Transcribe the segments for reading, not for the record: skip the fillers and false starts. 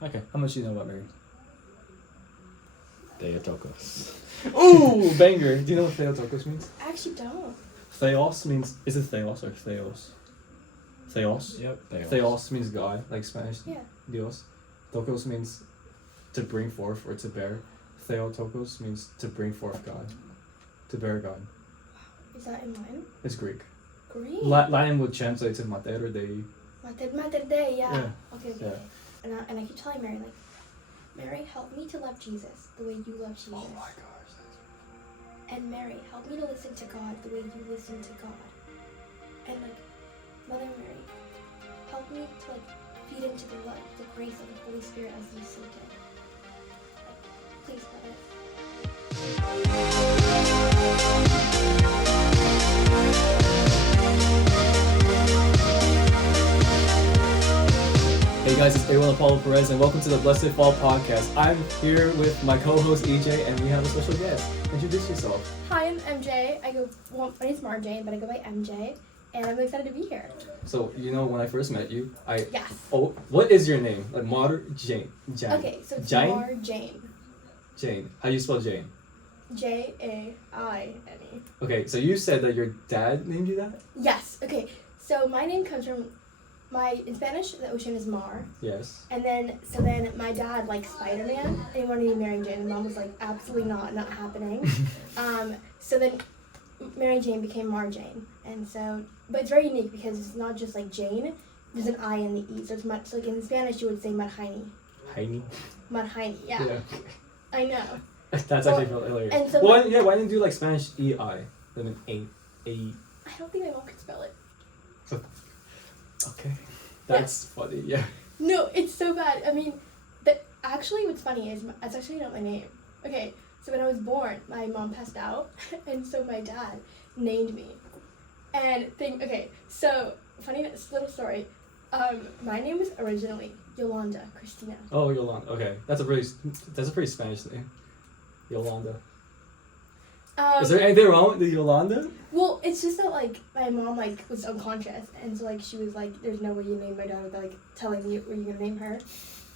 Okay. How much do you know about Mary? Theotokos. Ooh, banger. Do you know what Theotokos means? I actually don't. Theos means, is it Theos or Theos? Theos? Yep. Theos means God, like Spanish. Yeah. Dios. Tokos means to bring forth or to bear. Theotokos means to bring forth God. To bear God. Is that in Latin? It's Greek. Greek. Latin would translate to Mater Dei. Mater Dei, yeah. Yeah. Okay. Yeah. And I keep telling Mary, like, Mary, help me to love Jesus the way you love Jesus. Oh my gosh. And Mary, help me to listen to God the way you listen to God. And like, Mother Mary, help me to like feed into the love, the grace of the Holy Spirit as you seek it. Like, please, Mother. Hey guys, it's A1 Apollo Perez and welcome to the Blessed Fall Podcast. I'm here with my co-host EJ and we have a special guest. Introduce yourself. Hi, I'm MJ. My name's Marjaine, but I go by MJ, and I'm excited to be here. So, you know, when I first met you, Yes. Oh, what is your name? Like, Marjaine. Jane. Okay, so it's Jane? Marjaine. Jane. How do you spell Jane? Jaine. Okay, so you said that your dad named you that? Yes. Okay. So my name comes from in Spanish, the ocean is Mar. Yes. And then my dad liked Spider-Man, and he wanted me to marry Jane, and Mom was like, absolutely not happening. So then Mary Jane became Marjaine, and so, but it's very unique because it's not just like Jane, there's an I in the E, so it's much, so like in Spanish you would say Marjaine. Heine? Marjaine, yeah. I know. That's actually hilarious. And so why didn't you do like Spanish E-I? Then an A. I don't think my mom could spell it. Okay. That's funny, yeah. No, it's so bad. I mean, actually what's funny is, it's actually not my name. Okay, so when I was born, my mom passed out, and so my dad named me. Okay, so, funny little story. My name was originally Yolanda Christina. Oh, Yolanda. Okay. That's a pretty Spanish name. Yolanda. Is there anything wrong with the Yolanda? Well, it's just that, like, my mom, like, was unconscious, and so, like, she was like, there's no way you name my daughter without, like, telling you where you're gonna name her.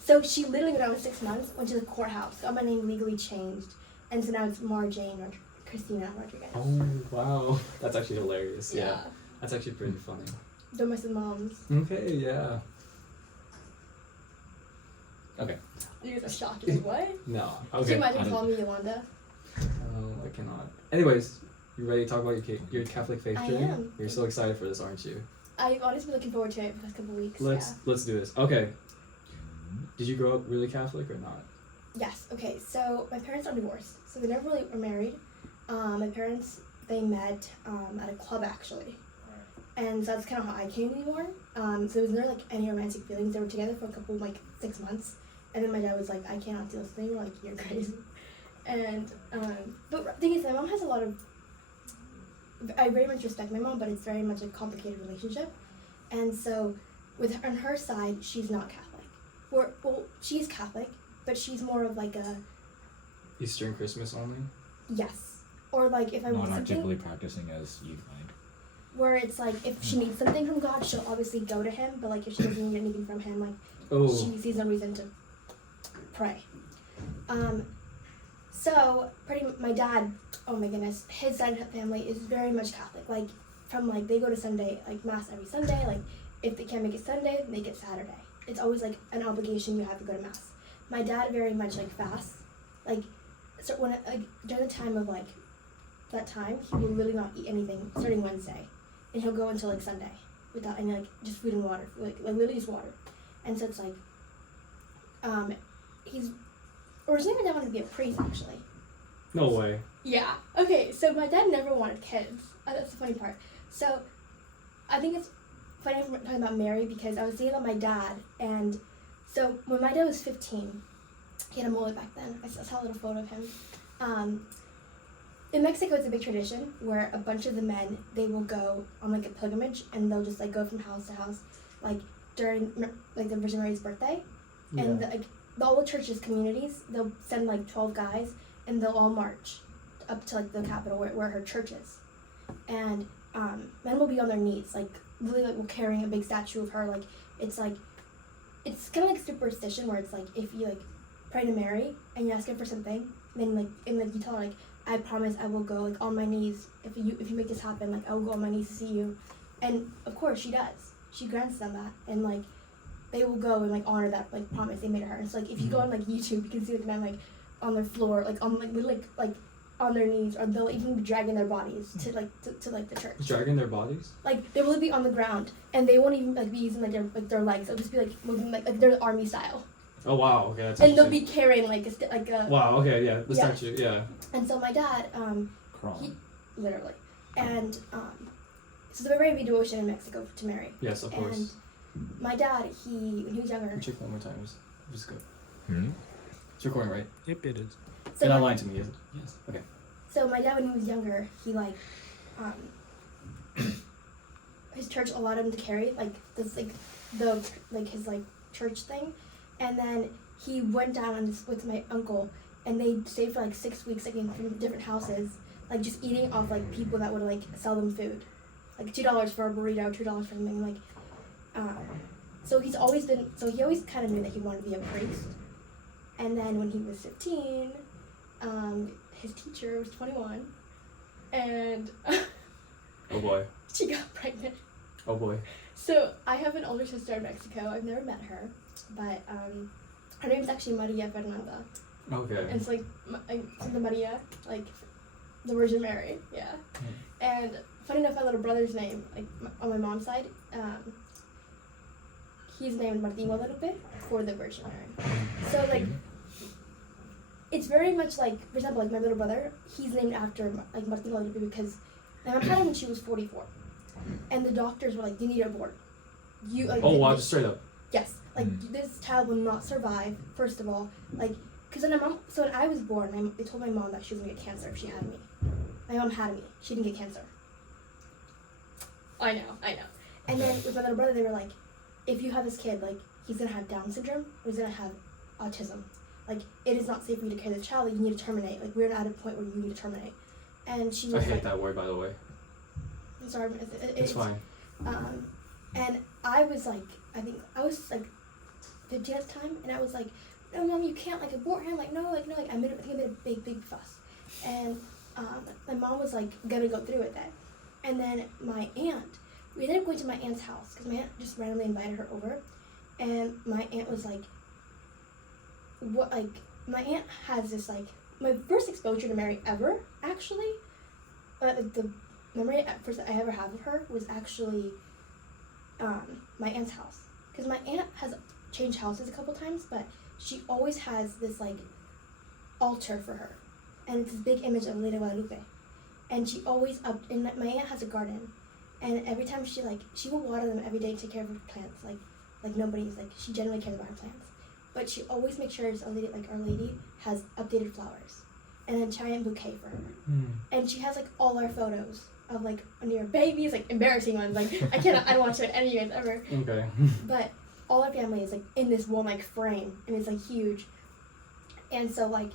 So she literally, when I was 6 months, went to the courthouse, got my name legally changed, and so now it's Marjaine Christina Rodriguez. Oh, wow. That's actually hilarious. Yeah. That's actually pretty funny. Don't mess with moms. Okay, yeah. Okay. You guys are shocked. Like, what? No. Can Okay. you imagine calling me Yolanda? I cannot. Anyways, you ready to talk about your Catholic faith I journey? am. You're so excited for this, aren't you? I've honestly been looking forward to it for the past couple of weeks. Let's do this. Okay. Did you grow up really Catholic or not? Yes. Okay. So my parents are divorced, so they never really were married. My parents, they met at a club actually, and so that's kind of how I came to be born. So there was never like any romantic feelings. They were together for a couple 6 months, and then my dad was like, "I cannot do this thing. Like, you're crazy." And but the thing is, my mom has a lot of. I very much respect my mom, but it's very much a complicated relationship, and so on her side, she's not Catholic. Well, she's Catholic, but she's more of like a Eastern Christmas only? yes, or like if I want Not something, actively practicing as you find. where it's like if she needs something from God, she'll obviously go to him, but like if she doesn't need anything from him, like she sees no reason to pray. So my dad, oh my goodness, his side of the family is very much Catholic. Like from like they go to Sunday, like mass every Sunday. Like if they can't make it Sunday, make it Saturday. It's always like an obligation, you have to go to mass. My dad very much like fasts. Like so when during the time of like that time, he will literally not eat anything starting Wednesday, and he'll go until like Sunday without any like just food and water, like literally just water. And so it's like he's originally my dad wanted to be a priest actually. No way. Yeah. Okay, so my dad never wanted kids. That's the funny part. So I think it's funny I'm talking about Mary because I was thinking about my dad, and so when my dad was 15, he had a mullet back then. I saw a little photo of him. In Mexico, it's a big tradition where a bunch of the men, they will go on like a pilgrimage, and they'll just like go from house to house, like during like the Virgin Mary's birthday, and all the churches, communities, they'll send like 12 guys, and they'll all march up to like the capital where her church is, and men will be on their knees, like literally like carrying a big statue of her, like it's like it's kind of like superstition where it's like if you like pray to Mary and you ask her for something, then like you tell her like I promise I will go like on my knees if you make this happen, like I will go on my knees to see you, and of course she does. She grants them that, and like they will go and like honor that like promise they made to her. And so like if you go on like YouTube, you can see like men like on their floor, like on like on their knees, or they'll even be dragging their bodies to like the church. Dragging their bodies? Like they will be on the ground, and they won't even like be using like their legs. They'll just be like moving like they're army style. Oh wow, okay, that's And they'll be carrying like a wow, okay, yeah, the Yeah. statue, yeah. And so my dad, Crawl. he literally, and so there's a very big devotion in Mexico to Mary. Yes, of course. And my dad, when he was younger. Check one more time, just go. Hmm? It's recording, right? Yep, it is. So You're not lying to me, is it? Yes. Okay. So my dad, when he was younger, he like, his church allowed him to carry like this his like church thing, and then he went down on this with my uncle, and they stayed for like 6 weeks like in different houses, like just eating off like people that would like sell them food, like $2 for a burrito, $2 for something like. So he always kind of knew that he wanted to be a priest, and then when he was 15. His teacher was 21, and Oh boy. she got pregnant. Oh boy. So I have an older sister in Mexico. I've never met her, but her name's actually Maria Fernanda, Okay. and it's like Santa Maria, like the Virgin Mary, yeah. And funny enough, my little brother's name, like on my mom's side, he's named Martín Guadalupe for the Virgin Mary. So like. It's very much like, for example, like my little brother, he's named after like Martín Guadalupe because my mom had him when she was 44, and the doctors were like, "You need to abort." You like. Oh wow, just straight up. Yes, like this child will not survive. First of all, like, because when I was born, they told my mom that she was gonna get cancer if she had me. My mom had me. She didn't get cancer. I know. And then with my little brother, they were like, "If you have this kid, like, he's gonna have Down syndrome, or he's gonna have autism. Like, it is not safe for you to carry this child. Like, you need to terminate. Like, we're at a point where you need to terminate." And she was I hate like, that word, by the way. I'm sorry, It's fine. And I was like, I think I was like 15 at the time, and I was like, "No, Mom, you can't like abort him. Like, no. I made a big fuss." And my mom was like gonna go through with it. And then my aunt, we ended up going to my aunt's house because my aunt just randomly invited her over, and my aunt was like, "What?" Like, my aunt has this like my first exposure to Mary ever actually. The memory at first I ever have of her was actually my aunt's house, because my aunt has changed houses a couple times, but she always has this like altar for her, and it's this big image of Lady Guadalupe, and she always and my aunt has a garden, and every time she will water them every day, take care of her plants like nobody's, like she genuinely cares about her plants, but she always makes sure Our Lady has updated flowers and a giant bouquet for her. And she has like all our photos of like near babies, like embarrassing ones, like I don't want to show any of you guys ever. Okay. But all our family is like in this one like frame, and it's like huge. And so like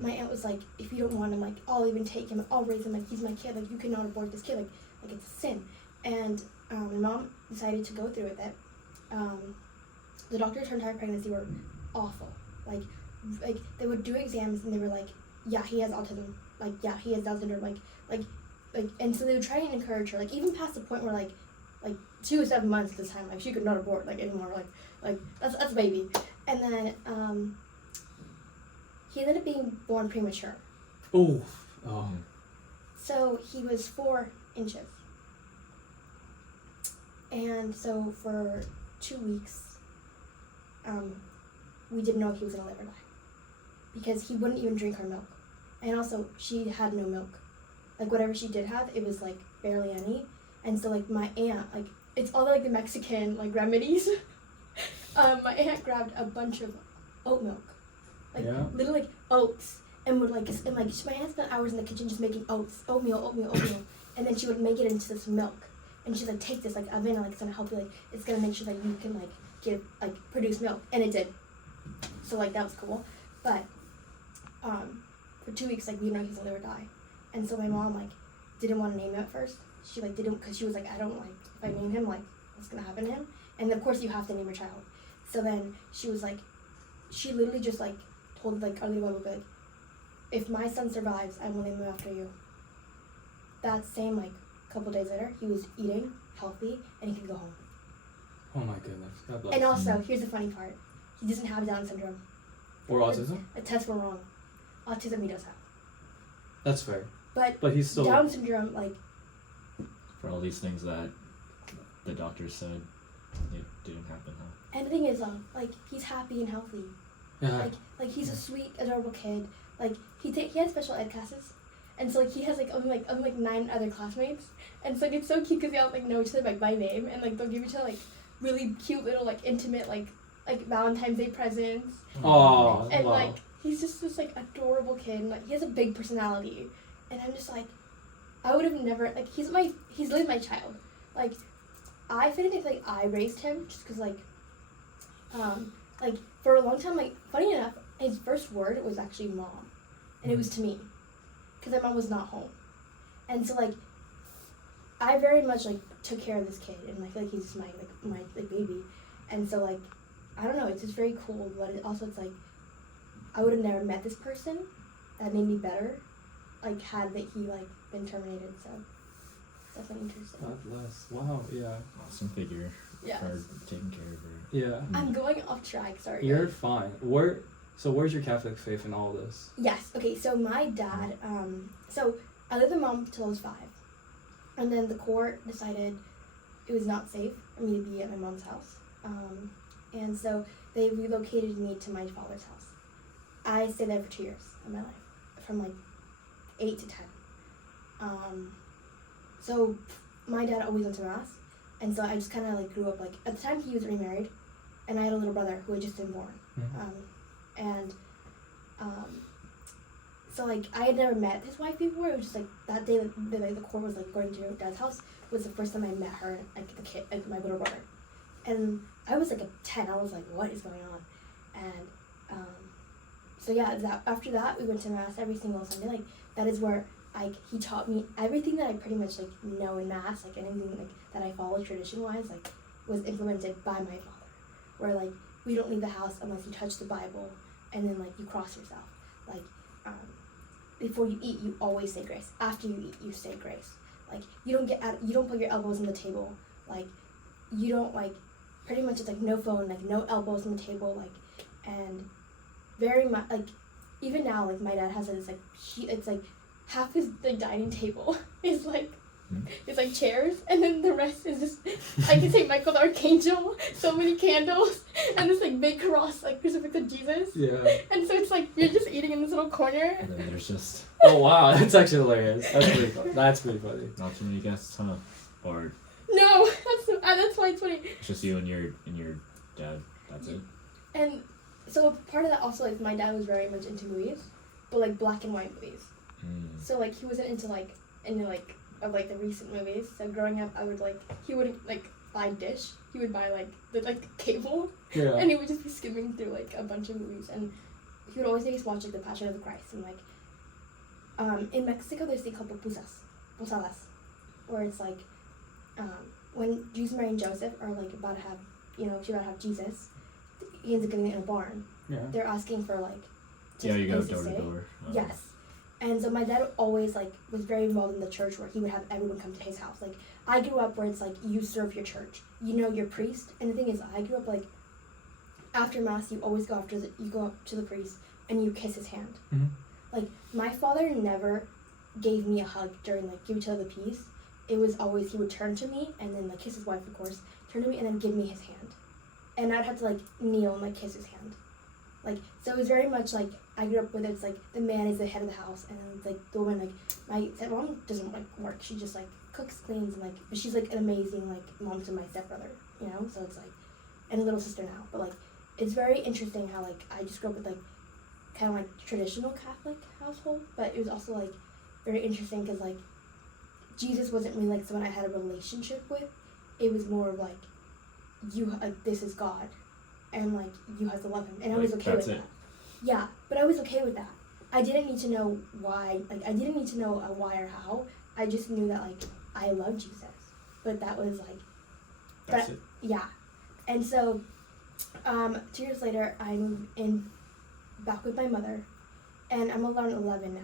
my aunt was like, "If you don't want him, like I'll even take him, I'll raise him, like he's my kid, like you cannot abort this kid, like it's a sin." And my mom decided to go through with it. The doctors her entire pregnancy were awful. Like they would do exams and they were like, "Yeah, he has autism. Like, yeah, he has Down syndrome. Like, and so they would try and encourage her, like even past the point where like she was 7 months at this time, like she could not abort like anymore, like that's a baby." And then he ended up being born premature. Oh. So he was 4 inches. And so for 2 weeks, we didn't know if he was gonna live or die, because he wouldn't even drink her milk, and also she had no milk. Like whatever she did have, it was like barely any. And so like my aunt, like it's all the Mexican like remedies. My aunt grabbed a bunch of oat milk, like little like oats, and would my aunt spent hours in the kitchen just making oatmeal, and then she would make it into this milk, and she'd like take this like oven, like it's gonna help you, like it's gonna make sure that you can produce milk, and it did. So like that was cool, but for 2 weeks like we didn't know he was gonna live or die, and so my mom like didn't want to name him at first. She didn't, because she was like, "I don't if I name him, like what's gonna happen to him?" And of course you have to name your child. So then she was like, she literally just like told like our leader like, if my son survives, I will name him after you. That same like couple days later, he was eating healthy and he could go home. Oh my goodness. God bless. And also, here's the funny part: he doesn't have Down syndrome. Or autism? The tests were wrong. Autism he does have. That's fair. But he's still Down syndrome, like, For all these things that the doctors said, it didn't happen, huh? and the thing is, like, he's happy and healthy. yeah. Like he's a sweet, adorable kid. Like he has special ed classes, and so like he has like 9 other classmates, and so like it's so cute because they all like know each other like by name, and like they'll give each other like really cute little like intimate like Valentine's Day presents. Oh, And wow. like he's just this like adorable kid, and like he has a big personality, and I'm just like, I would have never like he's literally my child. Like I feel like I raised him just because like for a long time, like funny enough, his first word was actually mom, and it was to me, because my mom was not home, and so like I very much like took care of this kid, and I feel like he's my baby, and so like I don't know, it's just very cool, but it's like I would have never met this person that made me better, like had that he like been terminated. So it's definitely interesting. God bless. Wow. Yeah. Awesome figure Yeah. for taking care of her. Yeah. I'm going off track. Sorry. You're fine. Where's your Catholic faith in all this? Yes. Okay. So my dad. So I lived with mom till I was 5, and then the court decided it was not safe for me to be at my mom's house. And so they relocated me to my father's house. I stayed there for 2 years of my life, from like 8 to 10. So my dad always went to mass, and so I just kind of like grew up like at the time he was remarried, and I had a little brother who had just been born. So like I had never met his wife before. It was just like that day that the court was like going to dad's house was the first time I met her, like the kid, like my little brother, and I was like a 10. I was like, what is going on? And so yeah, after that we went to mass every single Sunday. Like that is where he taught me everything that I pretty much like know in mass, like anything like that I follow tradition wise, like was implemented by my father. Where like we don't leave the house unless you touch the Bible, and then like you cross yourself. Like before you eat, you always say grace. After you eat, you say grace. Like you don't put your elbows on the table. Like you don't like pretty much it's like no phone, like no elbows on the table, like and very much like even now like my dad has it. It's like half his like dining table is like it's like chairs, and then the rest is just I can say Michael the Archangel, so many candles, and this like big cross like crucifix of Jesus. Yeah. And so it's like you're just eating in this little corner. And then there's just Oh wow, that's actually hilarious. That's pretty funny. not too many guests, huh? Or No, that's why it's funny. it's just you and your dad. That's it. And so part of that also like my dad was very much into movies, but like black and white movies. So like he wasn't into like of like the recent movies. So growing up, I would like he wouldn't like buy Dish. He would buy like the cable, Yeah. and he would just be skimming through like a bunch of movies, and he would always make us watch like the Passion of the Christ, and like in Mexico there's thing called posadas, where it's like when Jesus, Mary, and Joseph are like about to have Jesus, he ends up getting it in a barn. Yeah. They're asking for like Yeah, you go place to door to stay. door. Yes. And so my dad always like was very involved in the church where he would have everyone come to his house. Like I grew up where it's like you serve your church, you know your priest. And the thing is, I grew up like after mass you always go up to the priest and you kiss his hand. Mm-hmm. Like my father never gave me a hug during like give each other the peace. It was always he would turn to me and then like kiss his wife of course, turn to me and then give me his hand. And I'd have to like kneel and like kiss his hand. Like so it was very much like I grew up with it's like the man is the head of the house, and then it's like the woman like my stepmom doesn't like work. She just like cooks, cleans, and like but she's like an amazing like mom to my stepbrother, you know. So it's like and a little sister now, but like it's very interesting how like I just grew up with like kind of like traditional Catholic household, but it was also like very interesting because like Jesus wasn't really like someone I had a relationship with. It was more of like this is God, and like you have to love him, and I was okay with that. Yeah, but I was okay with that. I didn't need to know why. Like I didn't need to know a why or how. I just knew that like I love Jesus, but that was like That's it. Yeah, and so 2 years later, I'm back with my mother, and I'm around 11 now.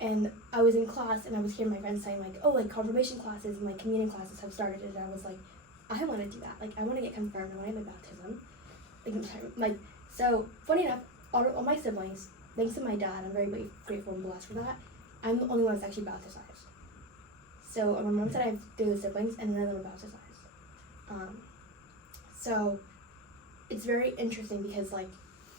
And I was in class, and I was hearing my friends saying, like, oh, like, confirmation classes and, like, communion classes have started, and I was like, I want to do that. Like, I want to get confirmed. I want to get my baptism. Like, so, funny enough, all my siblings, thanks to my dad, I'm very grateful and blessed for that, I'm the only one that's actually baptized. So, on my mom's side, I have 3 siblings, and none of them are baptized. So, it's very interesting because, like,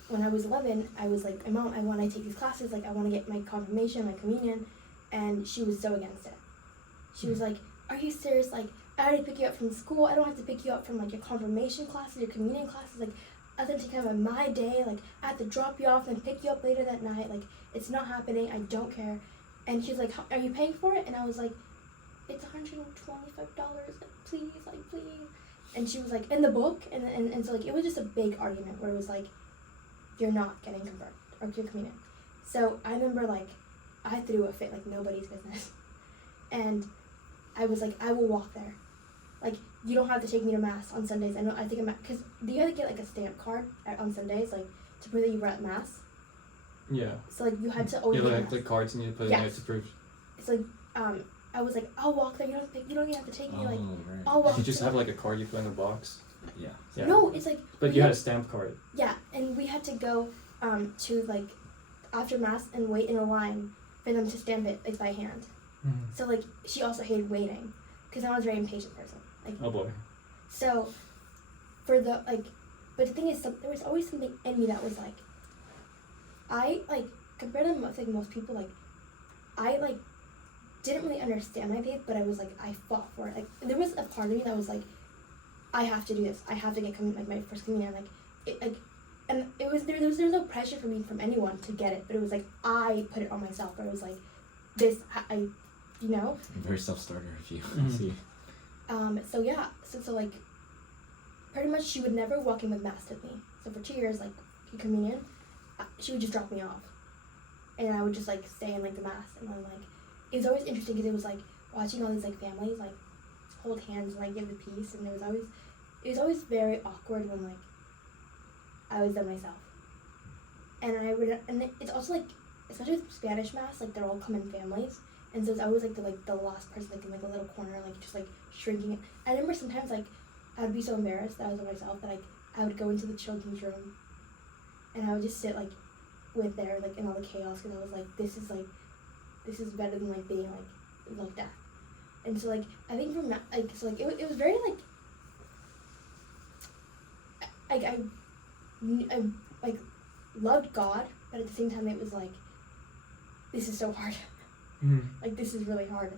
when I was 11, I was like, Mom, I want to take these classes, like, I want to get my confirmation, my communion, and she was so against it. She was like, are you serious? Like, I already pick you up from school, I don't have to pick you up from, like, your confirmation classes, your communion classes, like, I have to take care of my day, like, I have to drop you off and pick you up later that night, like, it's not happening, I don't care. And she's like, are you paying for it? And I was like, it's $125, please, like, please. And she was like, in the book, and so, like, it was just a big argument where it was like, you're not getting confirmed, or your communion. So I remember, like, I threw a fit like nobody's business. And I was like, I will walk there. Like, you don't have to take me to mass on Sundays. I think I'm, because you had to get, like, a stamp card on Sundays, like, to prove that you were at mass. Yeah. So, like, you had to always like cards, and you put it in there to prove. It's like, I was like, I'll walk there. You don't even have to take me. Like, right. I'll walk. You just have like a card you put in a box. Yeah. No, it's like. But you had a stamp card. Yeah, and we had to go to, like, after mass and wait in a line for them to stamp it, like, by hand. Mm-hmm. So, like, she also hated waiting because I was a very impatient person. Like. Oh boy. So, for the, like, but the thing is, there was always something in me that was like, I, like, compared to most people, like, I, like, didn't really understand my faith, but I was like, I fought for it. Like, there was a part of me that was like, I have to do this. I have to get like my first communion. Like, it, like, and it was there was no pressure for me from anyone to get it, but it was like I put it on myself. Where it was like, this you know. Very self-starter if you see. So yeah, so like, pretty much she would never walk in with mass with me. So for 2 years, like, communion, she would just drop me off, and I would just, like, stay in, like, the mass, and then, like, it was always interesting because it was like watching all these, like, families, like, hold hands and, like, give the peace, and it was always very awkward when, like, I was there myself. And it's also, like, especially with Spanish mass, like, they're all come in families, and so it's always like the last person, like, in, like, a little corner, like, just, like, shrinking it. I remember sometimes, like, I would be so embarrassed that I was by myself that, like, I would go into the children's room, and I would just sit, like, with there, like, in all the chaos, because I was like, this is better than, like, being, like that. And so, like, I think from that, like, so, like, it was very, like, I like, loved God, but at the same time, it was, like, this is so hard. Mm-hmm. Like, this is really hard.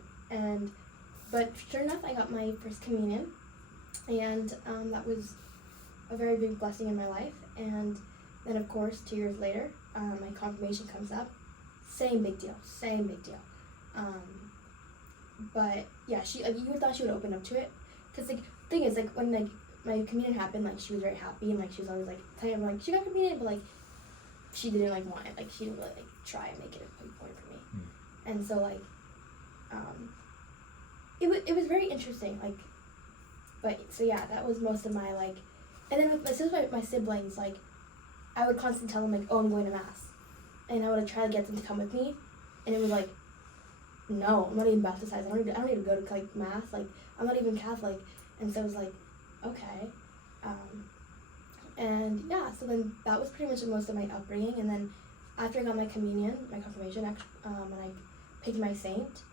But sure enough, I got my first communion, and that was a very big blessing in my life. And then, of course, 2 years later, my confirmation comes up. Same big deal. But yeah, she, like, you would thought she would open up to it, because, like, thing is, like, when, like, my communion happened, like, she was very happy, and, like, she was always, like, telling everyone, like, she got communion, but, like, she didn't, like, want it, like, she didn't really, like, try and make it a big point for me. And so, like, it was very interesting, like, but so yeah, that was most of my, like, and then with my siblings, like, I would constantly tell them, like, oh, I'm going to mass, and I would try to get them to come with me, and it was like, no, I'm not even baptized. I don't even go to, like, mass. Like, I'm not even Catholic. And so it was like, okay. And yeah, so then that was pretty much most of my upbringing. And then after I got my communion, my confirmation, and I picked my saint.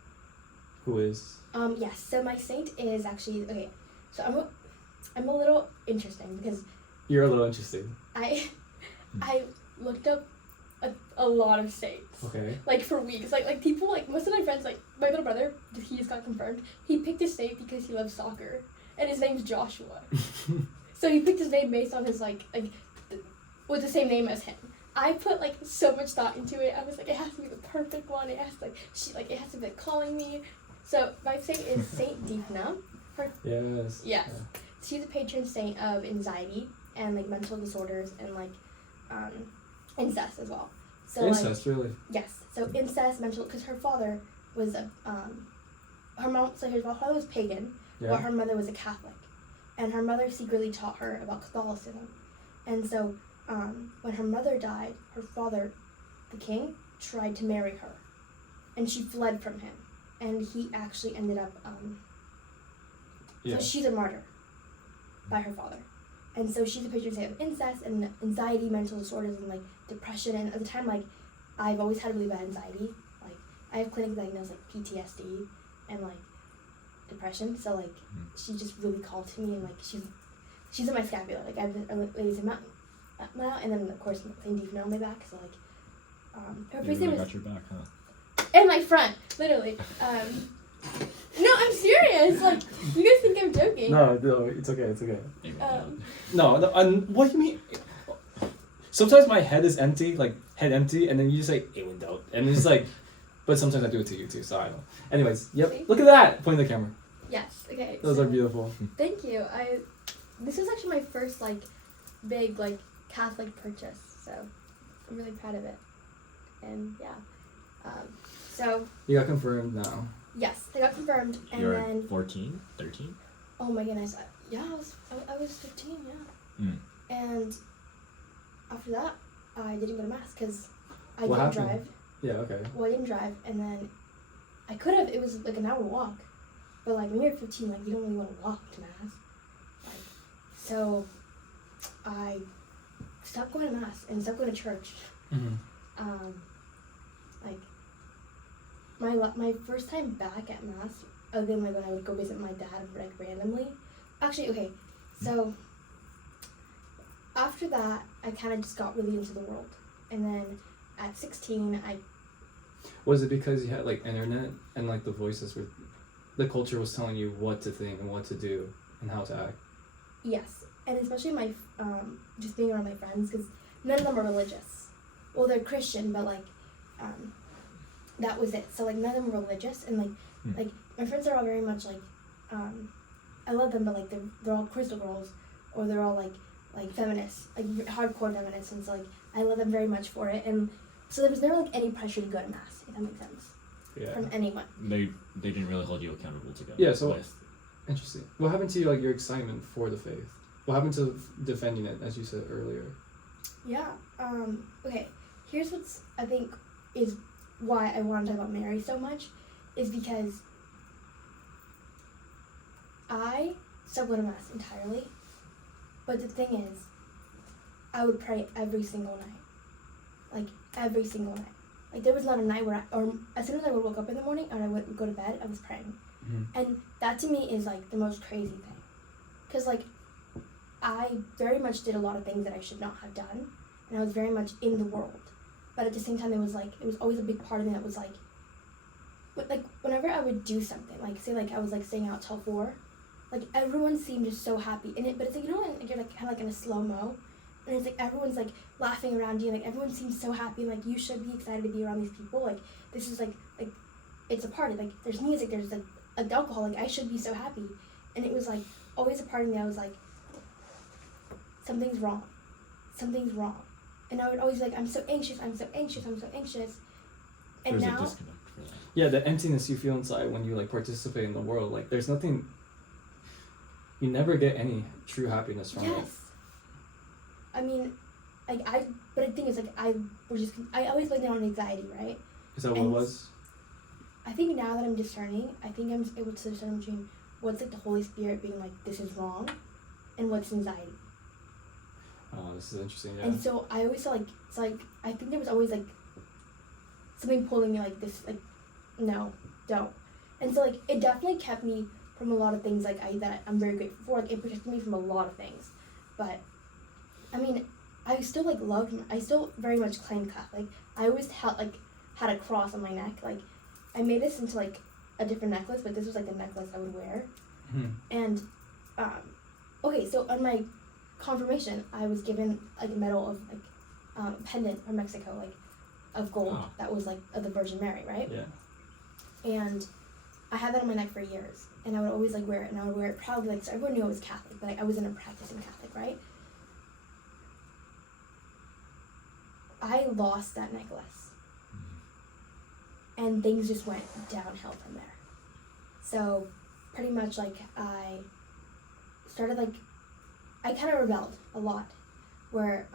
Who is? Yes. So my saint is actually, okay. So I'm a little interesting because You're a little interesting. I looked up a lot of saints. Okay. Like, for weeks. Like people, like, most of my friends, like, my little brother, he just got confirmed. He picked his saint because he loves soccer. And his name's Joshua. So he picked his name based on his, like, with the same name as him. I put, like, so much thought into it. I was like, it has to be the perfect one. It has to, like, it has to be, like, calling me. So my saint is Saint Deepna. Yes. Yes. Yeah. She's a patron saint of anxiety and, like, mental disorders and, like, incest as well. So, incest, like, really? Yes. So incest, mental, because her father was her father was pagan, Yeah. while her mother was a Catholic, and her mother secretly taught her about Catholicism, And so when her mother died, her father, the king, tried to marry her, and she fled from him, and he actually ended up. So she's a martyr by her father, and so she's a picture of incest and anxiety, mental disorders, and like depression. And at the time, like I've always had really bad anxiety. Like I have clinically diagnosed like PTSD and like depression. So like she just really called to me, and like she's in my scapula. Like I've ladies in mountain now, and then of course St. Deep on my back. So like her face really was got your back, huh? and my front, literally. No, I'm serious. Like you guys think I'm joking? No, it's okay. It's okay. Um, What do you mean? Sometimes my head is empty, like head empty, and then you just say "it went out," and it's like, but sometimes I do it to you too, so I don't know. Anyways, yep. See? Look at that. Point the camera. yes. Okay. Those so, are beautiful. Thank you. This was actually my first like big like Catholic purchase, so I'm really proud of it. And yeah, so You got confirmed now. yes, I got confirmed, and You're then 14, 13? oh my goodness, I was 15, yeah. And after that, I didn't go to mass because I What didn't happened? drive. Yeah. Okay. Well, I didn't drive, and then I could have. It was like an hour walk, but like when you're 15, like you don't really want to walk to mass. Like, so I stopped going to mass and stopped going to church. Mm-hmm. Like my first time back at mass, other than like when I would go visit my dad like randomly. Actually, okay, so after that, I kind of just got really into the world, and then at 16, Was it because you had like internet and like the voices were, the culture was telling you what to think and what to do and how to act? yes, and especially my just being around my friends, because none of them are religious. Well, they're Christian, but like that was it. So like none of them are religious, and like my friends are all very much like I love them, but like they're all crystal girls, or they're all like feminists, like hardcore feminists, and so like I love them very much for it. And so there was never like any pressure to go to mass, if that makes sense, Yeah. from anyone. They didn't really hold you accountable to go. Yeah, so- with. Interesting. What happened to you, like your excitement for the faith? What happened to defending it, as you said earlier? Yeah. Okay. Here's what's I think is why I want to talk about Mary so much, is because I stopped going to mass entirely, but the thing is, I would pray every single night, like every single night. Like there was not a night where or as soon as I would wake up in the morning and I would go to bed, I was praying. And that to me is like the most crazy thing, because like I very much did a lot of things that I should not have done, and I was very much in the world, but at the same time it was always a big part of me that was like, but like whenever I would do something, like say like I was like staying out till 4, like everyone seemed just so happy in it, but it's like, you know when you're like kind of like in a slow-mo, and it's like everyone's like laughing around you, like everyone seems so happy, like you should be excited to be around these people, like this is like it's a party, like there's music, there's like alcohol, like I should be so happy. And it was like always a part of me, I was like, something's wrong, and I would always be like, I'm so anxious. And There's now a disconnect for that. Yeah, the emptiness you feel inside when you like participate in the world, like there's nothing, you never get any true happiness from it. yes, I mean, like but the thing is like I always blame it on anxiety, right? Is that what it And was? I think now that I'm discerning, I think I'm able to discern between what's like the Holy Spirit being like, this is wrong, and what's anxiety. Oh, this is interesting, yeah. And so I always felt like, it's like, I think there was always like something pulling me like this, like, no, don't. And so like, it definitely kept me from a lot of things like that I'm very grateful for. Like, it protected me from a lot of things. But, I mean, I still like I still very much claimed Catholic. I always had a cross on my neck. Like, I made this into like a different necklace, but this was like the necklace I would wear. And, okay, so on my confirmation, I was given like a medal of like a pendant from Mexico, like of gold, that was like of the Virgin Mary, right? Yeah. And I had that on my neck for years, and I would always like wear it, and I would wear it proudly, like so everyone knew I was Catholic, but like, I wasn't a practicing Catholic, right? I lost that necklace, and things just went downhill from there. So pretty much like I started like, I kind of rebelled a lot. where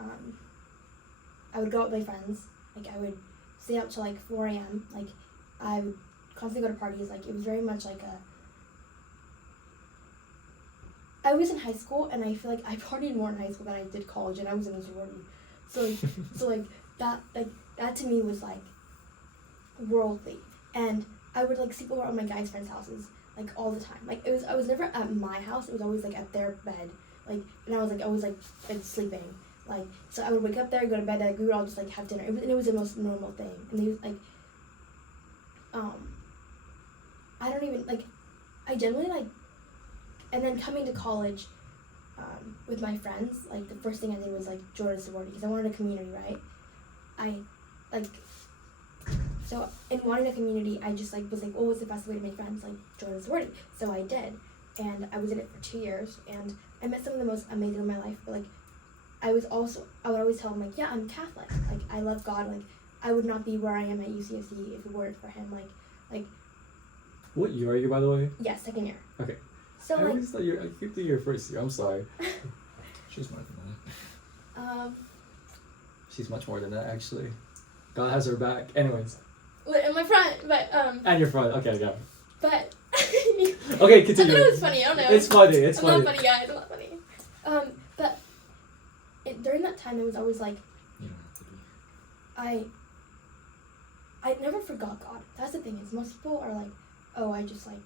I would go out with my friends. Like I would stay up till like 4 a.m. Like I would constantly go to parties. Like it was very much like a. I was in high school, and I feel like I partied more in high school than I did college, and I was in a sorority. So like that to me was like worldly, and I would like sleep over at my guys' friends' houses like all the time. Like I was never at my house. It was always like at their bed. Like, and I was like always like sleeping. Like, so I would wake up there, go to bed, like we would all just like have dinner. And it was the most normal thing. And they was like, I don't even like, I generally like, and then coming to college, with my friends, like the first thing I did was like join a sorority because I wanted a community, right? So in wanting a community, I just like was like, oh, what's the best way to make friends? Like join a sorority. So I did, and I was in it for 2 years, and I met some of the most amazing in my life. But like, I would always tell them like, yeah, I'm Catholic. Like I love God. Like I would not be where I am at UCSD if it weren't for Him. Like. What year are you, by the way? Yeah, second year. Okay. So I always thought I keep thinking your first year. I'm sorry. She's more than that. She's much more than that, actually. God has her back. Anyways. In my front, but And your front. Okay, go. But. Okay, continue. I thought it was funny. I don't know. It's funny. It's I'm funny. not funny, guys. I'm not funny. But during that time, it was always like. You don't have to be. I never forgot God. That's the thing is most people are like, oh, I just like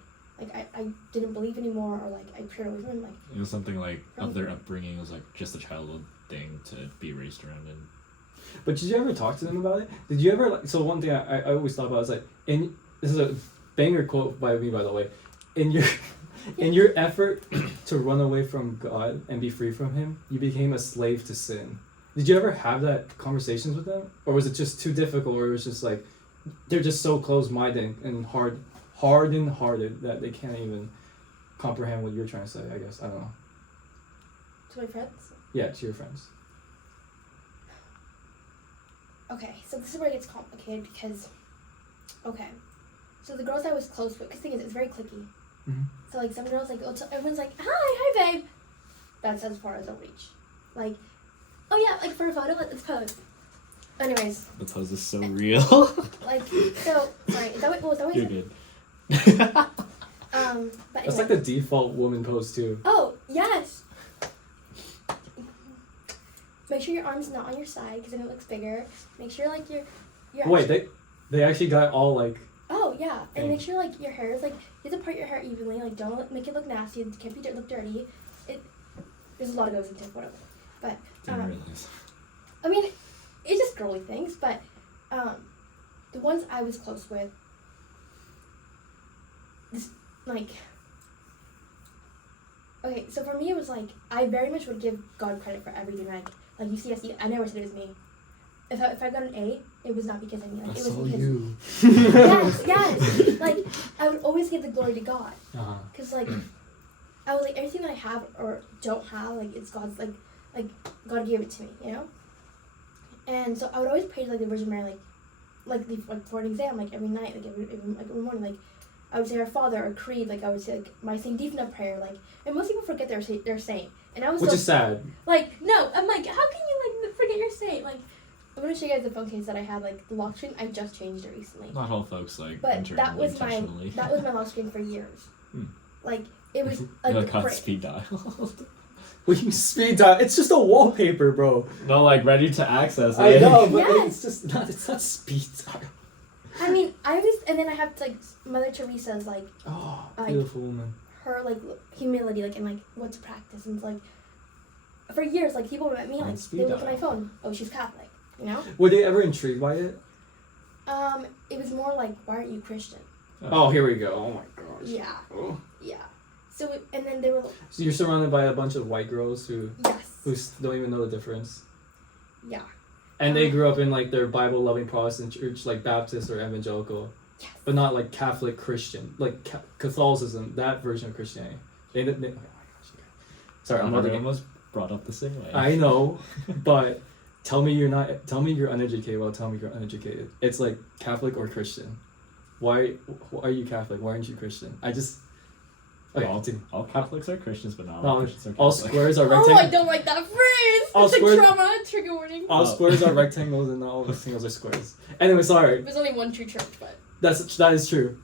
I didn't believe anymore, or like I prayed away from Him. Like It was something like of their upbringing. It was like just a childhood thing to be raised around in. But did you ever talk to them about it? Did you ever so one thing I always thought about is like this is a banger quote by me, by the way. In your effort to run away from God and be free from Him, you became a slave to sin. Did you ever have that conversations with them? Or was it just too difficult, or it was just like they're just so close-minded and hardened-hearted that they can't even comprehend what you're trying to say, I guess. I don't know. to my friends. Yeah, to your friends. Okay, so this is where it gets complicated because, okay, so the girls I was close with, because the thing is, it's very cliquey. Mm-hmm. So like some girls like everyone's like, hi babe. That's as far as I'll reach. Like, oh yeah, like for a photo, let's pose. Anyways. The pose is so real. Like, so sorry, is that what was always? You're good. But That's anyway. like the default woman pose too. Oh yes. Make sure your arm's not on your side because then it looks bigger. Make sure like your Wait, they actually got all like. Oh yeah, and make sure like your hair is like you have to part your hair evenly. Like don't make it look nasty. It can't be look dirty. There's a lot of goes into whatever. But Didn't realize. I mean, it's just girly things. But the ones I was close with, this like. Okay, so for me it was like I very much would give God credit for everything. Like UCSD, I never said it was me. If I got an A, it was not because of me. Like That's it was all because you. yes. Like I would always give the glory to God, cause like I was like everything that I have or don't have, like it's God's like God gave it to me, you know. And so I would always pray to like the Virgin Mary, like for an exam, like every night, like every morning, like I would say Our Father, or Creed, like I would say like my Saint Deepna prayer, like, and most people forget their saint, and I was Which so, is sad. Like no, I'm like how can you like forget your saint, like. I'm gonna show you guys the phone case that I had, like the lock screen. I just changed it recently. Not all folks like But enter that was intentionally. my lock screen for years. Like it was like You the got speed dial. Well, you speed dial. It's just a wallpaper, bro. No, like ready to access it. I know, but Yes. it's just not. It's not speed dial. I mean, and then I have like Mother Teresa's like Oh, Like- beautiful woman. her like humility, like and like what to practice, and it's like for years, like people met me, On like speed they look at dial. my phone. Oh, she's Catholic, you know. Were they ever intrigued by it? It was more like, why aren't you Christian? Oh, here we go. Oh my gosh. Yeah, Oh. yeah. So and then they were So you're surrounded by a bunch of white girls who yes, don't even know the difference, yeah, and they grew up in like their Bible-loving Protestant church, like Baptist or evangelical, yes. but not like Catholic Christian, like Catholicism, that version of Christianity. They oh my gosh. Okay. Sorry, I'm not Everyone was brought up the same way. I know, but tell me you're uneducated. Well, tell me you're uneducated. It's like Catholic or Christian. Why are you Catholic? Why aren't you Christian? Okay, all, continue. all Catholics are Christians, but not No, all Christians are all Catholic. squares are Oh, I rectangles. don't like that phrase. All It's like squares- trauma. Trigger warning. All Oh. squares are rectangles and not all rectangles are squares. Anyway, sorry. There's only one true church, but That is true.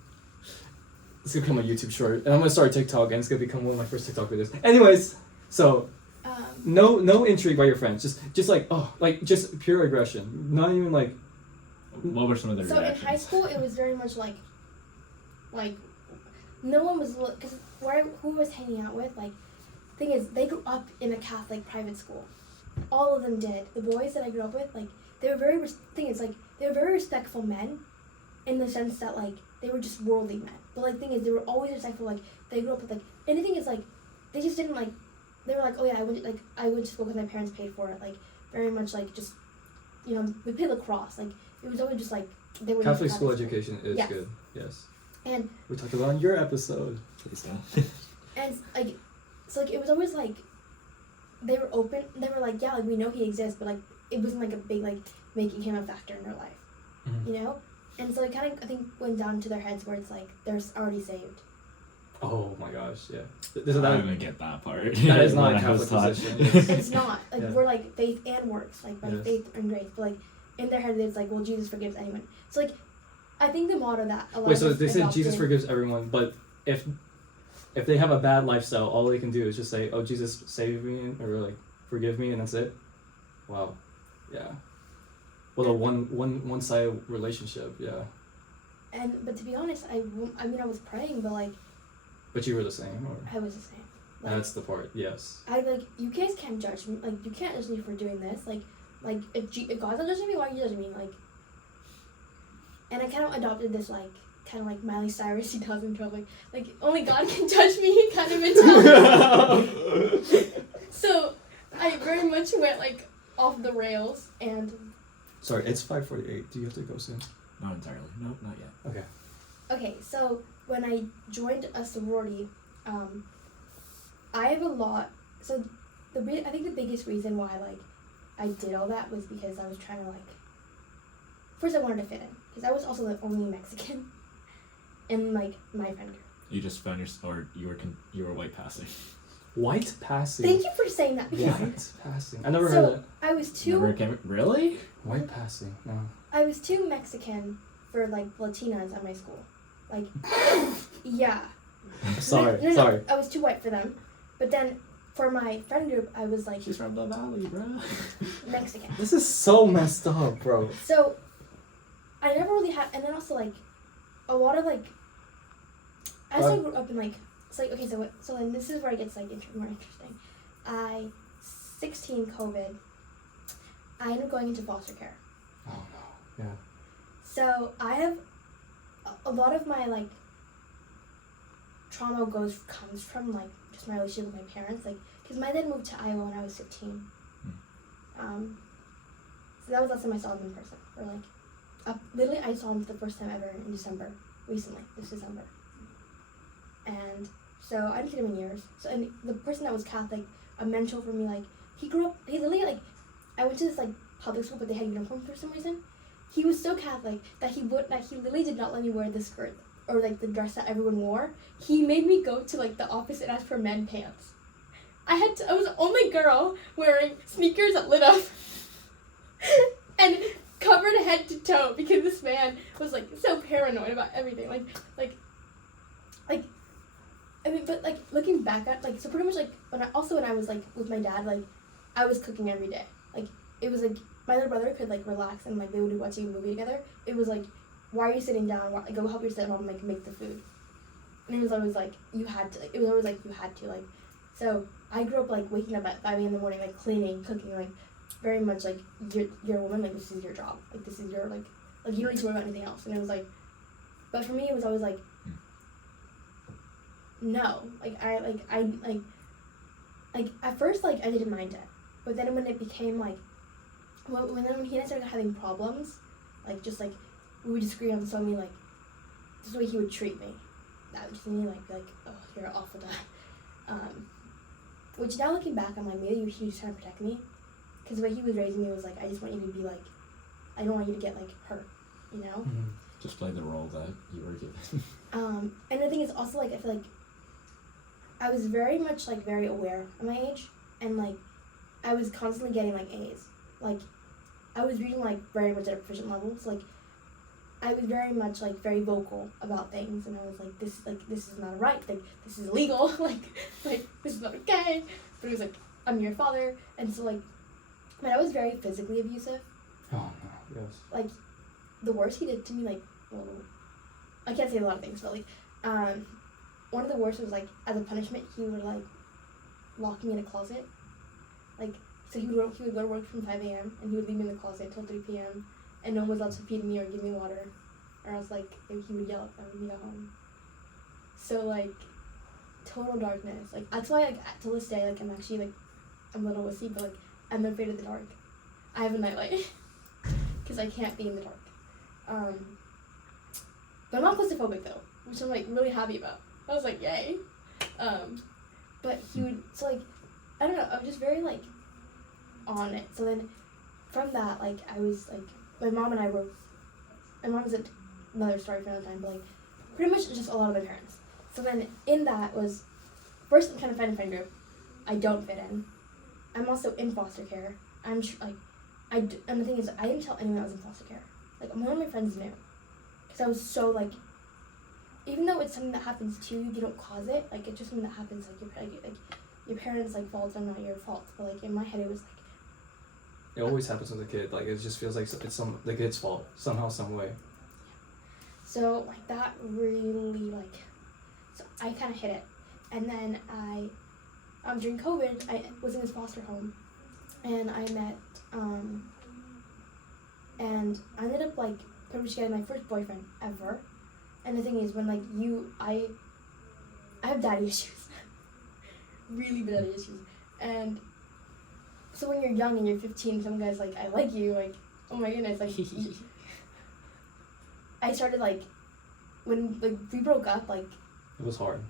It's gonna become a YouTube short, and I'm gonna start TikTok, and it's gonna become one of my first TikTok videos. Anyways, so no intrigue by your friends, just like just pure aggression, not even like. What were some of the so in reactions? high school it was very much like no one was because who I was hanging out with thing is they grew up in a Catholic private school. All of them did. The boys that I grew up with they were very they were very respectful men, in the sense that they were just worldly men. But thing is they were always respectful. They grew up with and the thing is they just didn't they were oh yeah I went to school because my parents paid for it. Very much just we played lacrosse. It was always just they were Catholic school education is Yes. good. Yes. And We talked about it on your episode. Please don't. and so it was always they were open. They were yeah we know he exists, but it wasn't a big making him a factor in their life, Mhm. And so it kind of I think went down to their heads where it's they're already saved. Oh my gosh, yeah. I That didn't get that part. that is not a When I was Catholic taught. position. It's- It's not Yeah. we're faith and works by Yes. faith and grace, but in their head it's well Jesus forgives anyone. So I think the motto that a lot Wait, of so us they say Jesus adopted- forgives everyone, but if they have a bad lifestyle, all they can do is just say, "Oh, Jesus, save me," or "Forgive me," and that's it. Wow, yeah. Well, a one-sided relationship, yeah. But to be honest, I was praying, but But you were the same, or I was the same. that's the part. Yes. You guys can't judge me. You can't judge me for doing this. If God's not judging me, why are you judging me? And I kind of adopted this kind of Miley Cyrus 2012 only God can judge me kind of mentality. So I very much went off the rails and. Sorry, it's 5:48. Do you have to go soon? Not entirely. Nope, not yet. Okay. Okay, so when I joined a sorority, I have a lot. So I think the biggest reason why I did all that was because I was trying to first I wanted to fit in because I was also the only Mexican in my friend group. You just found or you were white passing. White passing. Thank you for saying that because White passing. I never heard that. I was Never too came. Really? White passing. No. I was too Mexican for Latinas at my school. Yeah. Sorry. No, Sorry. I was too white for them. But then for my friend group, I was She's from the valley, bro. Mexican. This is so messed up, bro. So I never really had, and then also a lot of as I grew up in it's okay, so then this is where it gets more interesting. 16 COVID, I ended up going into foster care. Oh no. Yeah. So I have a lot of my trauma comes from just my relationship with my parents, because my dad moved to Iowa when I was 15. So that was the last time I saw him in person. Or literally I saw him for the first time ever in December, recently, this December. And so I didn't see him in years. So and the person that was Catholic, a mentor for me, he grew up. He literally I went to this public school, but they had uniforms for some reason. He was so Catholic that he literally did not let me wear the skirt or the dress that everyone wore. He made me go to the office and ask for men pants. I was the only girl wearing sneakers that lit up and covered head to toe because this man was so paranoid about everything. I mean, but looking back at so pretty much when I was with my dad, I was cooking every day. It was my little brother could relax and they would watch a movie together. It was why are you sitting down? Go help your stepmom make the food. And it was always you had to. It was always you had to So I grew up waking up at 5 a.m. in the morning cleaning, cooking very much you're a woman, this is your job, this is your you don't need to worry about anything else. And it was but for me it was always no, I at first I didn't mind it, but then when it became when he and I started having problems, we would disagree on so many just the way he would treat me, that was to me oh, you're an awful dad. Which now looking back, I'm maybe he was trying to protect me, because the way he was raising me was I just want you to be I don't want you to get hurt, you know. Mm-hmm. Just play the role that you were given. And the thing is also I feel I was very much like very aware of my age, and like I was constantly getting like A's. Like I was reading like very much at a proficient level. So like I was very much like very vocal about things, and I was like this is not right. Like this is illegal. like this is not okay. But it was like I'm your father, and so like my dad was very physically abusive. Oh no, yes. Like the worst he did to me, like, well, I can't say a lot of things, but like one of the worst was like as a punishment he would like lock me in a closet. Like so he would go to work from 5 a.m. and he would leave me in the closet until 3 p.m. and no one was allowed to feed me or give me water, or else like he would yell at me at home. So like total darkness. Like that's why like to this day like I'm actually like I'm a little wussy, but like I'm afraid of the dark. I have a nightlight because I can't be in the dark. But I'm not claustrophobic though, which I'm like really happy about. I was like, yay. But he would, so like, I don't know, I was just very like on it. So then from that, like I was like, my mom is another story for another time, but like pretty much just a lot of my parents. So then in that was, first I'm trying to find a friend group. I don't fit in. I'm also in foster care. And the thing is, I didn't tell anyone I was in foster care. Like, none of my friends knew. Because I was so, like, even though it's something that happens to you, you don't cause it. Like, it's just something that happens, like, your parents, like, faults are not your fault. But, like, in my head, it was, like... It always happens with a kid. Like, it just feels like it's the kid's fault. Somehow, some way. So, like, that really, like... So, I kind of hit it. And then during COVID, I was in this foster home. And I met, and I ended up, like, pretty much getting my first boyfriend ever. And the thing is, when, like, I have daddy issues. Really bad daddy issues. And so when you're young and you're 15, some guy's like, I like you, like, oh my goodness, like, I started, like, when, like, we broke up, like... It was hard.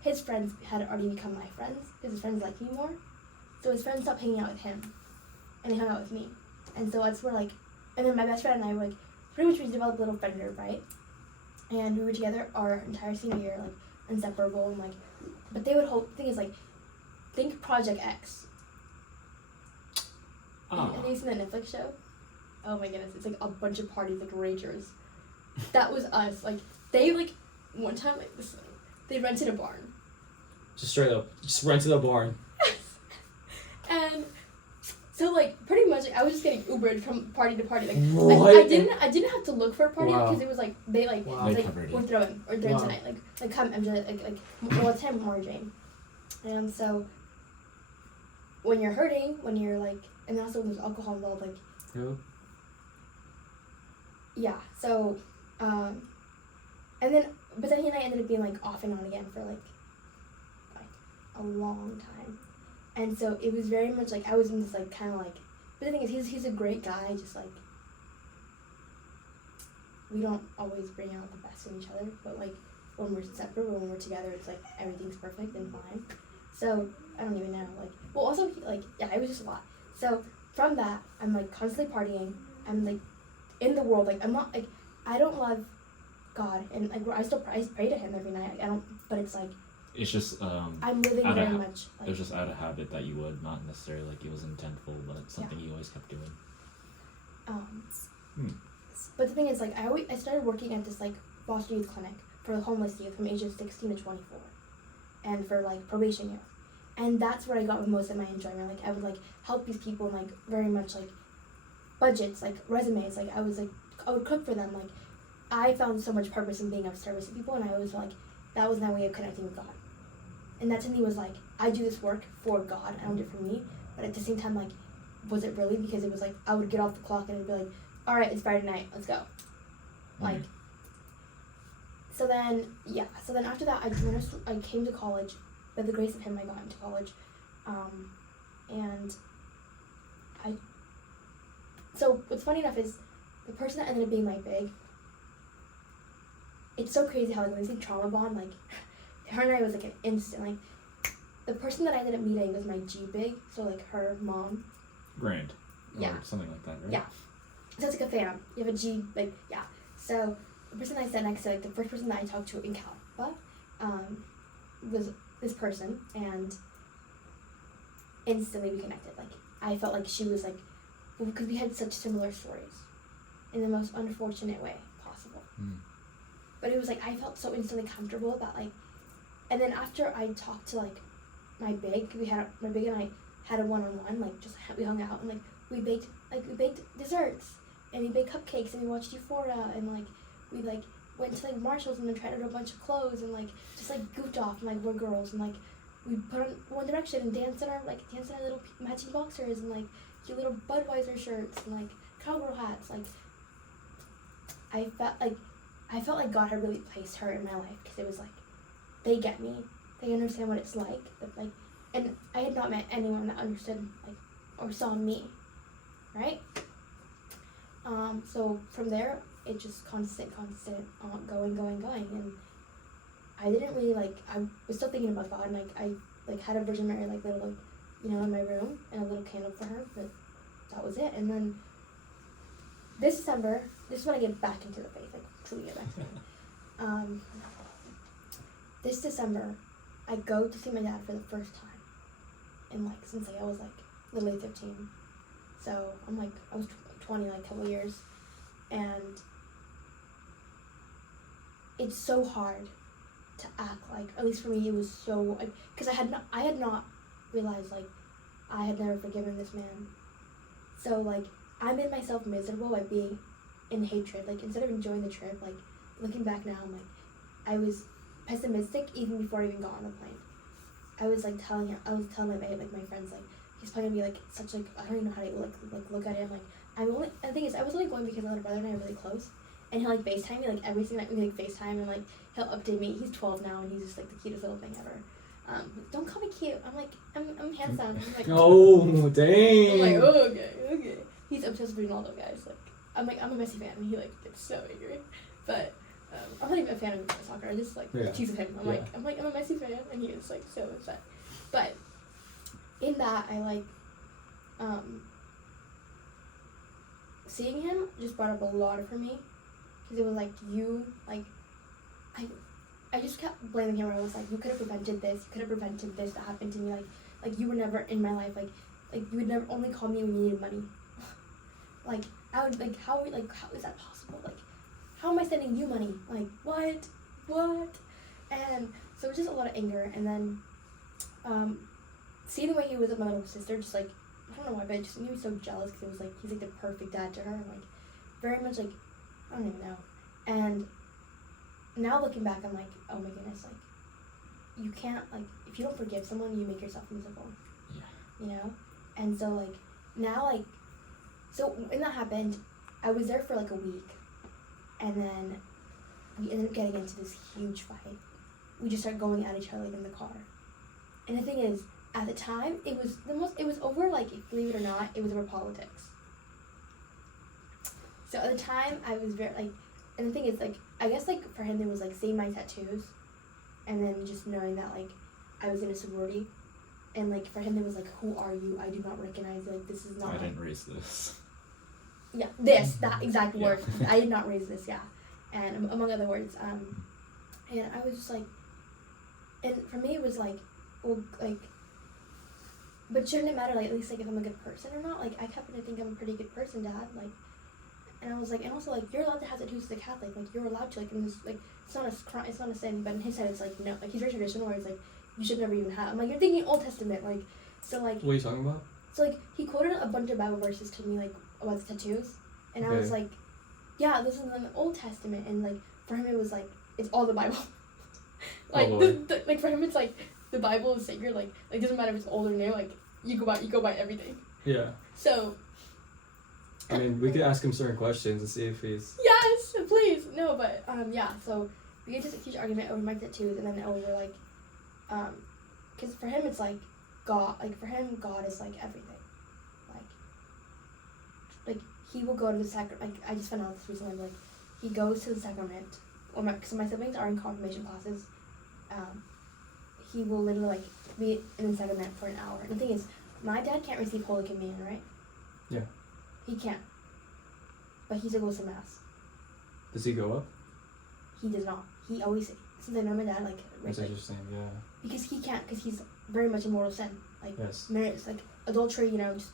His friends had already become my friends, because his friends liked me more. So his friends stopped hanging out with him, and they hung out with me. And so that's where, like, and then my best friend and I were, like, pretty much we developed a little friend group, right? And we were together our entire senior year, like, inseparable, and, like, but they would hope, the thing is, like, think Project X. Oh. Have you seen that Netflix show? Oh my goodness, it's, like, a bunch of parties, like, ragers. That was us. Like, they, like, one time, like, they rented a barn. Just straight up. Just rented a barn. And so like pretty much like, I was just getting Ubered from party to party. Like what? I didn't have to look for a party because it was like they like Wow. it was, They like covered we're it. throwing or during tonight like come I'm just like well it's him Marjaine. And so when you're hurting, when you're like and then also when there's alcohol involved, like yeah. So and then but then he and I ended up being like off and on again for like a long time. And so it was very much like I was in this like kind of like, but the thing is he's a great guy, just like we don't always bring out the best in each other, but like when we're separate, when we're together, it's like everything's perfect and fine. So I don't even know, like well also like yeah, it was just a lot. So from that I'm like constantly partying. I'm like in the world, like I'm not like I don't love God and like I pray to him every night. I don't, but it's like. It's just I'm living very much. Like, it was just out of habit that you would, not necessarily like it was intentful, but it's something you always kept doing. But the thing is, like, I started working at this like foster youth clinic for homeless youth from ages 16 to 24, and for like probation youth, and that's where I got most of my enjoyment. Like I would like help these people and, like very much like budgets, like resumes. Like I would cook for them. Like I found so much purpose in being of service to people, and I was like that was my way of connecting with God. And that to me was like, I do this work for God, I don't do it for me. But at the same time, like, was it really? Because it was like, I would get off the clock and it'd be like, all right, it's Friday night, let's go. Mm-hmm. Like, so then after that, I came to college. By the grace of him, I got into college. So what's funny enough is, the person that ended up being my big, it's so crazy how like, when they say trauma bond, like, her and I was like an instant, like, the person that I ended up meeting was my G-big, so like her mom. Grand. Yeah. Or something like that, right? Yeah. So it's like a fam. You have a G, like, yeah. So the person I sat next to, like the first person that I talked to in Calpa, was this person, and instantly we connected. Like, I felt like she was like, because we had such similar stories, in the most unfortunate way possible. But it was like I felt so instantly comfortable that like, and then after I talked to like my big and I had a one-on-one, like just we hung out and like we baked desserts and we baked cupcakes and we watched Euphoria and like we like went to like Marshalls and then tried out a bunch of clothes and like just like goofed off and like we're girls and like we put on One Direction and danced in our little matching boxers and like cute little Budweiser shirts and like cowgirl hats. Like I felt like God had really placed her in my life because it was like they get me, they understand what it's like, but like, and I had not met anyone that understood like or saw me, right? So from there it just constant going, and I didn't really like, I was still thinking about God, and like I like had a Virgin Mary like little like, you know, in my room and a little candle for her, but that was it. And then this December, this is when I get back into the faith, like truly get back into it. This December, I go to see my dad for the first time in like, since like I was like literally 15. So I'm like, I was 20 like a couple years, and it's so hard to act like, at least for me it was so, because I had not realized like I had never forgiven this man. So like I made myself miserable by being in hatred. Like instead of enjoying the trip, like looking back now, I'm like, I was pessimistic even before I even got on the plane. I was telling my friends like, he's probably gonna be like such like, I don't even know how to look at him. Like the thing is I was only going because my little brother and I are really close, and he'll like FaceTime me like every single night. We like FaceTime and like he'll update me. He's 12 now and he's just like the cutest little thing ever. Don't call me cute. I'm like, I'm handsome. I'm like, oh dang. I'm like, oh okay. He's obsessed with Ronaldo, guys. Like, I'm a Messi fan, and he like gets so angry. But I'm not even a fan of soccer. I just like tease with him. I'm a Messi fan, and he is like so upset. But in that, I like seeing him just brought up a lot for me, because it was like I just kept blaming him. Where I was like, you could have prevented this. You could have prevented this that happened to me. Like you were never in my life. Like you would never only call me when you needed money. Like I would like how is that possible? Like how am I sending you money? Like what? And so it was just a lot of anger. And then seeing the way he was with my little sister, just like I don't know why, but it just made me so jealous, because it was like he's like the perfect dad to her. And like very much like I don't even know. And now looking back, I'm like, oh my goodness, like you can't, like if you don't forgive someone, you make yourself miserable. Yeah. You know? And so like now like, so when that happened, I was there for like a week, and then we ended up getting into this huge fight. We just started going at each other like in the car. And the thing is, at the time, it was over, like, believe it or not, it was over politics. So at the time, I was very, like, and the thing is, like, I guess, like, for him, it was, like, seeing my tattoos, and then just knowing that, like, I was in a sorority, and, like, for him, it was, like, who are you? I do not recognize you. Like, this is not, I didn't raise this. Yeah, that exact word. I did not raise this, yeah. And among other words, and I was just, like, and for me, it was, like, well, like, but shouldn't it matter, like, at least, like, if I'm a good person or not? Like, I happen to think I'm a pretty good person, Dad. Like, and I was like, and also, like, you're allowed to have tattoos as a Catholic. Like, you're allowed to, like, in this, like, it's not a sin, but in his head, it's, like, no. Like, he's very traditional, where it's, like, you should never even have. I'm like, you're thinking Old Testament, like, so, like. What are you talking about? So, like, he quoted a bunch of Bible verses to me, like, about the tattoos. And okay. I was like, yeah, this is in the Old Testament. And, like, for him, it was, like, it's all the Bible. Like, like, for him, it's, like, the Bible is sacred. Like, it doesn't matter if it's old or new. Like, you go by everything. Yeah. So. I mean, we could ask him certain questions and see if he's. Yes, please. No, but yeah. So we had this huge argument over my tattoos, and then over like, because for him it's like God. Like for him, God is like everything. Like he will go to the sacrament. Like I just found out this recently. Like he goes to the sacrament. Or my siblings are in confirmation classes. He will literally like be in the sacrament for an hour. And the thing is, my dad can't receive Holy Communion, right? Yeah. He can't. But he still goes to mass. Does he go up? He does not. He always, since I know my dad, like, That's like interesting. Yeah. because he can't, because he's very much in mortal sin, like Yes. marriage, like adultery, you know, just,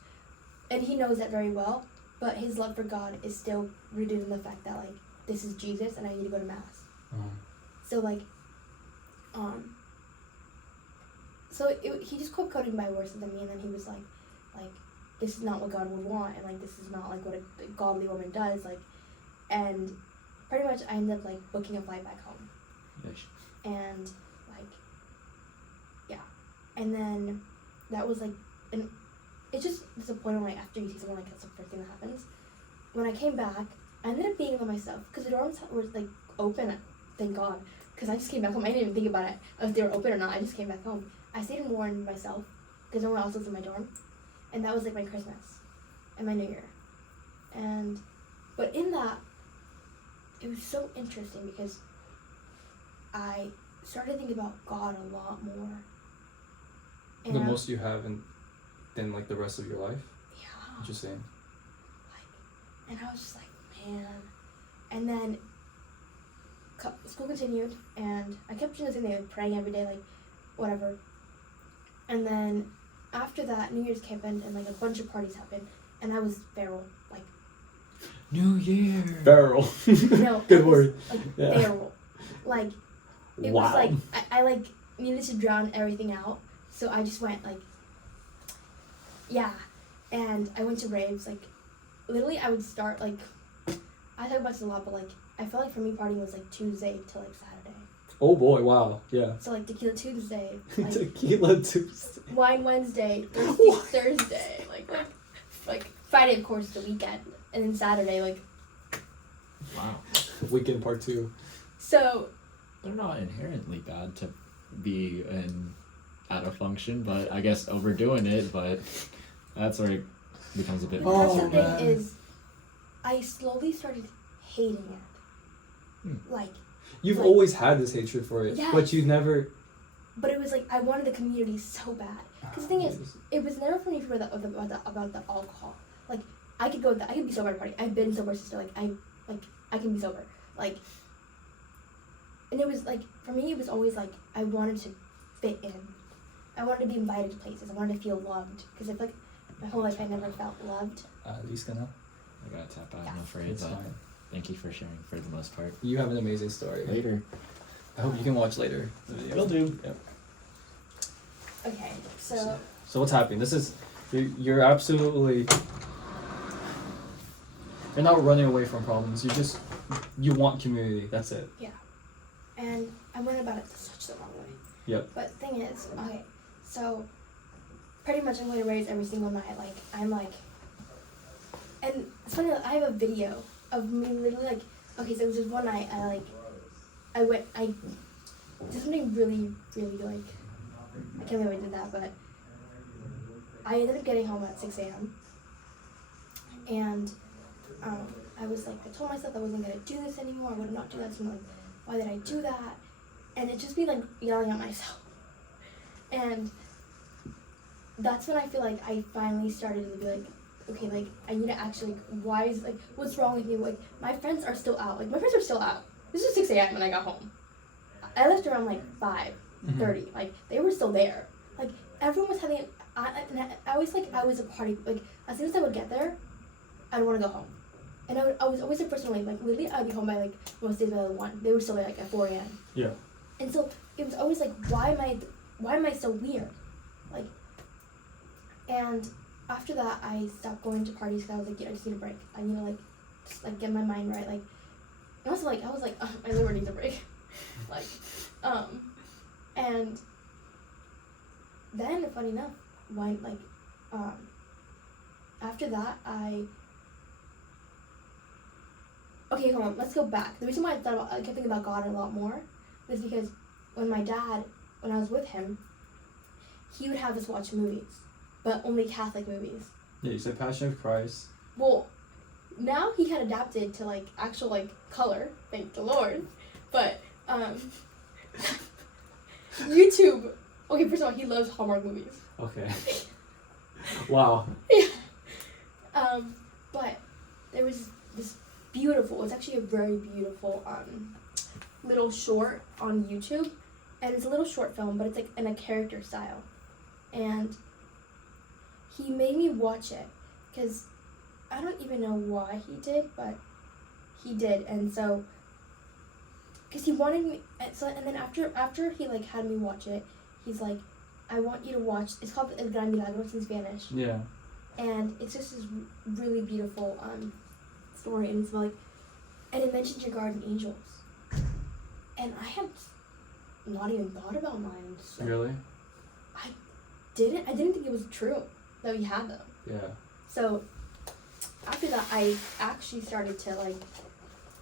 and he knows that very well. But his love for God is still rooted in the fact that like this is Jesus and I need to go to mass. So like, he just kept quoting Bible verses at me, and then he was like, this is not what God would want, and like this is not like what a godly woman does, like, and pretty much I ended up like booking a flight back home. Yes. And like, yeah, and then that was like, and it's just disappointing. Like after you see someone, like that's the first thing that happens. When I came back, I ended up being by myself because the dorms were like open, thank God, because I just came back home. I didn't even think about it if they were open or not. I just came back home. I stayed in Warren myself because no one else was in my dorm, and that was like my Christmas and my New Year, but in that, it was so interesting because I started thinking about God a lot more. And The most you have than like the rest of your life. Yeah. Interesting. Like, and I was just like, man. And then school continued, and I kept doing the same thing, like praying every day, like whatever. And then after that, New Year's happened, and like a bunch of parties happened, and I was feral, like. New Year. Feral. No. Good I was, word. Like Yeah. feral, like. It Wow. was like I like needed to drown everything out, so I just went like. Yeah, and I went to raves, like, literally I would start like. I talk about this a lot, but like I felt like for me partying was like Tuesday till like Saturday. Oh boy! Wow. Yeah. So like Tequila Tuesday, like Tequila Tuesday. Wine Wednesday, Thirsty Thursday, like Friday of course the weekend, and then Saturday like. Wow. Weekend part 2. So. They're not inherently bad to be at a function, but I guess overdoing it. But that's where it becomes a bit But more. that's the man. thing is, I slowly started hating it. Like. You've Like- always had this hatred for it, Yes. but you never. But it was like I wanted the community so bad. Because the thing is, it was never for me for about the alcohol. Like I could I could be sober at a party. I've been sober, sister. I can be sober. Like. And it was like for me, it was always like I wanted to fit in. I wanted to be invited to places. I wanted to feel loved because I feel like my whole life I never felt loved. Lisa, now. I gotta tap out. Yeah. I'm afraid, It's but fine. thank you for sharing for the most part. You have an amazing story. Later. I hope you can watch later. The video. Will do. Yep. Okay, so So what's happening? This is you're absolutely. You're not running away from problems. You want community. That's it. yeah, and I went about it such the wrong way. Yep. But the thing is, okay, so pretty much I'm going to raise every single night. Like I'm like, and it's funny. I have a video of me literally like. Okay, so it was just one night. I did something really, really like. I can't believe I did that, but I ended up getting home at 6 a.m. And I was like, I told myself I wasn't gonna do this anymore. I would not do that. So I'm like, why did I do that? And it just be like yelling at myself. And that's when I feel like I finally started to be like, okay, like I need to actually, why is like, what's wrong with me? Like my friends are still out. Like my friends are still out. This was 6 a.m. when I got home. I left around like 5:30. Like they were still there. Like everyone was having. I always like I was a party. Like as soon as I would get there, I'd want to go home. And I was always the first one to leave. Like literally, I'd be home by like most days by like 1. They were still there like at 4 a.m. Yeah. And so it was always like, why am I so weird? Like, and after that, I stopped going to parties because I was like, I just need a break. I need to like, just like get my mind right. Like, and also like I was like, my liver needs a break. Like, and then funny enough, when like, after that okay, hold on, let's go back. The reason why I kept thinking about God a lot more is because when I was with him, he would have us watch movies, but only Catholic movies. Yeah, you said Passion of Christ. Well, now he had adapted to like actual like color, thank the Lord, but YouTube. Okay, first of all, he loves Hallmark movies. Okay. Wow. Yeah. But there was this beautiful. It's actually a very beautiful little short on YouTube, and it's a little short film, but it's like in a character style, and he made me watch it because I don't even know why he did, but he did, and so because he wanted me, and then after he like had me watch it, he's like, I want you to watch. It's called El Gran Milagro in Spanish. Yeah. And it's just this really beautiful story, and it's like, and it mentions your guardian angels, and I had not even thought about mine. So Really? I didn't think it was true that we had them. Yeah. So after that, I actually started to like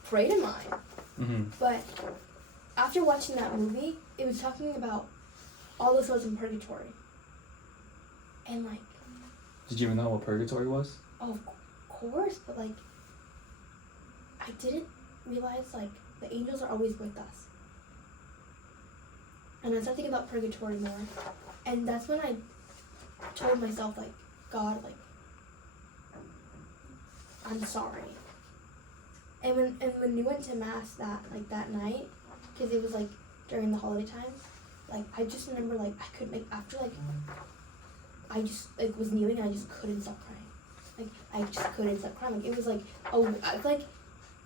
pray to mine. Mm-hmm. But after watching that movie, it was talking about all the souls in purgatory, and like. Did you even know what purgatory was? Oh, of course, but like, I didn't realize like the angels are always with us. And I started thinking about purgatory more, and that's when I told myself like, God, like, I'm sorry. And when we went to mass that night, because it was like during the holiday time, like I just remember like I could make after like. I just like was kneeling and I just couldn't stop crying. Like I just couldn't stop crying. Like it was like like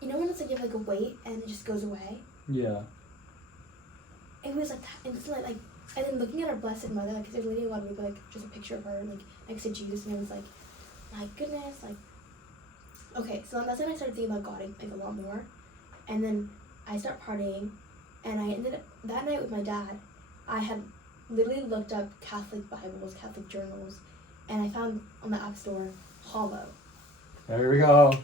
you know when it's like you have like a weight and it just goes away. Yeah. It was like that, and it's like and then looking at our Blessed Mother, like 'cause there's Lady of Guadalupe, like just a picture of her like next to Jesus, and it was like, my goodness, like. Okay, so that's when I started thinking about God like a lot more, and then I start partying, and I ended up that night with my dad. I had literally looked up Catholic Bibles, Catholic journals, and I found on the App Store Hollow. There we go.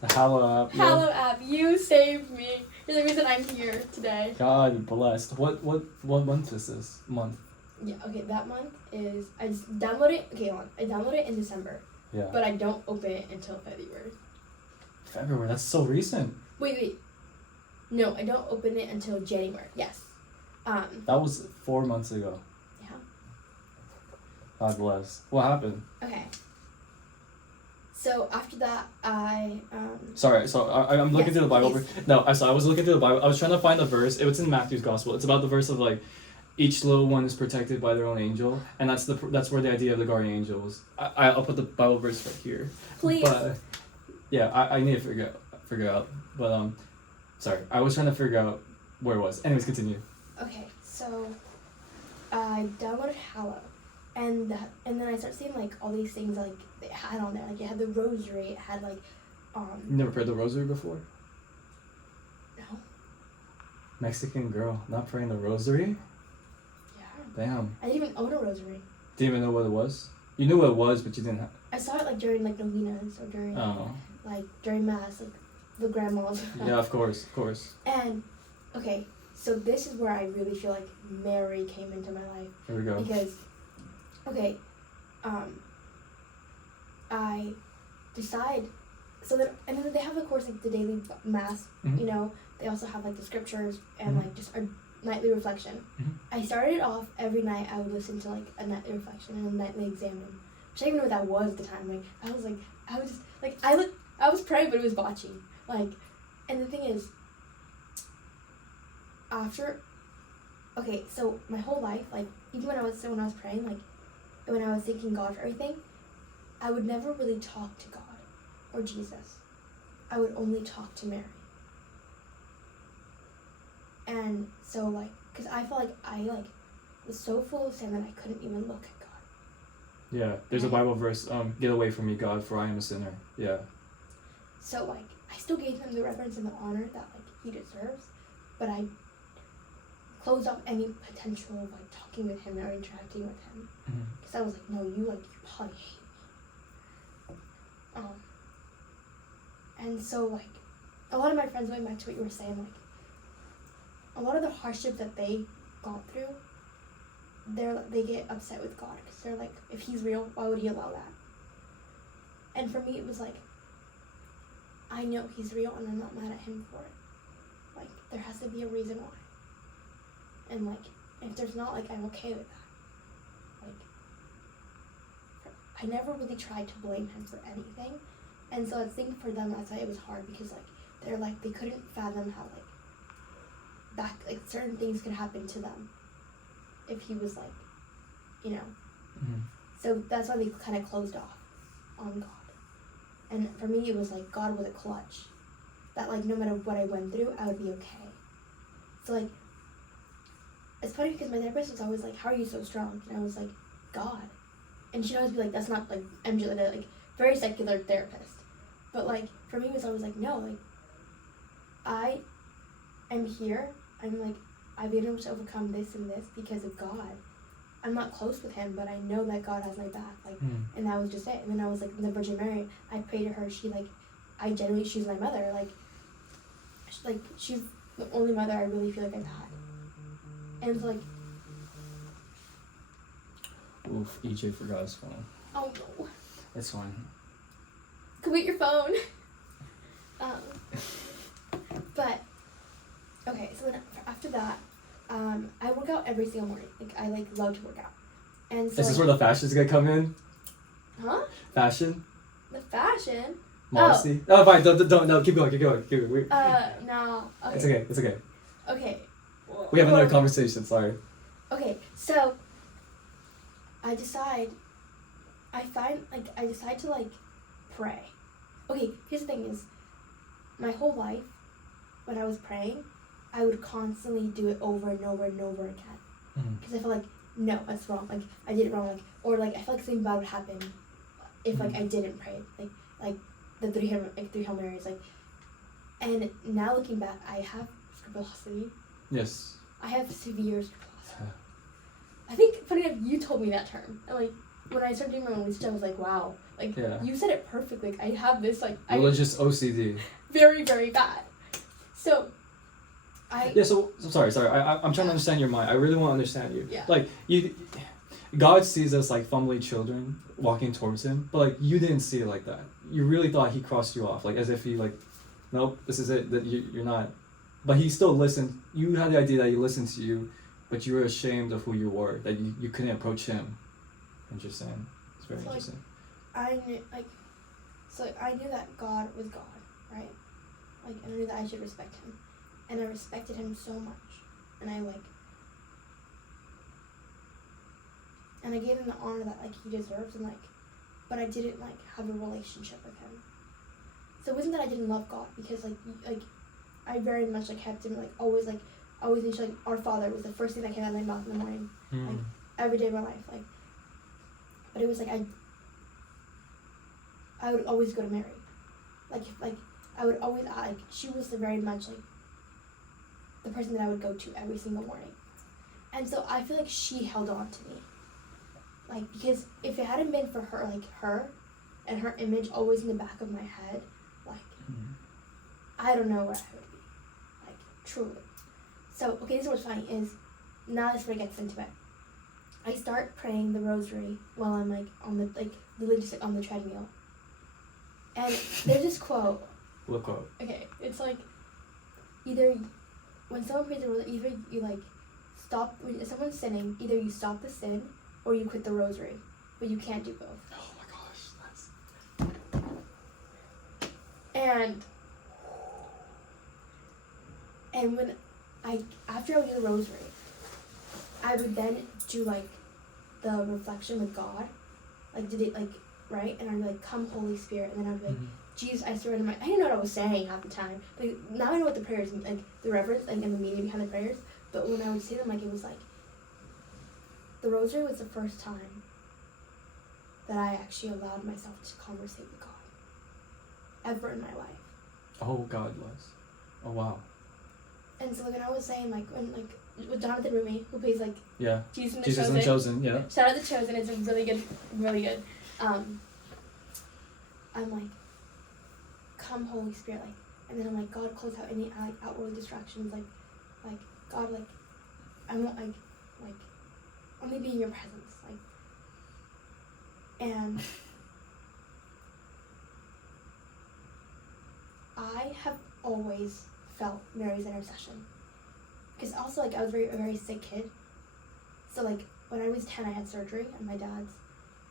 The Hallow app. Hallow app, you saved me. You're the reason I'm here today. God blessed. What month is this month? Yeah, okay, that month is I just download it. Okay, hold on. I download it in December. Yeah. But I don't open it until February. February. That's so recent. Wait. No, I don't open it until January. Yes. That was 4 months ago. Yeah. God bless. What happened? Okay. So after that, I Sorry, so I'm looking Yes, through the Bible. please. No, I was looking through the Bible. I was trying to find the verse. It was in Matthew's Gospel. It's about the verse of like, each little one is protected by their own angel, and that's where the idea of the guardian angel was. I'll put the Bible verse right here. please. But yeah, I need to figure out. But sorry, I was trying to figure out where it was. Anyways, continue. Okay, so I downloaded Hallow, and then I started seeing like all these things like it had on there. Like it had the rosary. It had like You never prayed the rosary before? No. Mexican girl not praying the rosary? Yeah. Damn. I didn't even own a rosary. Didn't even know what it was? You knew what it was, but you didn't have... I saw it like during like novenas or during like during mass, like the grandmas. Yeah, of course. And okay, so this is where I really feel like Mary came into my life. Here we go. Because, okay, I decide, so that, and then they have of course like the daily mass, Mhm. you know, they also have like the scriptures and Mhm. like just a nightly reflection. Mhm. I started off every night I would listen to like a nightly reflection and a nightly examen, which I didn't even know what that was at the time. Like I was praying but it was botching. Like, and the thing is, after, okay, so my whole life, like even when I was praying, like when I was thanking God for everything, I would never really talk to God or Jesus. I would only talk to Mary. And so like, cause I felt like I like was so full of sin that I couldn't even look at God. Yeah, there's a Bible verse, get away from me, God, for I am a sinner. Yeah. So like, I still gave him the reverence and the honor that like he deserves, but I closed off any potential of like talking with him or interacting with him. Because I was like, no, you probably hate me. And so like, a lot of my friends, going back to what you were saying, like, a lot of the hardships that they got through, they get upset with God because they're like, if he's real, why would he allow that? And for me, it was like, I know he's real and I'm not mad at him for it. Like, there has to be a reason why. And like, if there's not, like, I'm okay with that. Like, I never really tried to blame him for anything. And so I think for them, that's why it was hard, because like, they're like, they couldn't fathom how like, that like certain things could happen to them if he was like, you know. Mm-hmm. So that's why they kind of closed off on God. And for me, it was like God was a clutch. That like no matter what I went through, I would be okay. So like, it's funny because my therapist was always like, "How are you so strong?" And I was like, "God." And she'd always be like, "That's not like MJ, like very secular therapist." But like for me, it was always like, "No, like I am here. I'm like I've been able to overcome this and this because of God. I'm not close with him, but I know that God has my back." Like, and that was just it. And then I was like, in the Virgin Mary, I prayed to her. She like, she's my mother. Like she's the only mother I really feel like I've had. And so like, Oof, EJ forgot his phone. oh no, It's fine. come get your phone. But okay, so then after that, I work out every single morning. Like I like love to work out. And so Is this like, where the fashion's gonna come in? huh? Fashion? The fashion? Modesty? Oh, fine. Don't. No, keep going. No. Okay. It's okay. Okay. We have another conversation. Sorry. Okay, so I decide to like pray. Okay, here's the thing is, my whole life, when I was praying, I would constantly do it over and over and over again. Because I felt like, no, that's wrong. Like, I did it wrong. Like, or like, I felt like something bad would happen if like I didn't pray. Like the three Hail Marys. Like, and now looking back, I have scrupulosity. Yes. I have severe scrupulosity. I think, funny enough, you told me that term. And like, when I started doing my own research, I was like, wow. Like, you said it perfectly. Like, I have this, like... Religious OCD. Very, very bad. So, So sorry. I'm trying to understand your mind. I really want to understand you. Yeah. Like, God sees us like fumbling children walking towards him, but like, you didn't see it like that. You really thought he crossed you off. Like, as if he like, nope, this is it. That you're not... But he still listened. You had the idea that he listened to you, but you were ashamed of who you were, that you couldn't approach him. Interesting. It's very interesting. I knew that God was God, right? Like, and I knew that I should respect him. And I respected him so much. And I gave him the honor that, like, he deserves, and, like, but I didn't, like, have a relationship with him. So it wasn't that I didn't love God, because, like, I very much, like, kept him, like, always made sure, like, Our Father was the first thing that came out of my mouth in the morning. Like, every day of my life, like, but it was, like, I would always go to Mary. Like, I would always, like, she was very much, like, the person that I would go to every single morning. And so I feel like she held on to me. Like, because if it hadn't been for her, like, her and her image always in the back of my head, like, I don't know where I would be. Like, truly. So, okay, this is what's funny is, now this is where it gets into it. I start praying the rosary while I'm, like, on the, like, literally on the treadmill. And there's this quote. What quote? Okay, it's like, either, when someone prays the rosary, either you, like, stop, when someone's sinning, either you stop the sin, or you quit the rosary. But you can't do both. Oh my gosh, And when after I would do the rosary, I would then do, like, the reflection with God. Like, did it, like, right? And I'd be like, come Holy Spirit. And then I'd be like, Jesus, I surrender I didn't know what I was saying half the time. Like, now I know what the prayers mean, like, the reverence and the meaning behind the prayers. But when I would say them, like, it was like, the rosary was the first time that I actually allowed myself to conversate with God. Ever in my life. Oh, God was. Oh, wow. And so, like, when I was saying, like, when, like, with Jonathan Rumi, who plays, like, Yeah. Jesus and Jesus and the Chosen, yeah. Shout out The Chosen, it's a really good. I'm like, come Holy Spirit, like, and then I'm like, God, close out any, like, outward distractions, like, God, like, I won't, like, only be in your presence, like, and I have always felt Mary's intercession. Because also, like, I was a very sick kid. So, like, when I was 10, I had surgery on my dad's.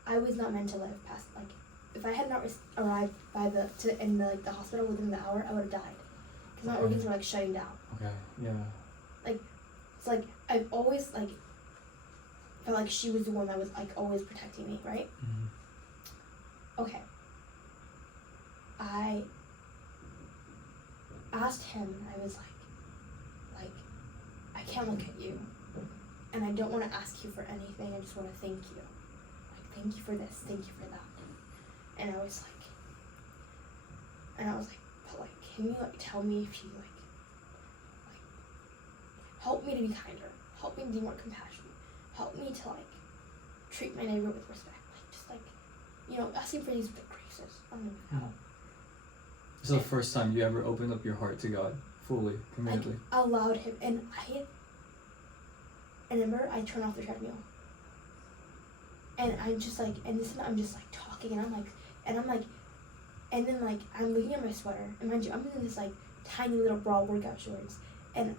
I was not meant to live past, like, if I had not arrived in the hospital within the hour, I would have died. Because my organs were, like, shutting down. Okay, yeah. like, it's like I've always like felt like she was the one that was like always protecting me, right? Okay. I asked him, I was like, I can't look at you, and I don't want to ask you for anything. I just want to thank you. Like, thank you for this, thank you for that. And I was like, but like, can you like tell me if you like help me to be kinder, help me to be more compassionate, help me to like treat my neighbor with respect, like just like, you know, asking for these big graces. I don't know how. This is the first time you ever opened up your heart to God fully, committedly. I allowed him, and I remember I turned off the treadmill, and I'm just like, and this time I'm just like talking, and I'm like, and then like I'm looking at my sweater, and mind you, I'm in this like tiny little bra workout shorts, and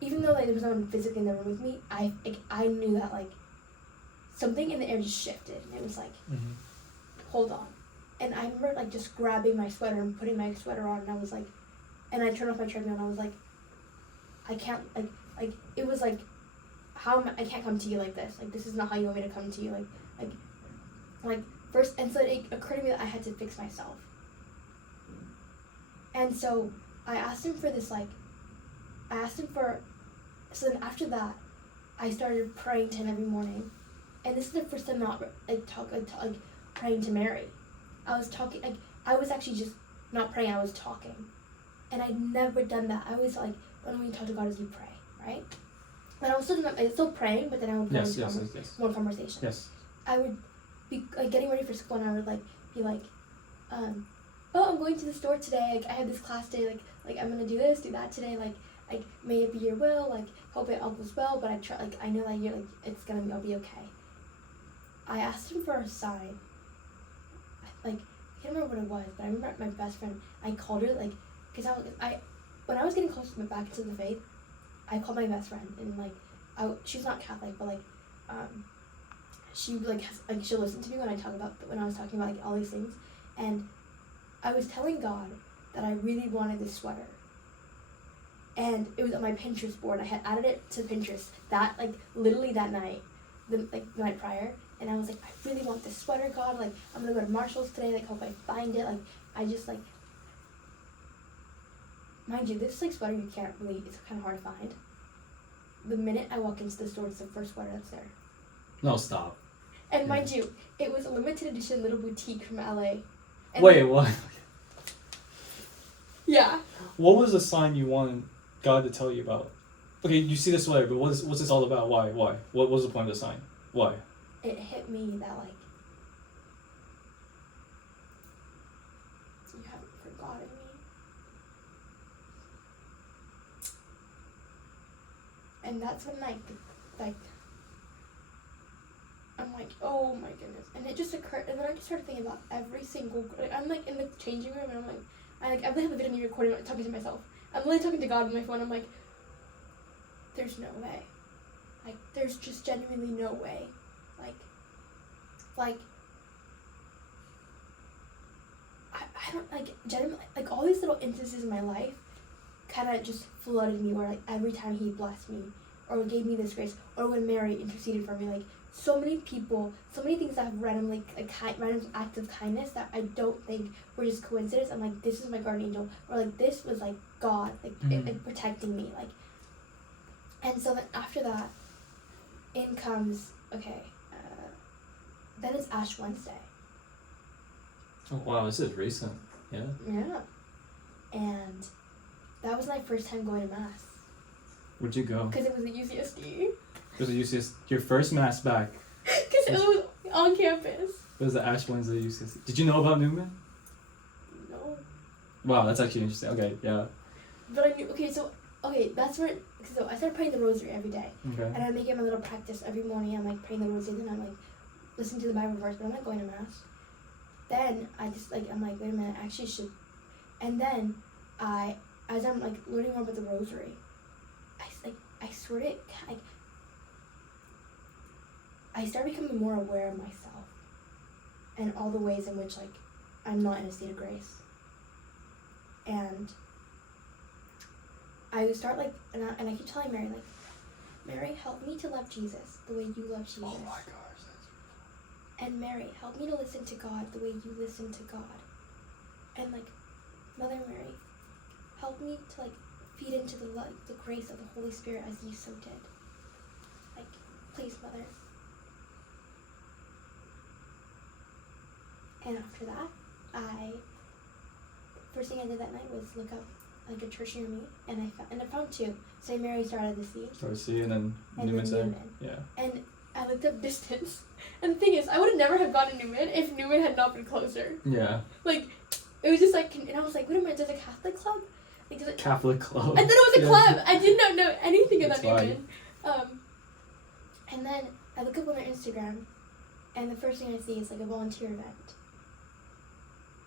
even though like there was no one physically in the room with me, I knew that like something in the air just shifted, and it was like, hold on. And I remember like just grabbing my sweater and putting my sweater on, and I was like, and I turned off my treadmill, and I was like, I can't like it was like, how am I can't come to you like this, like this is not how you want me to come to you, like first. And so it occurred to me that I had to fix myself, and so I asked him for this so then after that I started praying to him every morning, and this is the first time not like praying to Mary. I was talking, like, I was actually just not praying, I was talking. And I'd never done that. I was like, when you talk to God as you pray, right? And I was still praying, but then I would go into more conversation. Yes. I would be like getting ready for school, and I would like be like, oh, I'm going to the store today, like I have this class day, like I'm gonna do this, do that today, like may it be your will, like hope it all goes well, but I know that you're like I'll be okay. I asked him for a sign. Like, I can't remember what it was, but I remember my best friend, I called her, like, because when I was getting close to back into the faith, I called my best friend, and, like, she's not Catholic, but, like, she, like, she'll listen to me when I was talking about, like, all these things, and I was telling God that I really wanted this sweater, and it was on my Pinterest board. I had added it to Pinterest literally that night, the night prior. And I was like, I really want this sweater, God. Like, I'm gonna go to Marshall's today. Like, hope I find it. Like, I just like, mind you, this like sweater you can't really. It's kind of hard to find. The minute I walk into the store, it's the first sweater that's there. No, stop. And mind you, it was a limited edition little boutique from LA. And wait, what? Yeah. What was the sign you wanted God to tell you about? Okay, you see the sweater, but what's this all about? Why? What was the point of the sign? Why? It hit me that like you haven't forgotten me, and that's when like I'm like, oh my goodness, and it just occurred, and then I just started thinking about every single. I'm like in the changing room, and I'm like, I really have a video of me recording, talking to myself. I'm really talking to God on my phone. I'm like, there's no way, like there's just genuinely no way. Like, I don't, like, genuinely, like, all these little instances in my life kind of just flooded me, where, like, every time he blessed me, or gave me this grace, or when Mary interceded for me, like, so many people, so many things that have randomly, like, random acts of kindness that I don't think were just coincidence. I'm like, this is my guardian angel, or, like, this was, like, God, like, protecting me, like, and so then after that, in comes, okay, then it's Ash Wednesday. Oh wow, this is recent. Yeah. Yeah. And that was my first time going to Mass. Where'd you go? Because it was at UCSD. It was a UCSD. Your first Mass back. Because it was on campus. It was the Ash Wednesday at UCSD. Did you know about Newman? No. Wow, that's actually interesting. Okay, yeah. But I knew, that's where, so I started praying the rosary every day. Okay. And I make it my little practice every morning. I'm like praying the rosary, then I'm like listening to the Bible verse, but I'm not going to Mass. Then I just like, I'm like, wait a minute, I actually should. And then as I'm like learning more about the rosary, I sort of, like, I started becoming more aware of myself and all the ways in which, like, I'm not in a state of grace. And I start like, and I keep telling Mary, like, Mary, help me to love Jesus the way you love Jesus. Oh my gosh, that's And Mary, help me to listen to God the way you listen to God. And like, Mother Mary, help me to like feed into the love, the grace of the Holy Spirit as you so did. Like, please, Mother. And after that, first thing I did that night was look up like a church near me, and I found two. St. Mary's Daughter of the Sea. Start to see, and then And Newman then Center. Newman. Yeah. And I looked up distance. And the thing is, I would have never have gone to Newman if Newman had not been closer. Yeah. Like, it was just like, and I was like, wait a minute, there's a Catholic club? Like, there's a Catholic club. I thought it was a club. I did not know anything about That's Newman. And then I look up on their Instagram, and the first thing I see is like a volunteer event.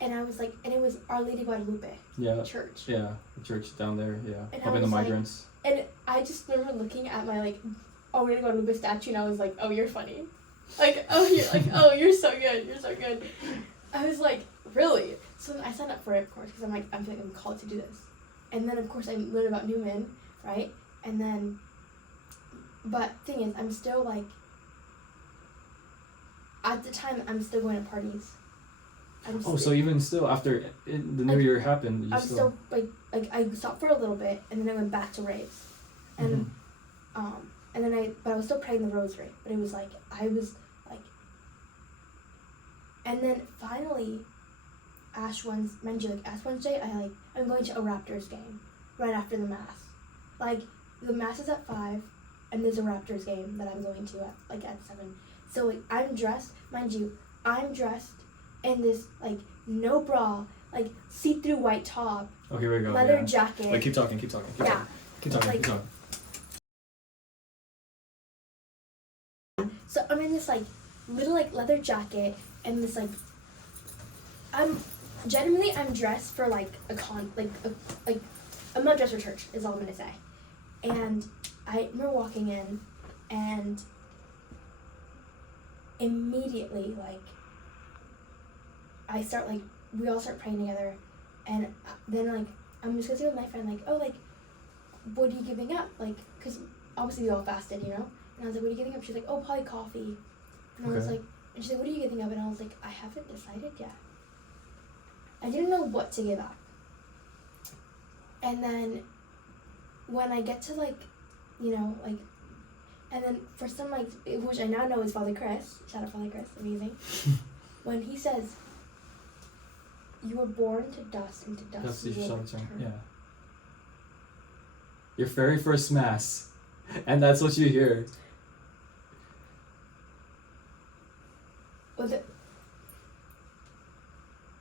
And I was like, and it was Our Lady Guadalupe Yeah. Church. Yeah. The church down there. Yeah. And Helping I the was like- migrants. And I just remember looking at my like Our Lady Guadalupe statue, and I was like, oh, you're funny. Like, oh, you're so good. You're so good. I was like, really? So I signed up for it, of course, because I'm like, I feel like I'm called to do this. And then, of course, I learned about Newman, right? And then, but thing is, I'm still like, at the time, I'm still going to parties. So even still, after the New Year happened, you I'm still like I stopped for a little bit, and then I went back to raves, and and then but I was still praying the rosary, but it was like I was like, and then finally, Ash Wednesday, I'm going to a Raptors game right after the mass, like the mass is at 5, and there's a Raptors game that I'm going to at 7, so like I'm dressed, mind you, I'm dressed in this like no bra, like see-through white top, okay, here we go. leather jacket. Wait, keep talking. Yeah. Keep talking. So I'm in this like little like leather jacket and this like I'm dressed for like I'm not dressed for church is all I'm gonna say. And I remember walking in and immediately like we all start praying together, and then like I'm discussing with my friend like, oh, like what are you giving up, like because obviously we all fasted, you know. And I was like, what are you giving up? She's like, oh, probably coffee. And I was like, and she's like, what are you giving up? And I was like, I haven't decided yet. I didn't know what to give up. And then when I get to like, you know, like, and then for some like, which I now know is Father Chris, shout out Father Chris, amazing. When he says, you were born to dust, and to dust you will return. Yeah. Your very first mass, and that's what you hear.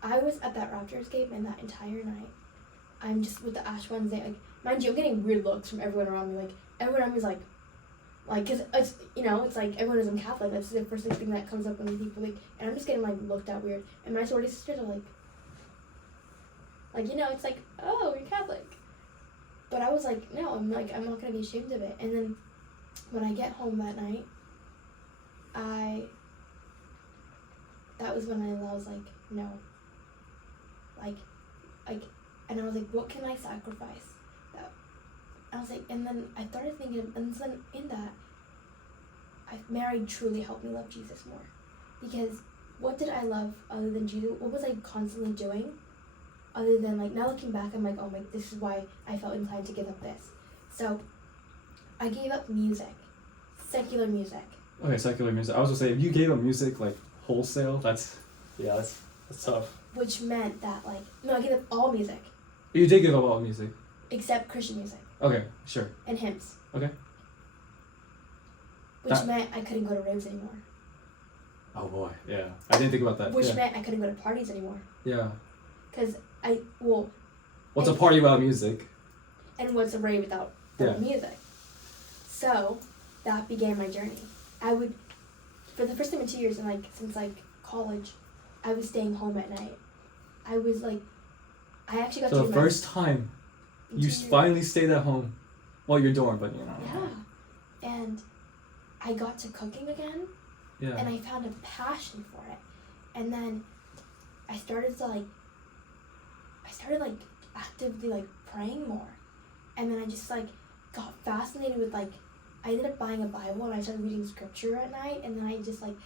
I was at that Raptors game, and that entire night, I'm just with the Ash Wednesday. Like, mind you, I'm getting weird looks from everyone around me. Like, everyone around me is like, cause it's, you know, it's like everyone is Catholic. That's the first thing that comes up when people like, and I'm just getting like looked at weird. And my sorority sisters are like, you know, it's like, oh, you're Catholic. But I was like, no, I'm not gonna be ashamed of it. And then when I get home that night, that was when I was like, no. And I was like, what can I sacrifice? I was like, and then I started thinking, and then in that, Mary truly helped me love Jesus more. Because what did I love other than Jesus? What was I constantly doing? Other than, like, now looking back, I'm like, oh my, this is why I felt inclined to give up this. So, I gave up music. Secular music. Okay, secular music. I was gonna say, if you gave up music, like, wholesale, that's tough. Which meant that, like, no, I gave up all music. You did give up all music. Except Christian music. Okay, sure. And hymns. Okay. Which meant I couldn't go to raves anymore. Oh boy, yeah. I didn't think about that. Which meant I couldn't go to parties anymore. Yeah. Because What's a party without music? And what's a rave without music? So, that began my journey. For the first time in 2 years, and like, since like college, I was staying home at night. I was like, I actually got to So the first time you finally stayed at home. Well, your dorm, but you know. Yeah. And I got to cooking again. Yeah. And I found a passion for it. And then I started actively like praying more. and then I just like got fascinated with like, I ended up buying a Bible and I started reading scripture at night, and then I just like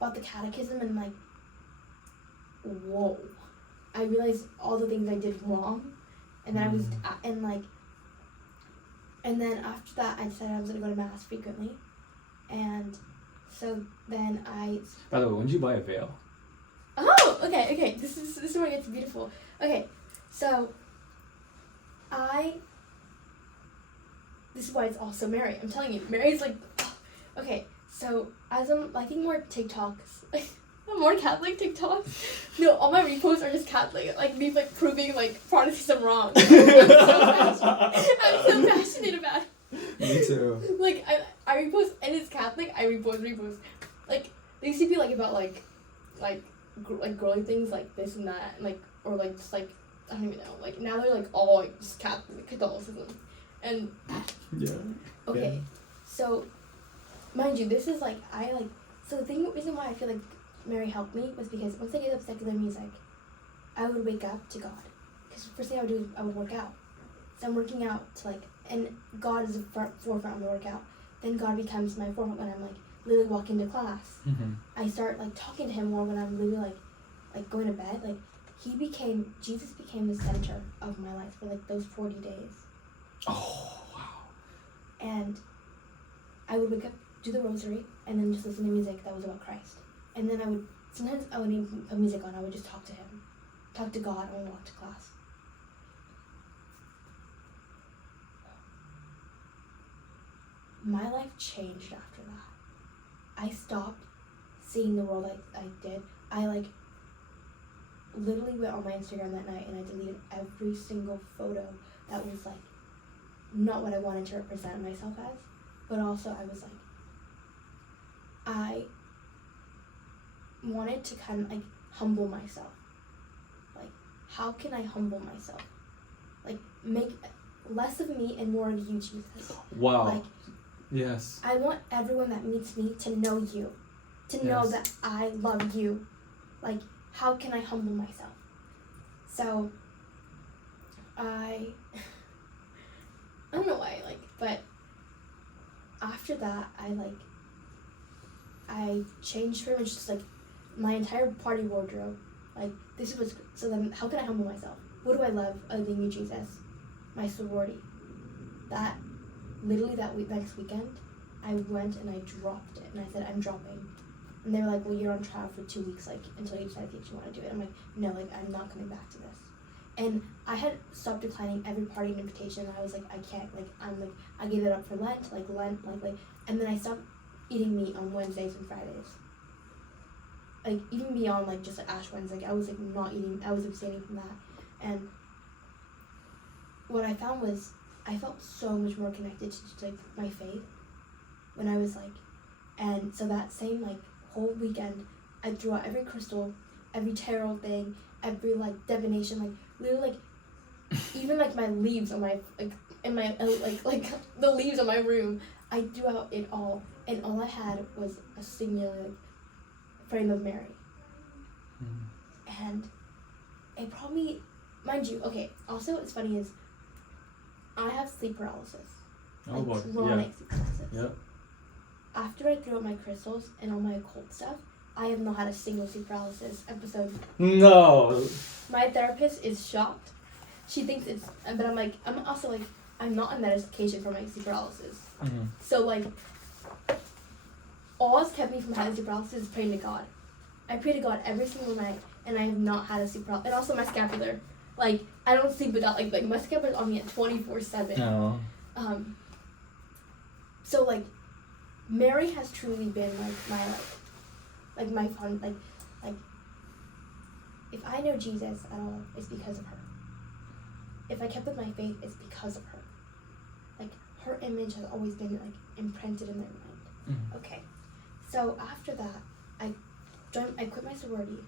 bought the catechism, and like, whoa, I realized all the things I did wrong, and then I was and then after that I decided I was gonna go to mass frequently, and so then I. By the way, when did you buy a veil? Oh, okay. This is where it gets beautiful. Okay, so this is why it's also Mary. I'm telling you, Mary's like, okay. So as I'm liking more TikToks, more Catholic TikToks. No, all my reposts are just Catholic, like me like proving like Protestantism wrong. I'm so passionate about it. Me too. Like I repost, and it's Catholic. I repost. Like they used to be like about like girly things like this and that, and like, or like just like, I don't even know. Like now they're like all like just Catholicism, and yeah. Okay, so mind you, this is like so the reason why I feel like Mary helped me was because once I gave up secular music, I would wake up to God, because first thing I would do is I would work out. So I'm working out to like, and God is the forefront of my workout. Then God becomes my forefront when I'm like literally walking to class. Mm-hmm. I start like talking to him more when I'm literally like going to bed. Like Jesus became the center of my life for like those 40 days. Oh wow. And I would wake up, do the rosary, and then just listen to music that was about Christ. And then sometimes I wouldn't even put music on, I would just talk to him. Talk to God when I walk to class. My life changed after that. I stopped seeing the world like I did. I like literally went on my Instagram that night and I deleted every single photo that was like not what I wanted to represent myself as, but also I was like, I wanted to kind of like humble myself. Like, how can I humble myself? Like, make less of me and more of you, Jesus. Wow. Like, yes. I want everyone that meets me to know you, to know that I love you. Like, how can I humble myself? So, I don't know why, but after that, I changed pretty much just, my entire party wardrobe. So then, how can I humble myself? What do I love other than you, Jesus? My sorority. Literally next weekend, I went and I dropped it, and I said, I'm dropping. And they were like, well, you're on trial for 2 weeks, until you decide if you want to do it. I'm like, no, I'm not coming back to this. And I had stopped declining every party and invitation, and I was like, I can't, I gave it up for Lent, and then I stopped eating meat on Wednesdays and Fridays. Even beyond, just Ash Wednesday, I was, not eating, I was abstaining from that. And what I found was, I felt so much more connected to, my faith when I was, and so that same, whole weekend, I threw out every crystal, every tarot thing, every, divination, literally, even, my leaves on my, in my, the leaves on my room, I threw out it all, and all I had was a singular frame of Mary. And it probably, mind you, okay, also what's funny is, I have sleep paralysis. Chronic sleep paralysis. Yeah. After I threw out my crystals and all my occult stuff, I have not had a single sleep paralysis episode. No. My therapist is shocked. She thinks it's, but I'm not on medication for my sleep paralysis. Mm-hmm. So all that's kept me from having sleep paralysis is praying to God. I pray to God every single night, and I have not had a sleep paralysis. And also my scapular. I don't sleep without, my scapular's on me at 24/7. No. So, Mary has truly been, my my fun, if I know Jesus at all, it's because of her. If I kept with my faith, it's because of her. Her image has always been, imprinted in my mind. Mm-hmm. Okay. So, after that, I quit my sorority,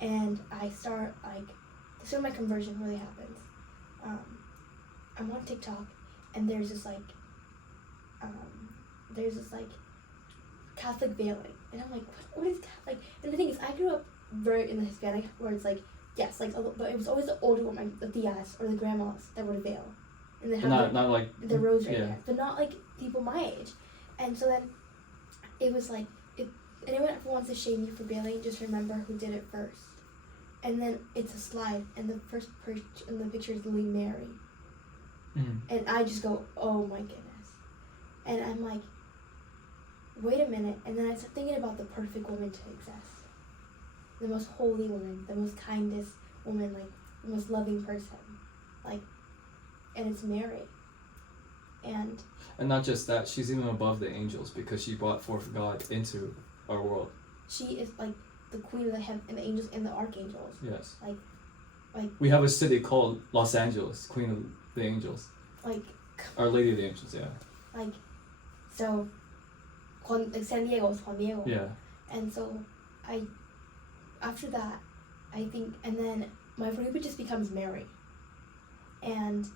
and I start, this is where my conversion really happens. I'm on TikTok, and there's this Catholic veiling, and I'm like, what is Catholic? And the thing is, I grew up very in the Hispanic, where it's yes, but it was always the older women, the tias or the grandmas that would veil, and then And have not like the rosary, yeah. but not like people my age. And so then it was like, if anyone ever wants to shame you for bailing, just remember who did it first. And then it's a slide, and the first in the picture is Lily Mary. Mm. And I just go, oh my goodness. And I'm like, wait a minute. And then I start thinking about the perfect woman to exist. The most holy woman, the most kindest woman, like the most loving person. Like, and it's Mary. And not just that, she's even above the angels because she brought forth God into our world. she is like the queen of the and the angels and the archangels. Yes. Like We have a city called Los Angeles, Queen of the Angels. like Our Lady of the Angels, yeah. like so like San Diego is Juan Diego. Yeah. And so after that I think, and then my favorite just becomes Mary. And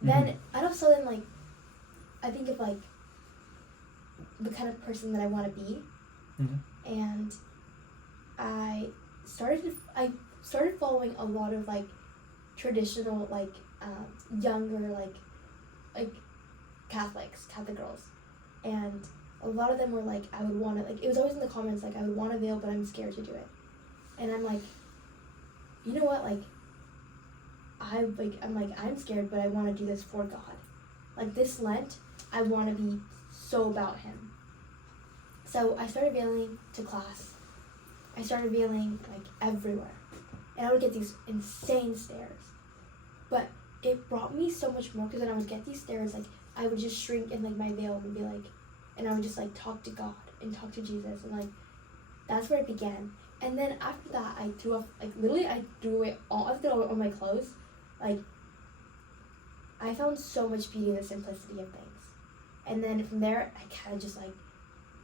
then out of sudden, like I think of like the kind of person that I want to be. Mm-hmm. And I started following a lot of like traditional like younger like Catholic girls, and a lot of them were like, I would want to, like, it was always in the comments like, I would want to veil but I'm scared to do it. And I'm like, you know what, like I'm scared but I want to do this for God. Like this Lent I want to be so about him. So I started veiling to class. I started veiling like everywhere. And I would get these insane stares. But it brought me so much more because when I would get these stares, like I would just shrink in like my veil and be like, and I would just like talk to God and talk to Jesus, and like that's where it began. And then after that I threw off, like literally I threw away all my clothes. Like I found so much beauty in the simplicity of things. And then from there I kind of just like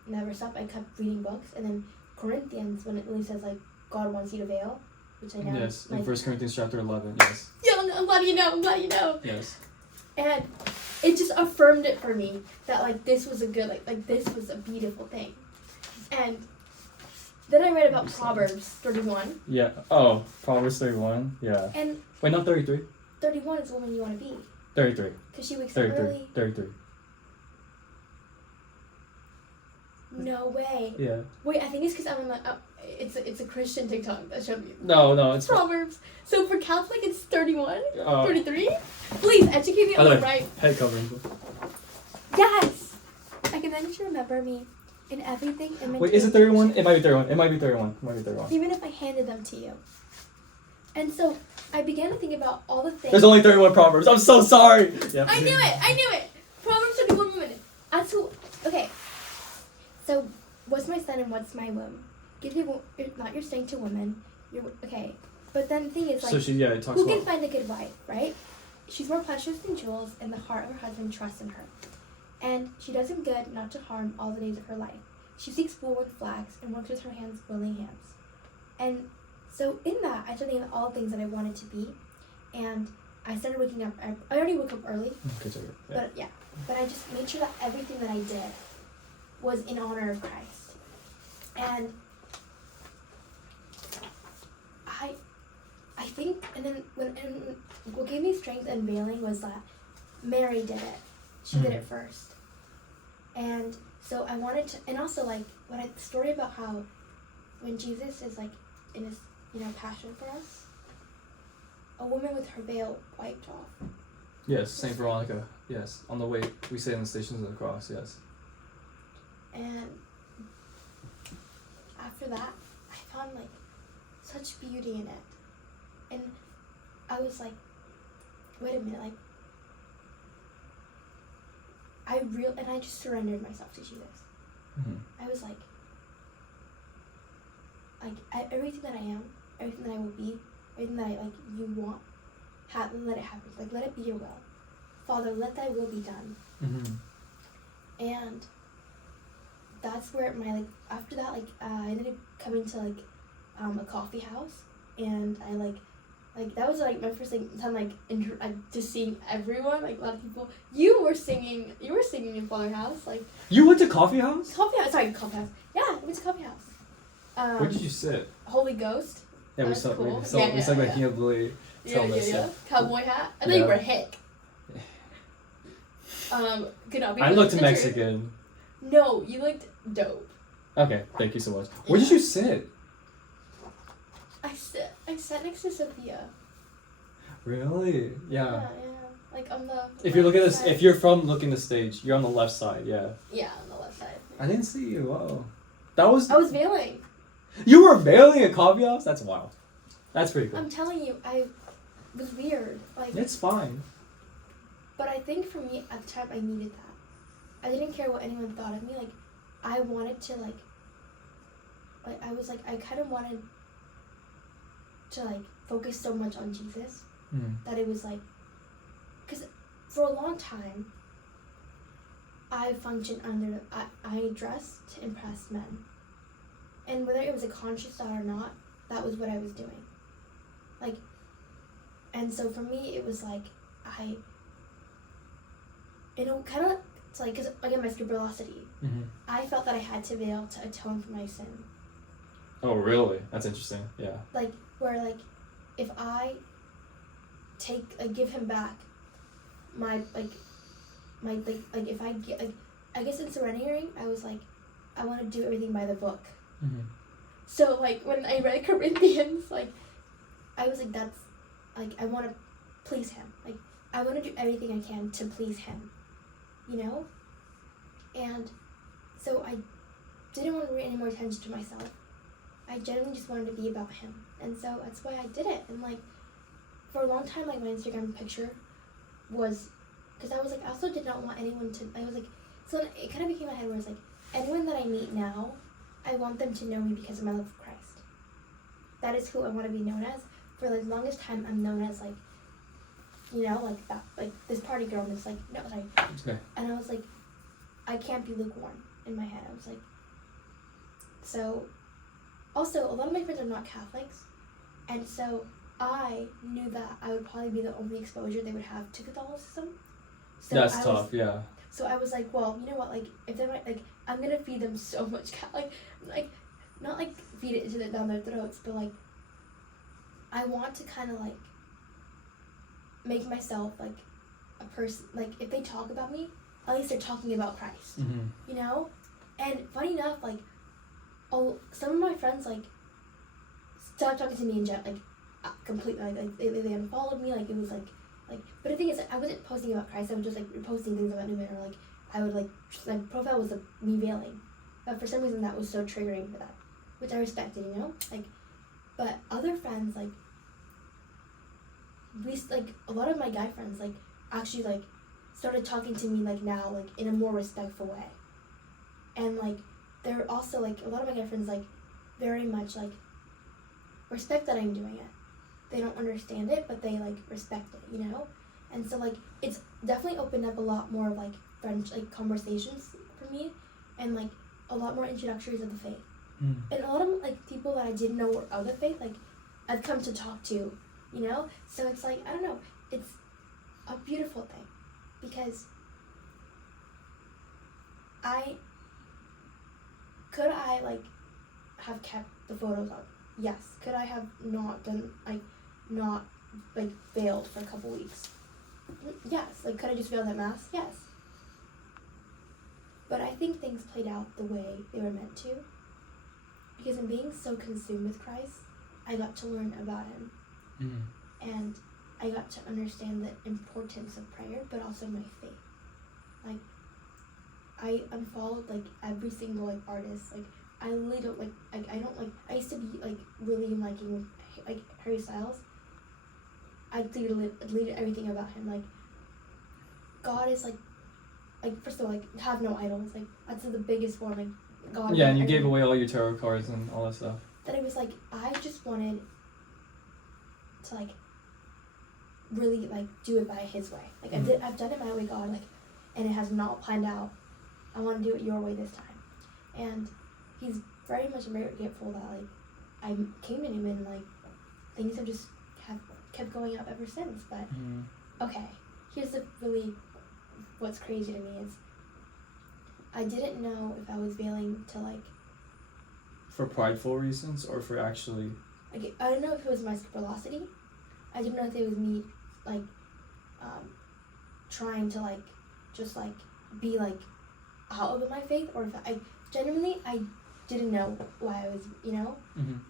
never stopped. I kept reading books, and then Corinthians, when it really says like God wants you to veil, which I know. Yes, like, in 1 Corinthians chapter 11, yes. Yeah, I'm glad you know. Yes. And it just affirmed it for me that like this was a good, like this was a beautiful thing. And then I read about Proverbs 31. Yeah. Oh, Proverbs 31. Yeah. And Wait, not 33. 31 is the woman you want to be. 33. Because she wakes up 33. early. 33. No way. Yeah. Wait, I think it's because I'm on the. It's a Christian TikTok that showed me. No, it's Proverbs. So for Catholic, it's 31, 33. 33. Please educate me on the right. Head covering. Yes. I can manage to remember me in everything. In Wait, is it 31? It might be 31. It might be 31. Even if I handed them to you. And so I began to think about all the things. There's only 31 Proverbs. I'm so sorry. Yep. I knew it. Proverbs 31 women. Okay. So, what's my son and what's my womb? Give you not your strength to women. Okay. But then the thing is, like, it talks who about. can find a good wife, right? She's more precious than jewels, and the heart of her husband trusts in her. And she does him good not to harm all the days of her life. She seeks wool and flax and works with her hands, willing hands. And so in that, I started thinking of all the things that I wanted to be. And I started waking up. I already woke up early. Okay, sorry. Yeah. But I just made sure that everything that I did was in honor of Christ. And I think, and then what gave me strength and veiling was that Mary did it. She did it first. And so I wanted to, and also like the story about how when Jesus is like in his, passion for us, a woman with her veil wiped off. Yes, Saint Veronica. Yes, on the way we say in the Stations of the Cross. Yes. And after that, I found like such beauty in it, and I was like, wait a minute, like I just surrendered myself to Jesus. Mm-hmm. I was like everything that I am, everything that I will be, everything that you want, let it happen. Like, let it be your will. Father, let thy will be done. Mm-hmm. And that's where after that, I ended up coming to, a coffee house, and I, that was, my first, time, just seeing everyone, a lot of people. You were singing in Father House, You went to coffee house? Coffee house. Yeah, I went to coffee house. Where did you sit? Holy Ghost. Yeah, we saw cool. we saw Yeah. King of Billy tell us. Yeah. Cowboy hat. I thought Yeah. you were hick. Could not be. I from looked the picture. Mexican. No, you looked dope. Okay, thank you so much. Where did you sit? I sat next to Sophia. Really? Yeah. Yeah. Like on the. If you're looking at this, side. if you're from looking the stage, you're on the left side. Yeah. Yeah, on the left side. I didn't see you. Wow. That was. I was veiling. You were veiling a caveat? That's wild. That's pretty cool. I'm telling you, I was weird. Like. It's fine. But I think for me at the time, I needed that. I didn't care what anyone thought of me. Like, I wanted to like I was like, I kind of wanted to like focus so much on Jesus that it was like, because for a long time, I functioned under, I dressed to impress men. And whether it was a conscious thought or not, that was what I was doing. Like, and so for me, it was like, kind of, it's like, because again, my scrupulosity, I felt that I had to veil to atone for my sin. Oh, really? That's interesting. Yeah. Like, where, like, if I give him back my, if I get, like, I guess in surrendering, I was like, I want to do everything by the book. So, like, when I read Corinthians, like, I was like, that's, like, I want to please him. Like, I want to do everything I can to please him, you know? And so I didn't want to bring any more attention to myself. I genuinely just wanted to be about him. And so that's why I did it. And, like, for a long time, like, my Instagram picture was, because I was like, I also did not want anyone to, I was like, so it kind of became my head where it's like, anyone that I meet now, I want them to know me because of my love for Christ. That is who I want to be known as. For the longest time, I'm known as, like, you know, like that, like this party girl, and it's like, no, like, Okay. And I was like, I can't be lukewarm in my head. I was like, so, also, a lot of my friends are not Catholics, and so I knew that I would probably be the only exposure they would have to Catholicism. So That's tough, yeah. So I was like, well, you know what, like, if they might, like, I'm gonna feed them so much, like, not like feed it down their throats, but like, I want to kind of like make myself like a person, like, if they talk about me, at least they're talking about Christ, you know? And funny enough, like, some of my friends, like, stopped talking to me in general, like, completely, like they unfollowed me, like, it was like, but the thing is, I wasn't posting about Christ, I was just, like, posting things about Newman, or, like, I would, like, my profile was, like, me veiling, but for some reason that was so triggering for that, which I respected, you know? Like, but other friends, like, a lot of my guy friends, like, actually, like, started talking to me, like, now, like, in a more respectful way. And, like, they're also, like, a lot of my guy friends, like, very much, like, respect that I'm doing it. They don't understand it, but they, like, respect it, you know? And so, like, it's definitely opened up a lot more, like, French, like, conversations for me, and, like, a lot more introductories of the faith. And a lot of, like, people that I didn't know were of the faith, like, I've come to talk to, you know? So it's like, I don't know, it's a beautiful thing, because could I, like, have kept the photos on? Yes. Could I have not done, like, not, like, veiled for a couple weeks? Yes. Like, could I just veil that mask? Yes. But I think things played out the way they were meant to, because in being so consumed with Christ, I got to learn about him. And I got to understand the importance of prayer, but also my faith. Like, I unfollowed, like, every single, like, artist. Like, I really don't, like, I don't, like, I used to be, like, really liking, like, Harry Styles. I deleted everything about him. Like, God is, like, first of all, like, have no idols. Like, that's the biggest form, like, God. Yeah, and you gave away all your tarot cards and all that stuff. That it was, like, I just wanted to, like, really, like, do it by his way. Like, I've done it my way, God, like, and it has not planned out. I want to do it your way this time. And he's very much very grateful that, like, I came to him and, like, things have just kept going up ever since. But, okay, here's what's crazy to me is, I didn't know if I was veiling to, like, for prideful reasons, or for actually, like, I don't know if it was my scrupulosity. I didn't know if it was me, like, trying to, like, just like be like out of my faith, or if I genuinely I didn't know why I was, you know. Mhm.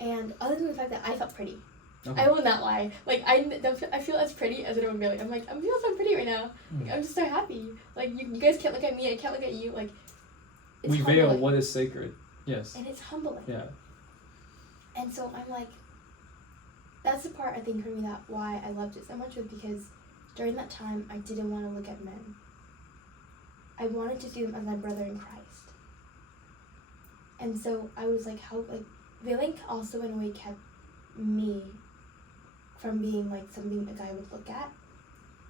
And other than the fact that I felt pretty, Okay. I will not lie. Like I don't feel, I feel as pretty as anyone really. I'm like, I'm feeling so pretty right now. Like, I'm just so happy. Like you guys can't look at me. I can't look at you. Like it's We veil humbling. what is sacred. Yes. And it's humbling. Yeah. And so I'm like, that's the part I think for me that why I loved it so much was because during that time I didn't want to look at men. I wanted to see them as my brother in Christ. And so I was like, how, like, veiling also in a way kept me from being like something a guy would look at.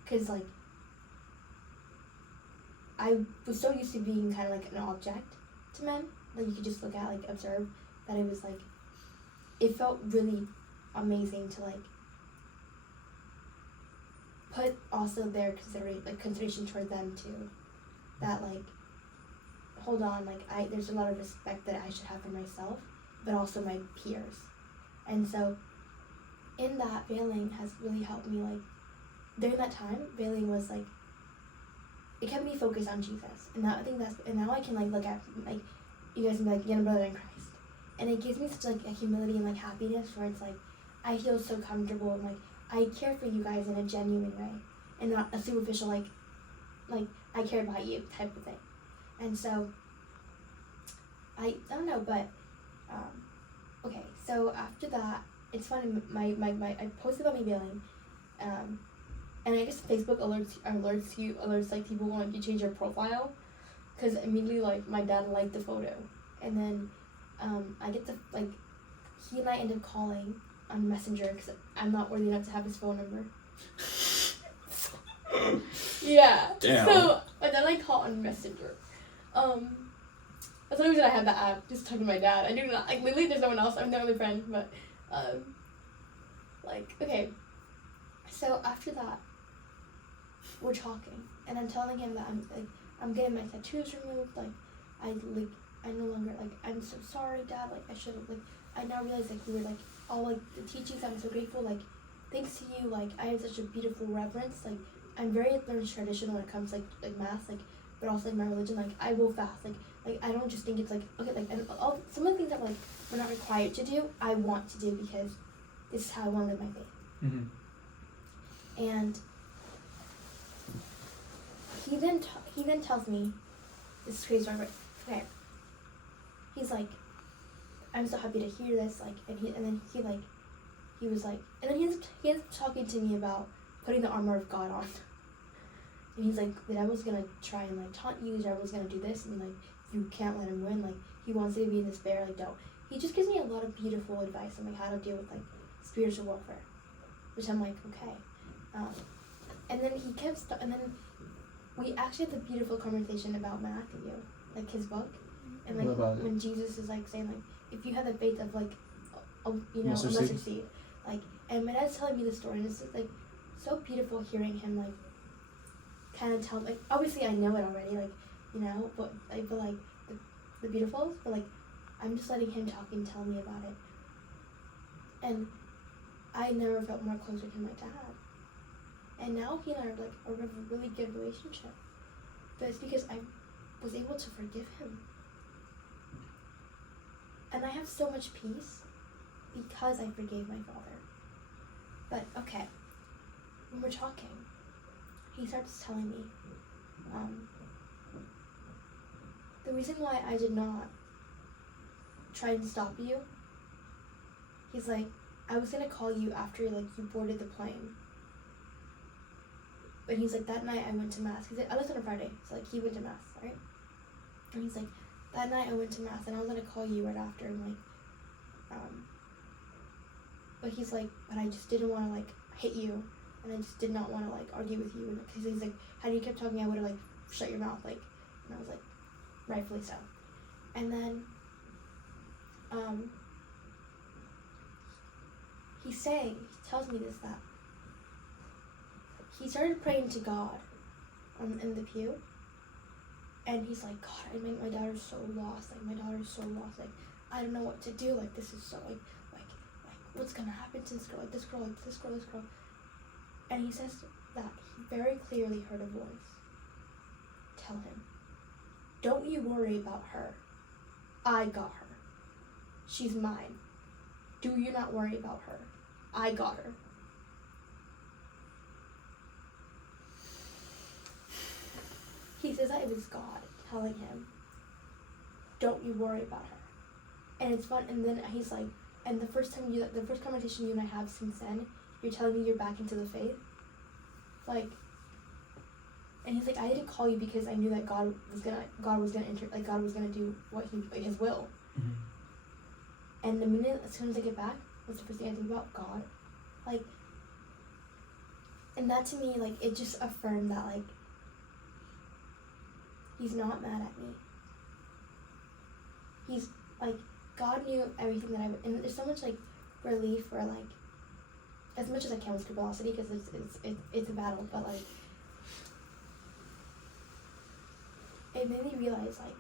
Because like, I was so used to being kind of like an object to men, like you could just look at, like observe, that it was like, it felt really amazing to like put also their consideration toward them too. That like, hold on, like there's a lot of respect that I should have for myself, but also my peers. And so in that, veiling has really helped me, like during that time, veiling was like, it kept me focused on Jesus. And now I think and now I can like look at like you guys and be like, you're a brother in Christ. And it gives me such like a humility and like happiness where it's like, I feel so comfortable and like, I care for you guys in a genuine way and not a superficial like I care about you type of thing. And so I don't know, but okay, so after that, it's funny, my I posted about me veiling, and I guess Facebook alerts like people when you change your profile, because immediately like my dad liked the photo, and then I get to like, he and I end up calling on Messenger because I'm not worthy enough to have his phone number. Yeah. Damn. So and then I call on Messenger. That's the only reason I had the app, just talking to my dad. I do not, like, literally there's no one else, I'm no other friend, but like, okay. So after that, we're talking, and I'm telling him that I'm getting my tattoos removed, like I no longer, like, I'm so sorry, Dad, like I should have, like, I now realize like we were like all like the teachings, I'm so grateful, like thanks to you, like I have such a beautiful reverence, like I'm very traditional when it comes like mass, like, but also like my religion, like I will fast, like I don't just think it's like, okay, like, and all some of the things that like we're not required to do, I want to do because this is how I want to live my faith. Mm-hmm. And he then tells me, this is crazy, but okay, he's like, I'm so happy to hear this, like, and then he was like, and then he ends up talking to me about putting the armor of God on. And he's like, the devil's gonna try and like taunt you, the devil's gonna do this, and like, you can't let him win, like, he wants you to be in despair, like, don't. He just gives me a lot of beautiful advice on like how to deal with like spiritual warfare, which I'm like, okay. And then he kept, and then we actually had the beautiful conversation about Matthew, like his book, and like when Jesus is like saying like, if you have the faith of like, a mustard seed, like, and my dad's telling me the story, and it's just like so beautiful hearing him like kind of tell, like, obviously I know it already, like, you know, but like the beautifuls, but like I'm just letting him talk and tell me about it, and I never felt more closer to my dad. And now he and I are like a really good relationship. But it's because I was able to forgive him. And I have so much peace because I forgave my father. But okay, when we're talking, he starts telling me the reason why I did not try and stop you, he's like, I was gonna call you after like you boarded the plane. But he's like, that night I went to mass. I left on a Friday, so like he went to mass, right? And he's like, that night I went to mass, and I was gonna call you right after, and like, but he's like, but I just didn't want to like hit you, and I just did not want to like argue with you, and because he's like, had you kept talking, I would have like shut your mouth, like, and I was like, rightfully so. And then, he tells me this, that he started praying to God in the pew, and he's like, God, my daughter's so lost, like, my daughter's so lost, like, I don't know what to do, like, this is so, like, what's gonna happen to this girl, like, this girl, and he says that he very clearly heard a voice, tell him, don't you worry about her. I got her. She's mine. Do you not worry about her. I got her. He says that it was God telling him, don't you worry about her. And it's fun, and then he's like, and the first conversation you and I have since then, you're telling me you're back into the faith. Like, and he's like, I didn't call you because I knew that God was gonna do what his will. Mm-hmm. And the minute, as soon as I get back, what's the first thing I think about? God. Like, and that to me, like, it just affirmed that, like, he's not mad at me. He's, like, God knew everything that I would, and there's so much, like, relief or, like, as much as I can with scrupulosity, because it's a battle, but, like, it made me realize, like,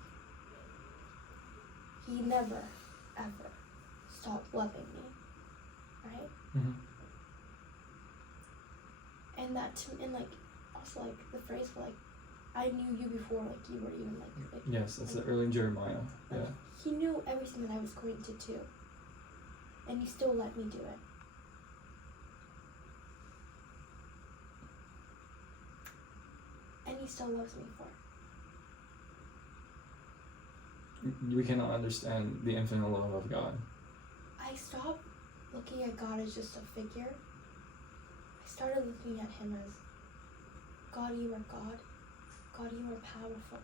he never, ever stopped loving me, right? Mm-hmm. And that, and, like, also, like, the phrase for, like, I knew you before, like, you were even, like Yes, that's the early Jeremiah. like, Yeah. he knew everything that I was going to do, and he still let me do it. And he still loves me for it. We cannot understand the infinite love of God. I stopped looking at God as just a figure. I started looking at him as, God, you are God. God, you are powerful.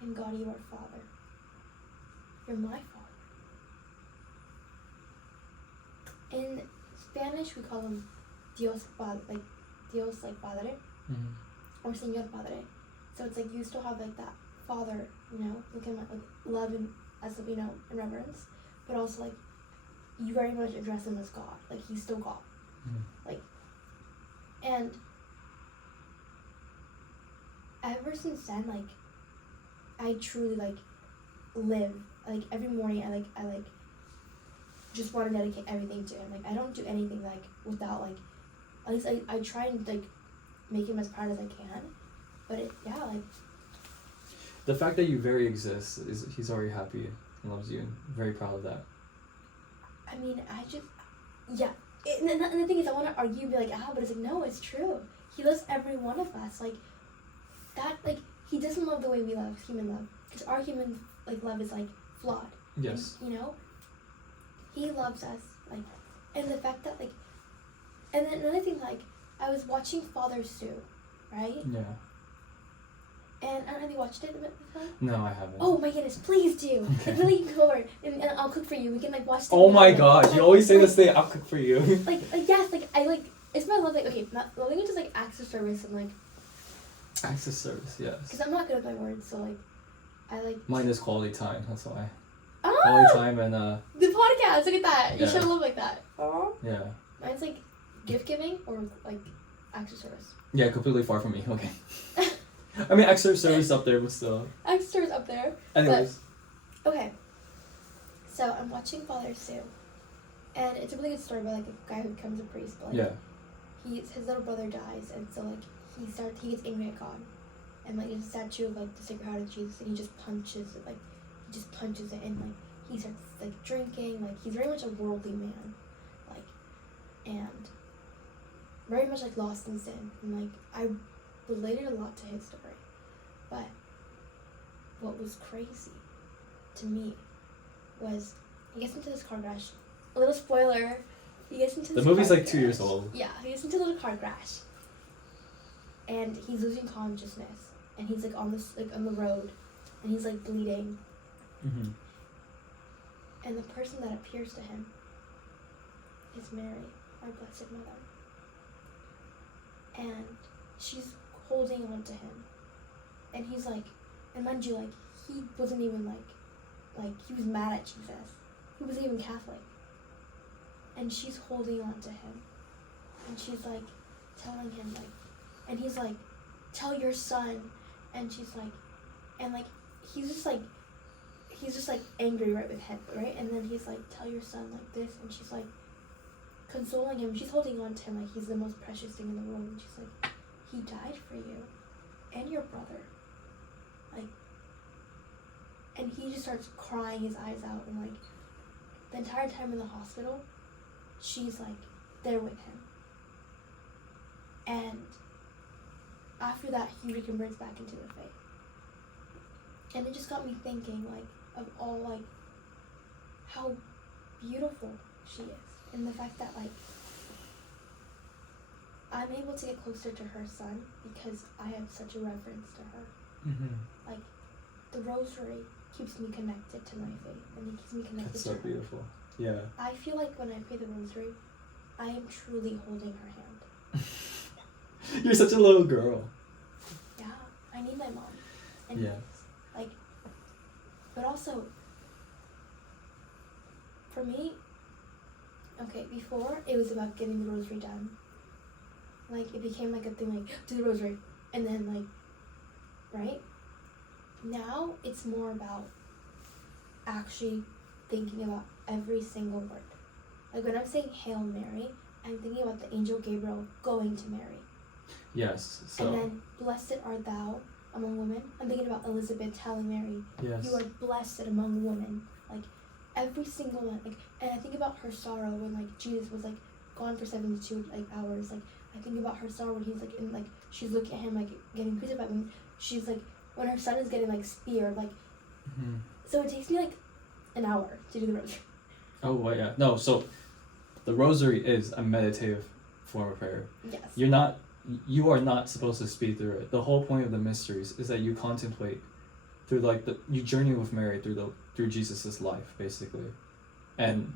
And God, you are Father. You're my Father. In Spanish, we call him Dios, Dios, like, Padre, Mm-hmm. or Señor Padre. So it's like you still have, like, that Father, you know, looking at, like, love and, as, you know, and reverence, but also, like, you very much address him as God. Like, he's still God. Mm-hmm. Like, and ever since then, like, I truly, like, live, like, every morning I just want to dedicate everything to him. Like, I don't do anything, like, without, like, at least I try and, like, make him as proud as I can, but like, The fact that you very exist is he's already happy and loves you and very proud of that. I mean, I just, yeah, and the thing is, I want to argue and be like, but it's like, no, it's true. He loves every one of us, like, that, like, he doesn't love the way we love human love, because our human, like, love is, like, flawed. Yes. And, you know, he loves us, like, and the fact that, like, and then another thing, like, I was watching Father Sue, right? Yeah. And I don't know if you watched it at the time. No, I haven't. Oh my goodness, please do. Okay. Like, really, come over and I'll cook for you. We can, like, watch. Oh my together. God! Like, You always say like, this thing. I'll cook for you. Like yes, like I like. It's my love. Like, okay, not loving it just like acts of service and like. Acts of service, yes. Because I'm not good with my words, so like, I like. Mine is quality time. That's why. Ah! Quality time and The podcast. Look at that. You Yeah. should love like that. Oh. yeah. Mine's like, gift giving or like, acts of service. Yeah, completely far from me. Okay. I mean, extra service up there, but still. Acts of service up there. Anyways. Okay. So I'm watching Father Sue, and it's a really good story about like a guy who becomes a priest. But, like, Yeah. his little brother dies, and so like he gets angry at God, and like there's a statue of like the Sacred Heart of Jesus, and he just punches it, and like he starts like drinking, like he's very much a worldly man, like, and very much like lost in sin, and like I related a lot to his story, but what was crazy to me was he gets into this car crash. A little spoiler. He gets into this The movie's car like 2 years crash. old. Yeah, he gets into a little car crash, and he's losing consciousness, and he's like on the road, and he's like bleeding, Mm-hmm. and the person that appears to him is Mary, our Blessed Mother, and she's holding on to him, and he's like, and mind you, like he wasn't even like he was mad at Jesus. He wasn't even Catholic. And she's holding on to him. And she's like telling him like, and he's like, tell your son. And she's like, and like, he's just like angry right with him, right? And then he's like, tell your son like this. And she's like consoling him. She's holding on to him like he's the most precious thing in the world. And she's like, he died for you and your brother. like, and he just starts crying his eyes out, and like the entire time in the hospital, she's like there with him. And after that, he reconverts back into the faith. And it just got me thinking, like, of all, like, how beautiful she is. And the fact that, like, I'm able to get closer to her son because I have such a reverence to her. Mm-hmm. Like, the rosary keeps me connected to my faith, and it keeps me connected That's to so her. beautiful. Yeah. I feel like when I pray the rosary, I am truly holding her hand. You're such a little girl. Yeah, I need my mom. And Yeah. like, but also, for me, okay, before it was about getting the rosary done. Like, it became like a thing, like, do the rosary, and then, like, right? Now, it's more about actually thinking about every single word. Like, when I'm saying Hail Mary, I'm thinking about the angel Gabriel going to Mary. Yes. So. And then, blessed art thou among women. I'm thinking about Elizabeth telling Mary, Yes. you are blessed among women. Like, every single one. Like, and I think about her sorrow when, like, Jesus was, like, gone for 72 hours. Like, I think about her sorrow when he's, like, in, like, she's looking at him, like, getting crucified. When she's, like, when her son is getting, like, speared. Like, Mm-hmm. so it takes me, like, an hour to do the rosary. Oh, well, yeah. No, so the rosary is a meditative form of prayer. Yes. You are not supposed to speed through it. The whole point of the mysteries is that you contemplate through, like, you journey with Mary through Jesus's life, basically. And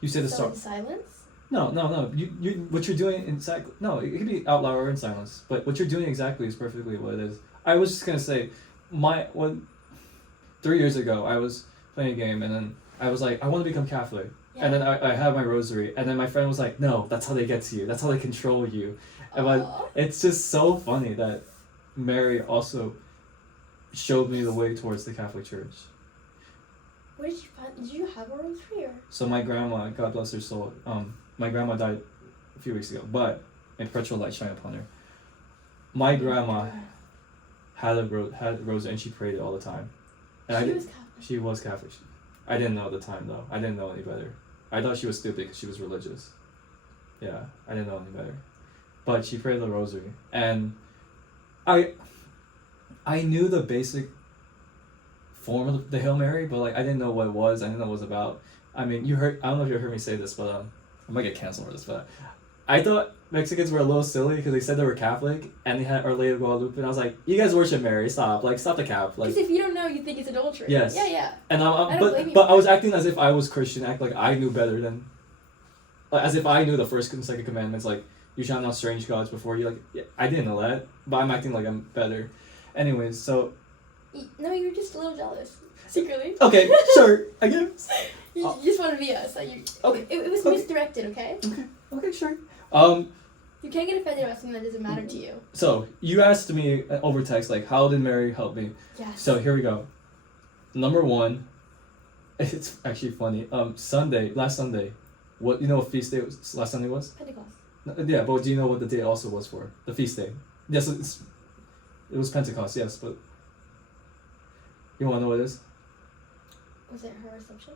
you say the So in silence? No. You what you're doing exactly. No, it could be out loud or in silence. But what you're doing exactly is perfectly what it is. I was just gonna say, 3 years ago, I was playing a game, and then I was like, I want to become Catholic. Yeah. And then I had my rosary, and then my friend was like, no, that's how they get to you. That's how they control you. And Aw. it's just so funny that Mary also showed me the way towards the Catholic Church. Where did you find? Did you have a rosary or? So my grandma, God bless her soul, my grandma died a few weeks ago, but may perpetual light shine upon her. My grandma had a rosary, and she prayed it all the time. And She was Catholic. She was Catholic. I didn't know at the time, though. I didn't know any better. I thought she was stupid because she was religious. Yeah, I didn't know any better. But she prayed the rosary, and I knew the basic form of the Hail Mary, but, like, I didn't know what it was. I didn't know what it was about. I mean, I don't know if you heard me say this, but I might get canceled for this, but I thought Mexicans were a little silly because they said they were Catholic and they had Our Lady of Guadalupe, and I was like, you guys worship Mary, stop the cap, like. Because if you don't know, you think it's adultery. Yes. Yeah. And I don't blame you but for I was it. acting as if I was Christian, act like I knew better than, like, as if I knew the first and second commandments, like, you shall not strange gods before you. Like, yeah, I didn't know that, but I'm acting like I'm better. Anyways, so. No, you're just a little jealous. Secretly. Okay, sure, I guess. You just want to be us. Like, Okay. It was Okay. misdirected, okay? Okay, sure. You can't get offended about something that doesn't matter to you. So you asked me over text, like, how did Mary help me? Yes. So here we go. Number one, it's actually funny. Last Sunday, what, you know what feast day last Sunday was? Pentecost. Yeah, but do you know what the day also was for? The feast day. Yes, it was Pentecost, yes, but you want to know what it is? Was it her reception?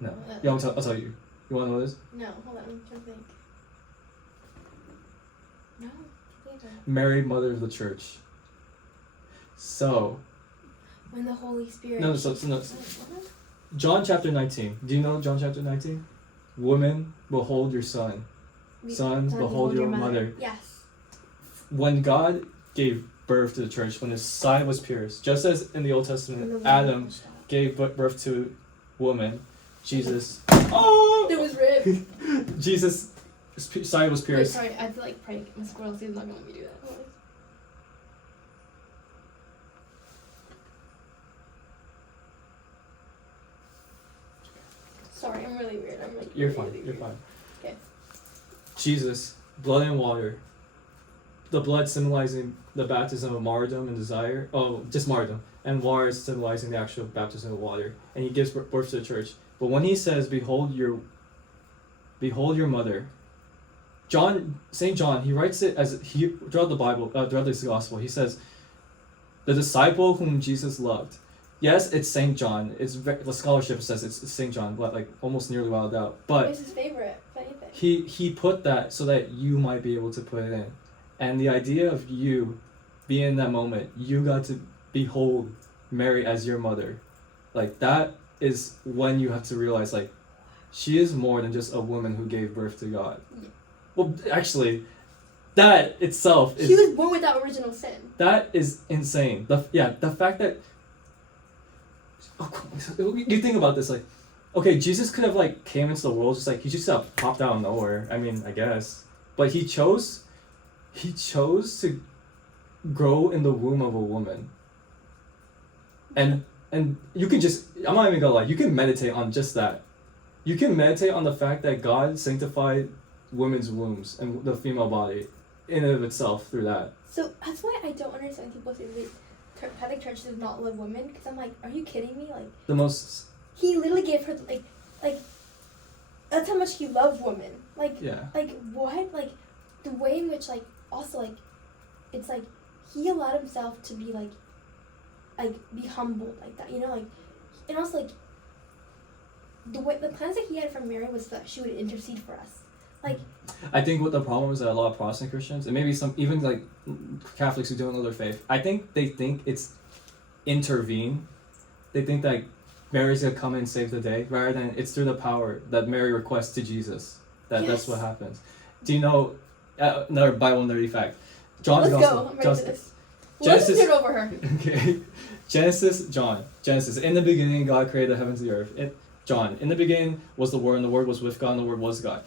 No. Yeah, I'll tell you. You want to know what it is? No, hold on, I'm trying to think. No, I can't think of it. Mary, Mother of the Church. So, When the Holy Spirit. no, What? John chapter 19. Do you know John chapter 19? Woman, behold your son. Son, behold your mother. Yes. When God gave birth to the church, when his side was pierced, just as in the Old When Testament, the Adam was shot. gave birth to woman, Jesus. Oh! It was ripped. Jesus' side was Wait, pierced. sorry, I feel like prank my squirrels. He's not gonna let me do that. Hold on. Sorry, I'm really weird. I'm like. You're really, fine. really You're weird. fine. Okay. Jesus, blood and water. The blood symbolizing the baptism of martyrdom and desire. Oh, just martyrdom. And water is symbolizing the actual baptism of water. And he gives birth to the church. But when he says, behold your mother, St. John, he writes it as throughout the Bible, throughout this gospel, he says, the disciple whom Jesus loved. Yes, it's Saint John. The scholarship says it's Saint John, but like almost nearly without a doubt. But It's his favorite, if anything. he put that so that you might be able to put it in, and the idea of you being in that moment, you got to behold Mary as your mother, like that is when you have to realize like she is more than just a woman who gave birth to God. Yeah. Well, actually, that itself is She was born without original sin. that is insane. The fact that you think about this, like, okay, Jesus could have like came into the world just like he just popped out of nowhere. I mean, I guess, but he chose to grow in the womb of a woman. And you can just, I'm not even gonna lie, you can meditate on just that. You can meditate on the fact that God sanctified women's wombs and the female body in and of itself through that. So that's why I don't understand when people say the Catholic Church does not love women, because I'm like, are you kidding me? Like, The most, he literally gave her like that's how much he loves women. Like, yeah. like what? Like the way in which like also like it's like he allowed himself to be like be humbled like that, you know, like, and also like the plans that he had for Mary was that she would intercede for us. Like, I think what the problem is that a lot of Protestant Christians, and maybe some even like Catholics who don't know their faith, I think they think it's intervene. They think that Mary's gonna come and save the day, rather than it's through the power that Mary requests to Jesus that's Yes. what happens. Do you know another Bible nerdy fact? John's let's Gospel. go. I'm ready for this. Genesis- Let's sit over her. Okay, Genesis. In the beginning, God created the heavens and the earth. John. In the beginning was the Word, and the Word was with God, and the Word was God.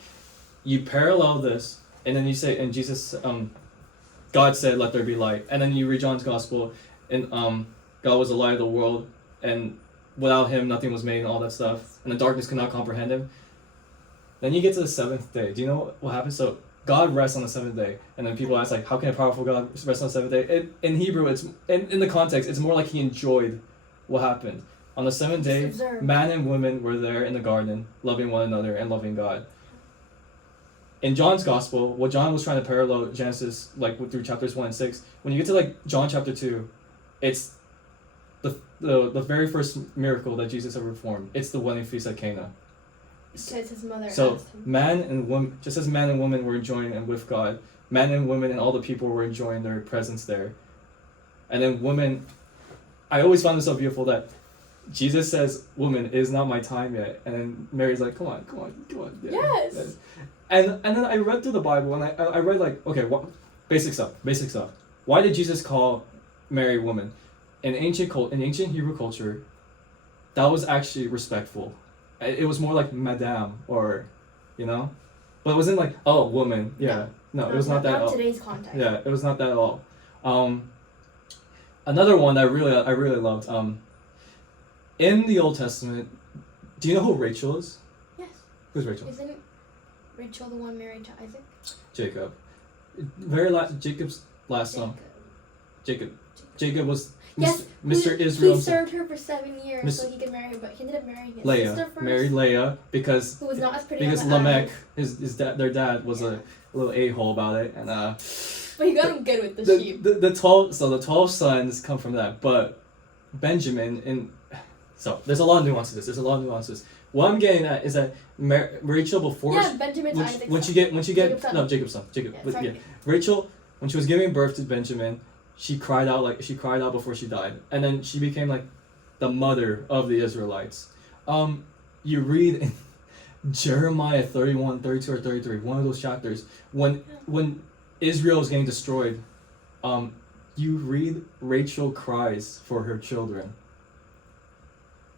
You parallel this, and then you say, and Jesus, God said, "Let there be light." And then you read John's Gospel, and God was the light of the world, and without Him, nothing was made, and all that stuff. And the darkness could not comprehend Him. Then you get to the seventh day. Do you know what happens? So God rests on the seventh day, and then people ask like, "How can a powerful God rest on the seventh day?" In Hebrew, it's in the context, it's more like He enjoyed what happened. On the seventh day, Observed. man and woman were there in the garden, loving one another and loving God. In John's Gospel, what John was trying to parallel Genesis, like through chapters 1 and 6, when you get to like John chapter 2, it's the very first miracle that Jesus ever performed. It's the wedding feast at Cana. Because his mother So asked him. man and woman, just as man and woman were enjoying and with God, man and women and all the people were enjoying their presence there. And then woman, I always found this so beautiful that Jesus says, "Woman, it is not my time yet," and then Mary's like, "Come on." Yeah, Yes. yeah. And then I read through the Bible and I read like, okay, what basic stuff. Why did Jesus call Mary woman? In ancient Hebrew culture, that was actually respectful. It was more like madame, or, you know, but it wasn't like, oh, woman. Yeah, no, it was not that at all. Not today's context. Yeah, it was not that at all. Another one I really loved. In the Old Testament, do you know who Rachel is? Yes. Who's Rachel? Isn't Rachel the one married to Isaac? Jacob. Jacob's last son. Jacob was Yes, Mr. He Israel. served her for 7 years Miss- so he could marry her, but he ended up marrying his Leah sister first. married Leah because Who was not as pretty because on the Lamech, eyes. his dad, their dad was a little a-hole about it, and But he got him good with the sheep. the 12 sons come from that, but Benjamin so there's a lot of nuances to this. What I'm getting at is that Rachel before Yeah, Benjamin's Isaac's when son. she get Jacob's son. no Jacob's son Yeah, sorry. Rachel, when she was giving birth to Benjamin, she cried out before she died, and then she became like the mother of the Israelites. You read in Jeremiah 31, 32 or 33, one of those chapters, when Israel is getting destroyed, you read Rachel cries for her children.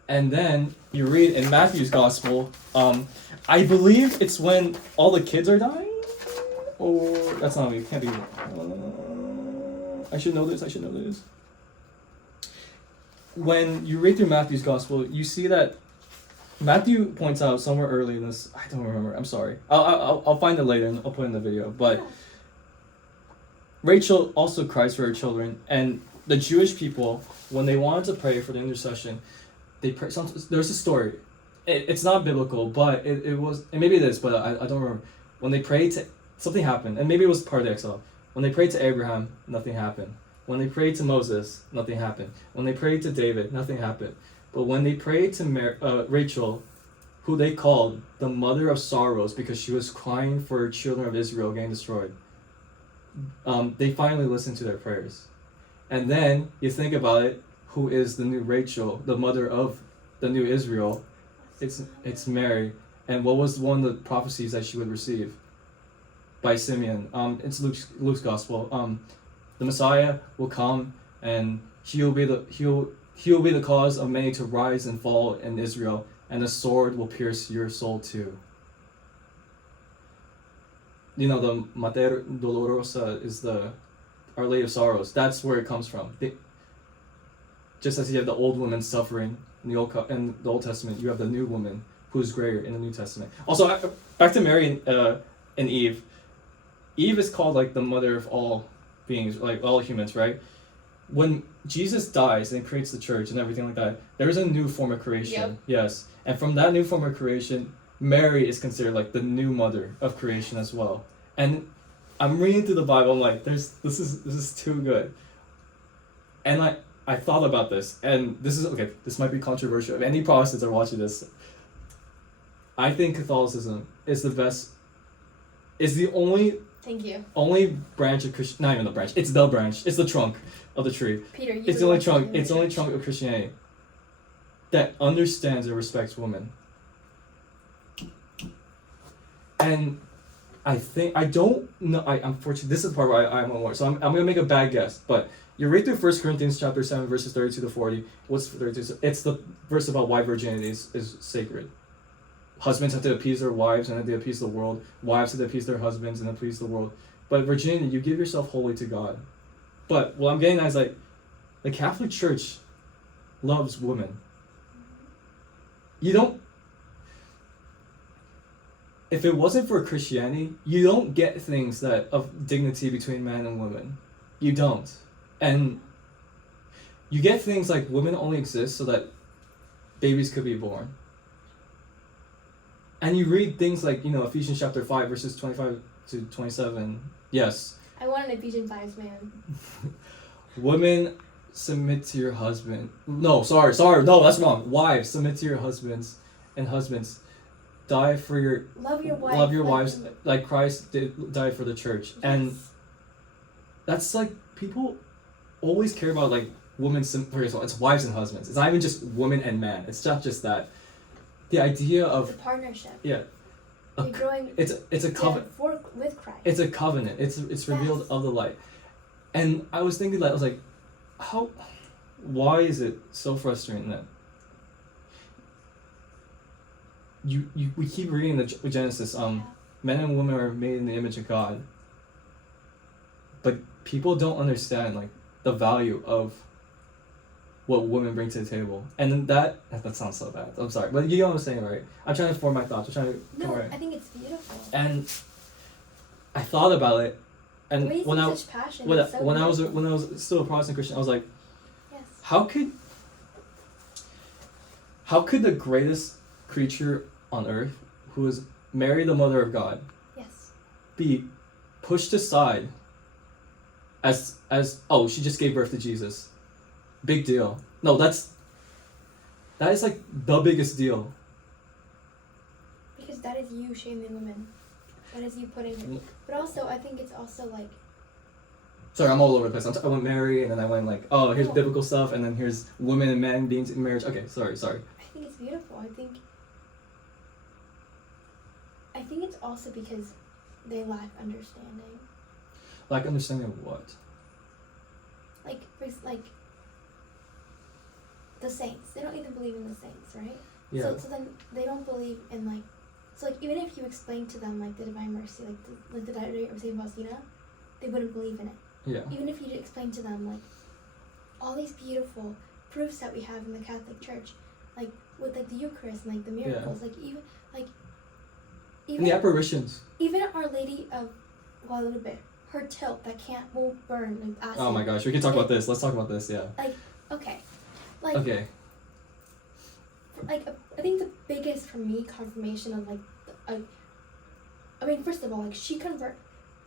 And then you read in Matthew's Gospel, I believe it's when all the kids are dying? Or, that's not me, it can't be. I should know this. When you read through Matthew's Gospel, you see that Matthew points out somewhere early in this, I don't remember, I'm sorry. I'll find it later and I'll put it in the video, but Rachel also cries for her children, and the Jewish people, when they wanted to pray for the intercession, they pray. There's a story. It's not biblical, but it was, and maybe it is, but I don't remember. When they prayed to, something happened, and maybe it was part of the exile. When they prayed to Abraham, nothing happened. When they prayed to Moses, nothing happened. When they prayed to David, nothing happened. But when they prayed to Rachel, who they called the mother of sorrows because she was crying for her children of Israel getting destroyed, they finally listened to their prayers. And then you think about it, who is the new Rachel, the mother of the new Israel? It's Mary. And what was one of the prophecies that she would receive? By Simeon. It's Luke's gospel. The Messiah will come, and he will be the cause of many to rise and fall in Israel, and the sword will pierce your soul too. You know, the Mater Dolorosa is the Our Lady of Sorrows. That's where it comes from. Just as you have the old woman suffering in the Old Testament, you have the new woman who's greater in the New Testament. Also, back to Mary and Eve. Eve is called like the mother of all beings, like all humans, right? When Jesus dies and creates the church and everything like that, there is a new form of creation. Yep. Yes. And from that new form of creation, Mary is considered like the new mother of creation as well. And I'm reading through the Bible, I'm like, this is too good. And I thought about this, and this might be controversial. If any Protestants are watching this, I think Catholicism is the best, is the only Thank you. only branch of Christian, not even the branch, it's the branch, it's the trunk of the tree. Peter, you It's the only trunk, it's the only trunk of Christianity that understands and respects women. And I don't know, unfortunately, this is the part where I'm aware, so I'm going to make a bad guess, but you read through 1 Corinthians chapter 7, verses 32 to 40, what's 32? It's the verse about why virginity is sacred. Husbands have to appease their wives and then they appease the world. Wives have to appease their husbands and appease the world. But virginity, you give yourself wholly to God. But what I'm getting at is like, the Catholic Church loves women. You don't, if it wasn't for Christianity, you don't get things that of dignity between man and women. You don't. And you get things like women only exist so that babies could be born. And you read things like, Ephesians chapter 5, verses 25 to 27. Yes. I want an Ephesians 5 man. Women, submit to your husband. No, sorry. No, that's wrong. Wives, submit to your husbands. And husbands, die for your... Love your wife. Love your wives like Christ did die for the church. Yes. And that's like, people always care about like women, it's wives and husbands. It's not even just woman and man. It's not just that. The idea of the partnership. Yeah. You're growing. It's a covenant. With Christ. It's a covenant. It's revealed Yes. of the light. And I was thinking that, I was like, why is it so frustrating that we keep reading the Genesis, men and women are made in the image of God, but people don't understand like the value of what women bring to the table. And that sounds so bad. I'm sorry, but you know what I'm saying, right? I'm trying to form my thoughts. I'm trying to No, right. I think it's beautiful. And I thought about it, and Why do you when think I such passion? when It's so I was beautiful. still a Protestant Christian, I was like, Yes. how could the greatest creature on earth, who is Mary, the mother of God, Yes. be pushed aside as she just gave birth to Jesus? Big deal. No, that is like the biggest deal. Because that is you shaming women. That is you putting. But also, I think it's also like. Sorry, I'm all over the place. I went Mary, and then I went like, here's biblical stuff, and then here's women and men being in marriage. Okay, sorry. I think it's beautiful. I think it's also because they lack understanding. Like understanding of what? Like the saints. They don't even believe in the saints, right? Yeah. So then they don't believe in like. So like even if you explain to them like the Divine Mercy, like the Diary of Saint Faustina, they wouldn't believe in it. Yeah. Even if you explain to them like all these beautiful proofs that we have in the Catholic Church, like with like the Eucharist and like the miracles, like even the apparitions. Even Our Lady of Guadalupe, her tilt that won't burn like acid. Oh my gosh, we can talk about this. Let's talk about this. Yeah. Okay. Like Okay. I think the biggest for me confirmation of I mean, first of all, like she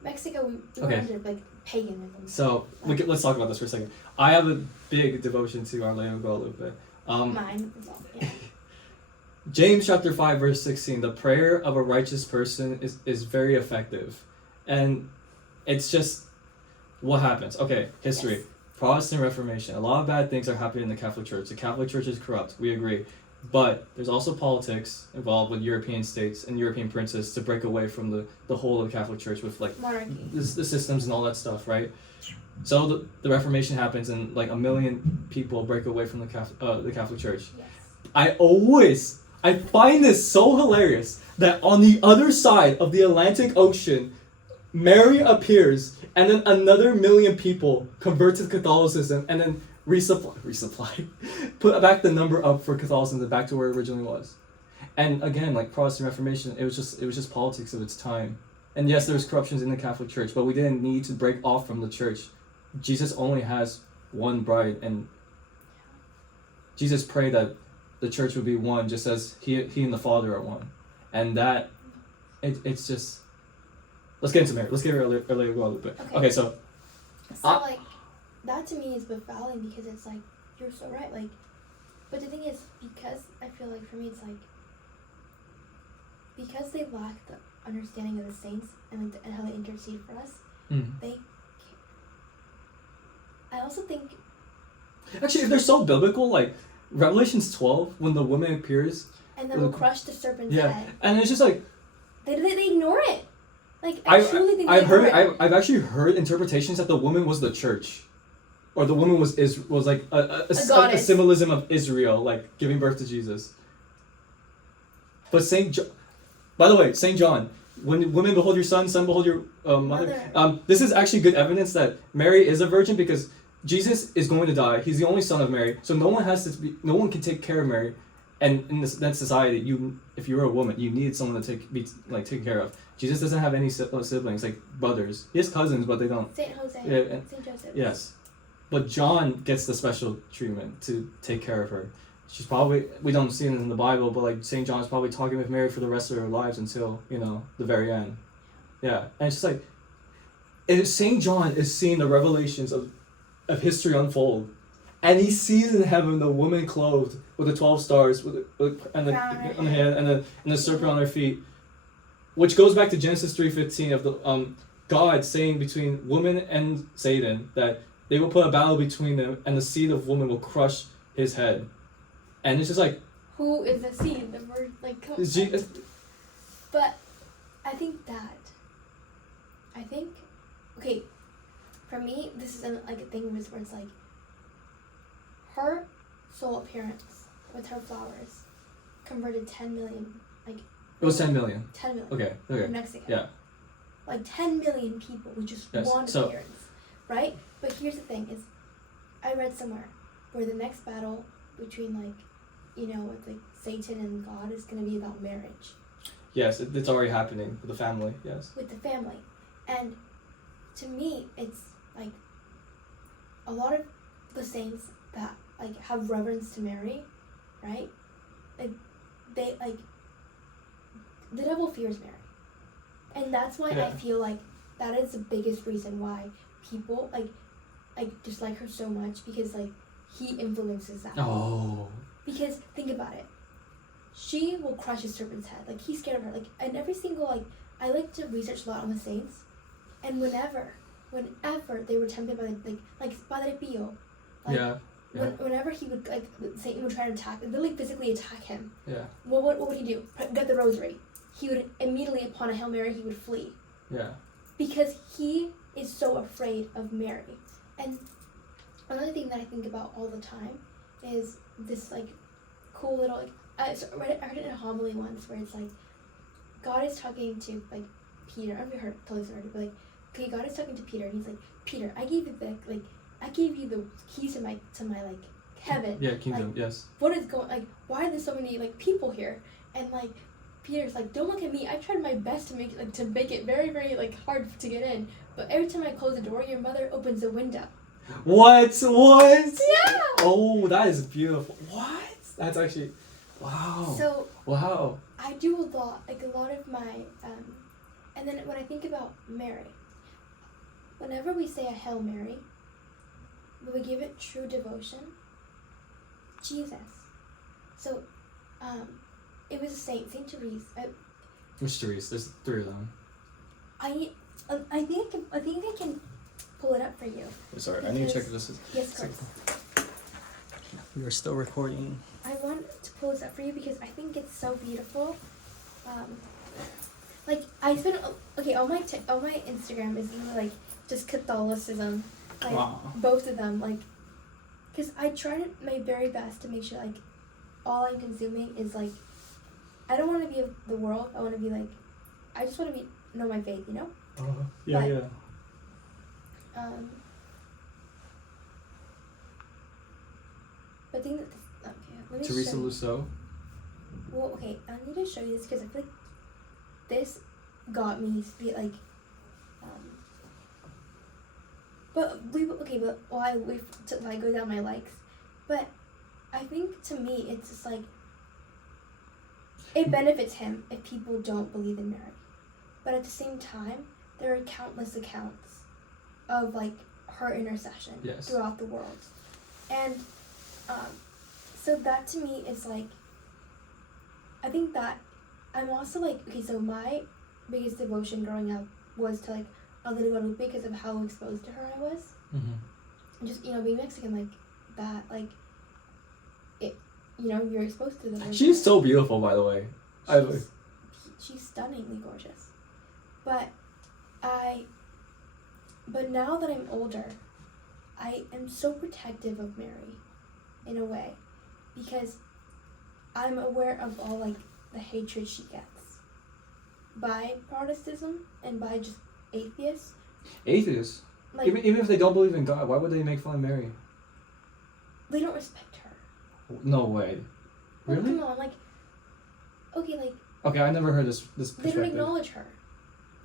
Mexico, we Okay. were under like paganism. So let's talk about this for a second. I have a big devotion to Our Lady of Guadalupe. Mine is all, yeah. James chapter 5 verse 16, the prayer of a righteous person is very effective. And it's just what happens. Okay, history. Yes. Protestant Reformation. A lot of bad things are happening in the Catholic Church. The Catholic Church is corrupt. We agree. But there's also politics involved with European states and European princes to break away from the whole of the Catholic Church with like Monarchy. the systems and all that stuff, right? So the Reformation happens and like 1 million people break away from the Catholic Church. Yes. I find this so hilarious that on the other side of the Atlantic Ocean, Mary appears and then another 1 million people convert to Catholicism and then resupply, put back the number up for Catholicism back to where it originally was. And again, like Protestant Reformation, it was just politics of its time. And yes, there was corruptions in the Catholic Church, but we didn't need to break off from the church. Jesus only has one bride, and Jesus prayed that the church would be one, just as he and the Father are one. And that, it's just... Let's get into Mary. Let's get her earlier Guadalupe. Okay, so... So, like, that to me is baffling because it's like, you're so right, like... But the thing is, because I feel like, for me, it's like... Because they lack the understanding of the saints and, like, and how they intercede for us, they... I also think... Actually, if they're so biblical, like, Revelations 12, when the woman appears... And then we'll crush the serpent's head. And it's just like... They ignore it. Like, I truly think they ignore it. I've actually heard interpretations that the woman was the church. Or the woman was like a symbolism of Israel, like giving birth to Jesus. But by the way, St. John, when women behold your son behold your mother. This is actually good evidence that Mary is a virgin because Jesus is going to die. He's the only son of Mary, so no one can take care of Mary. And in that society, if you were a woman, you needed someone to be taken care of. Jesus doesn't have any siblings, like brothers. He has cousins, but they don't. Saint Jose, Saint Joseph. Yes, but John gets the special treatment to take care of her. She's probably, we don't see it in the Bible, but like Saint John's probably talking with Mary for the rest of her lives until the very end. Yeah, and it's just like, Saint John is seeing the revelations of history unfold. And he sees in heaven the woman clothed with the 12 stars, on the head, and the serpent on her feet, which goes back to Genesis 3:15 of the God saying between woman and Satan that they will put a battle between them, and the seed of woman will crush his head, and it's just like, who is the seed? The word like. But I think okay, for me this is like a thing where it's like. Her soul appearance with her flowers converted 10 million, like... It was 10 million. 10 million. Okay. In Mexico. Yeah. Like 10 million people with just one appearance, right? But here's the thing is, I read somewhere where the next battle between with like Satan and God is going to be about marriage. Yes, it's already happening with the family, yes. With the family. And to me, it's like a lot of the saints that like have reverence to Mary, right? Like they the devil fears Mary, and that's why I feel like that is the biggest reason why people like dislike her so much, because like he influences that. Oh. Because think about it, she will crush a serpent's head. Like he's scared of her. Like and every single I like to research a lot on the saints, and whenever they were tempted by Padre Pio, whenever he would Satan would try to attack, literally physically attack him. Yeah. What would he do? Get the rosary. He would immediately, upon a Hail Mary, he would flee. Yeah. Because he is so afraid of Mary. And another thing that I think about all the time is this cool little I heard it in a homily once where it's like God is talking to Peter. I don't know if you heard tell this already, but okay, God is talking to Peter, and he's like, Peter, I gave you the keys to my heaven. Yeah, kingdom. Yes. What is why are there so many people here? And Peter's don't look at me. I tried my best to make it very very hard to get in. But every time I close the door, your mother opens the window. What? Yeah. Oh, that is beautiful. What? That's actually, wow. So. Wow. I do a lot of my and then when I think about Mary, whenever we say a Hail Mary, when we give it true devotion, Jesus. So, it was a saint, Saint Therese. Which Therese? There's 3 of them. I think I can pull it up for you. Sorry, I need to check if this is. Yes, of course. We are still recording. I want to pull this up for you because I think it's so beautiful. Like I spent on my Instagram is either like just Catholicism, like Wow. both of them, like, because I tried my very best to make sure like all I'm consuming is like, I don't want to be of the world. I want to be like, I just want to know my faith, you know. Yeah, But, yeah. But I think that let me Teresa show you. Lousseau. Well, okay, I need to show you this because I feel like this got me to be like, but while I go down my likes, but I think to me it's just like, it benefits him if people don't believe in Mary, but at the same time, there are countless accounts of like her intercession Yes. throughout the world, and so that to me is like, I think that I'm also like, okay, so my biggest devotion growing up was to like Our Lady of Guadalupe because of how exposed to her I was. Mm-hmm. And just, being Mexican like that, like, it, you're exposed to the Virgin. She's so beautiful, by the way. She's stunningly gorgeous. But now that I'm older, I am so protective of Mary, in a way, because I'm aware of all like the hatred she gets by Protestantism and by just atheists. Atheists. Like, Even if they don't believe in God, why would they make fun of Mary? they don't respect her. No way. Like, Really? come on, like, okay, like, Okay, I never heard this they perspective. don't acknowledge her.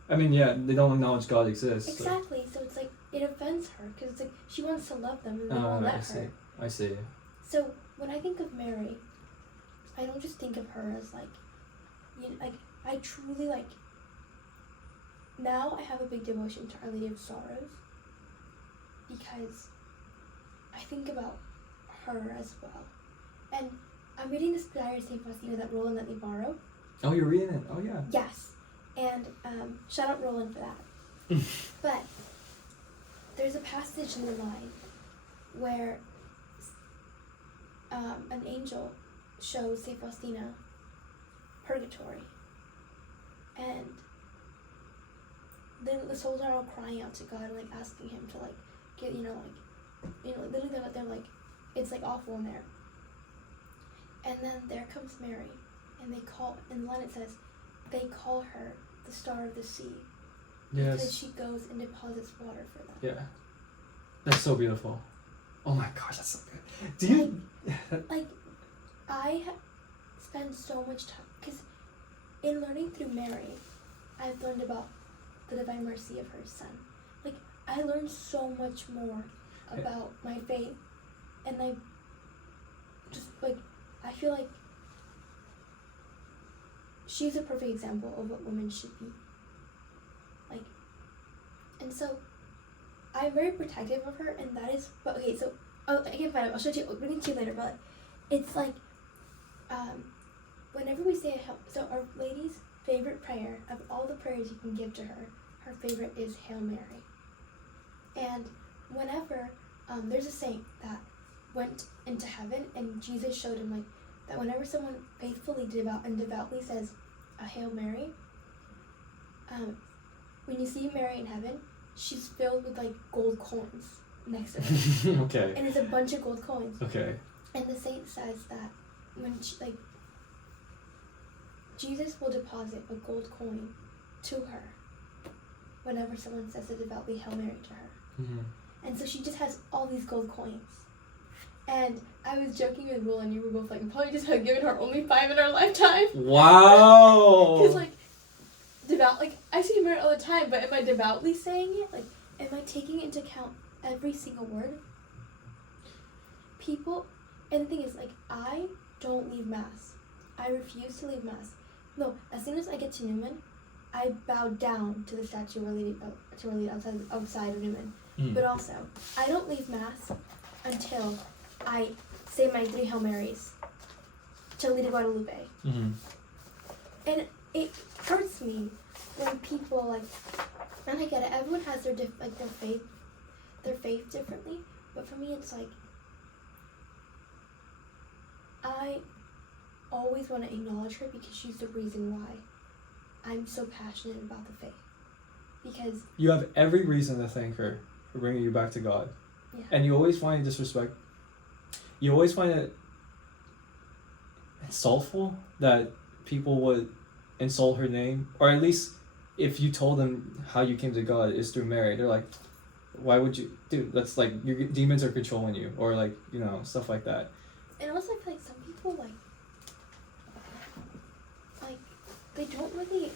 I mean, yeah, they don't acknowledge God exists. Exactly, so it's like, it offends her, because it's like, she wants to love them, and they Oh, won't let I see. her. I see. So, when I think of Mary, I don't just think of her as, like, like, I truly, like, now I have a big devotion to Our Lady of Sorrows, because I think about her as well. And I'm reading this diary of St. Faustina that Roland let me borrow. Oh, you're reading it? Oh, yeah. Yes. And shout out Roland for that. But there's a passage in the line where an angel shows St. Faustina purgatory. And then the souls are all crying out to God and like asking him to like get, literally they're like, it's like awful in there. And then there comes Mary, and in the line it says, they call her the Star of the Sea. Yes. Because she goes and deposits water for them. Yeah. That's so beautiful. Oh my gosh, that's so good. Do you... Like, I spend so much time, because in learning through Mary, I've learned about the divine mercy of her son. Like, I learned so much more about my faith, and I just, like, I feel like she's a perfect example of what women should be. Like, and so I'm very protective of her, and that is, but okay, so, I can find it, I'll show it to you, bring it to you later, but it's like, whenever we say so Our Lady's favorite prayer, of all the prayers you can give to her, her favorite is Hail Mary. And whenever, there's a saint that went into heaven, and Jesus showed him, like, that whenever someone faithfully devoutly says a Hail Mary, when you see Mary in heaven, she's filled with, like, gold coins next to her. Okay. And it's a bunch of gold coins. Okay. And the saint says that when she, like, Jesus will deposit a gold coin to her whenever someone says a devoutly Hail Mary to her. Mm-hmm. And so she just has all these gold coins. And I was joking with Will, and you were both like, we probably just have given her only 5 in our lifetime. Wow. Because, like, I see Mary all the time, but am I devoutly saying it? Like, am I taking into account every single word? People, and the thing is, like, I don't leave Mass. I refuse to leave Mass. No, as soon as I get to Newman, I bowed down to the statue related outside of Newman. Mm. But also, I don't leave Mass until I say my 3 Hail Marys to Lady Guadalupe. Mm-hmm. And it hurts me when people like, and I get it, everyone has their faith differently, but for me it's like, I always want to acknowledge her because she's the reason why I'm so passionate about the faith. Because You have every reason to thank her for bringing you back to God. yeah. And you always find it disrespect. You always find it insultful that people would insult her name, or at least if you told them how you came to God is through Mary, they're like, why would you, dude? That's like your demons are controlling you, or like, you know, stuff like that. And also I feel like some people like they don't really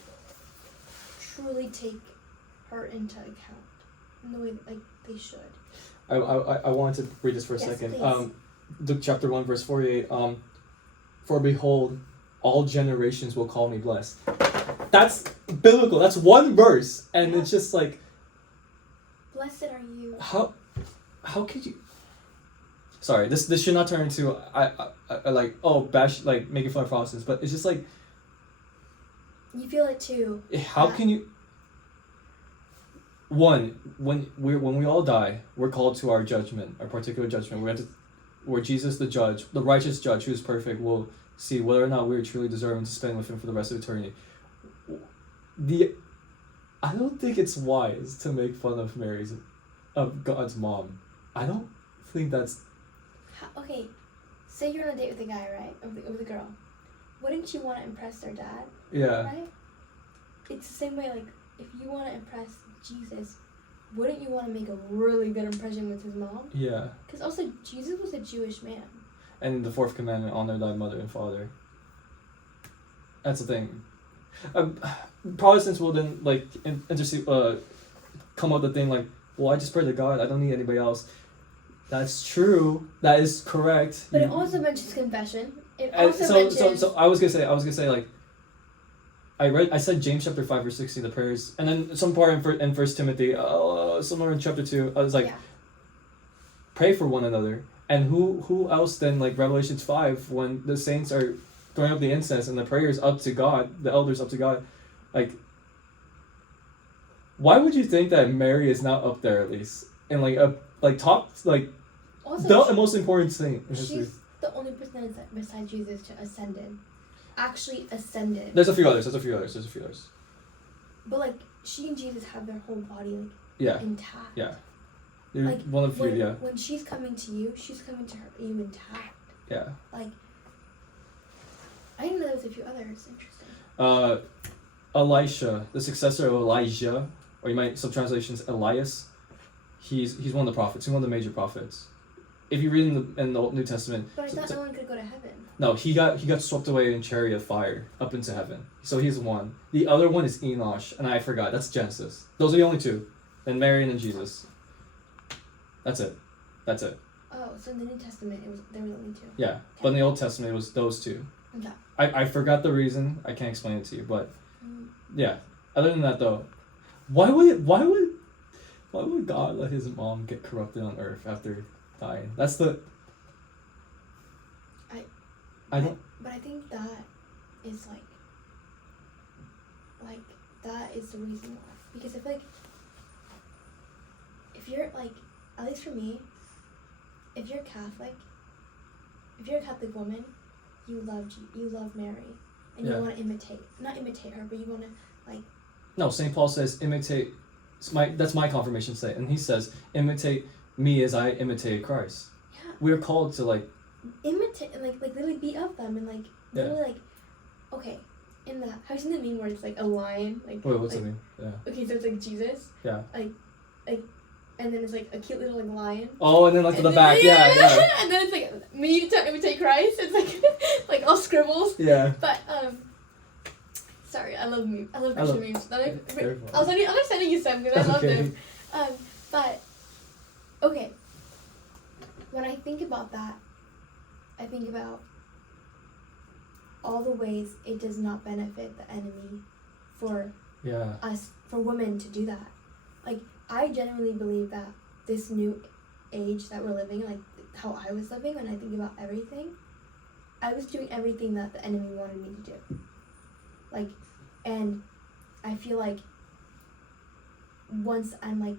truly take her into account in the way like they should. I wanted to read this for a Yes, second. please. Luke chapter 1 verse 48. For behold, all generations will call me blessed. That's biblical. That's one verse, and Yeah. it's just like, Blessed are you. how could you? Sorry, this should not turn into I like bash like making fun of Protestants, but it's just like, You feel it too. how Yeah. can you? One, when we all die, we're called to our judgment, our particular judgment. We have to, where Jesus, the judge, the righteous judge, who is perfect, will see whether or not we are truly deserving to spend with him for the rest of eternity. I don't think it's wise to make fun of God's mom. I don't think that's. Okay, say you're on a date with a guy, right? Or with a girl. Wouldn't you want to impress their dad? Yeah. Right? It's the same way, like, if you want to impress Jesus, wouldn't you want to make a really good impression with his mom? Yeah. Because also, Jesus was a Jewish man. And the fourth commandment: honor thy mother and father. That's the thing. Protestants will then like come up with the thing like, well, I just pray to God. I don't need anybody else. That's true. That is correct. But it also mentions confession. It And also mentions... so I was gonna say like, I said James chapter 5 verse 16, the prayers, and then some part in First Timothy, somewhere in chapter 2, I was like, yeah. pray for one another. And who else then, like Revelations 5, when the saints are throwing up the incense and the prayers up to God, the elders up to God, like, why would you think that Mary is not up there at least? And top, like, Also, the most important thing in history. she's the only person besides Jesus to ascended. Actually ascended. There's a few others. But, like, she and Jesus have their whole body, like, Yeah. intact. Yeah. You're Like, one of few, yeah. When she's coming to you, she's coming to you intact. Yeah. Like, I didn't know there was a few others. Interesting. Elisha, the successor of Elijah, or you might, some translations, Elias, he's one of the prophets, he's one of the major prophets. If you read in the Old New Testament, But I thought no one could go to heaven. no, he got swept away in chariot of fire up into heaven. So he's one. The other one is Enosh, and I forgot. That's Genesis. Those are the only two. Then Mary and then Jesus. That's it. Oh, so in the New Testament, there were only two. Yeah, but in the Old Testament, it was those two. Okay. I forgot the reason. I can't explain it to you, but Mm. yeah. Other than that, though, why would God let his mom get corrupted on earth after dying? That's the. I don't. But I think that is like that is the reason why. Because I feel like if you're like, at least for me, if you're Catholic, if you're a Catholic woman, you love Mary, and Yeah. you want to not imitate her, but you want to like. No, St. Paul says imitate. That's my confirmation state, and he says imitate me as I imitated Christ. Yeah. We're called to like. Imitate and like literally be of them and like Yeah. literally like, okay, in that have you seen the meme where it's like a lion like. Wait, what's like, that mean? Yeah. Okay, so it's like Jesus. Yeah. And then it's like a cute little like lion. Oh, and then like to And the then- back, yeah. And then it's like me to imitate Christ. It's like like all scribbles. Yeah. But sorry, I love memes. I love Christian memes. they're fun. I'm sending you some because I love Okay. them. But okay. When I think about that, I think about all the ways it does not benefit the enemy for us, for women to do that. Like, I genuinely believe that this new age that we're living, like how I was living, when I think about everything, I was doing everything that the enemy wanted me to do. Like, and I feel like once I'm like,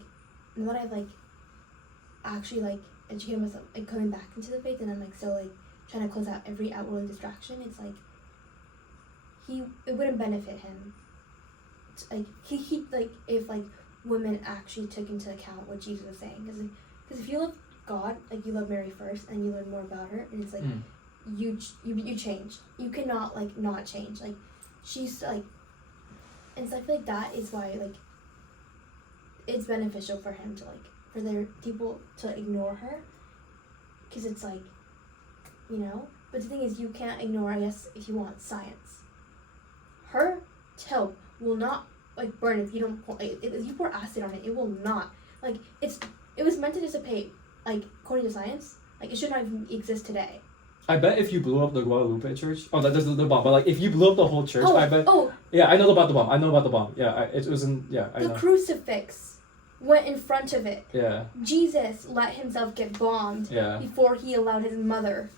now that I've like actually like educated myself, like coming back into the faith, and I'm like still like trying to close out every outward distraction, it's like it wouldn't benefit him. It's like he like if like women actually took into account what Jesus was saying, because if you love God, like you love Mary first, and you learn more about her, and it's like you change. You cannot like not change. Like she's like, and so I feel like that is why like it's beneficial for him to like for their people to ignore her, because it's like, you know. But the thing is, you can't ignore, I guess, if you want science. Her taupe will not like burn if you don't pour, like, if you pour acid on it. It will not, like, it was meant to dissipate, like, according to science. Like, it should not even exist today. I bet if you blew up the Guadalupe church, there's the bomb, but like if you blew up the whole church, I bet. Yeah, I know about the bomb. Yeah, it was in. Yeah, I know. The crucifix went in front of it. Yeah. Jesus let himself get bombed. Yeah. Before he allowed his mother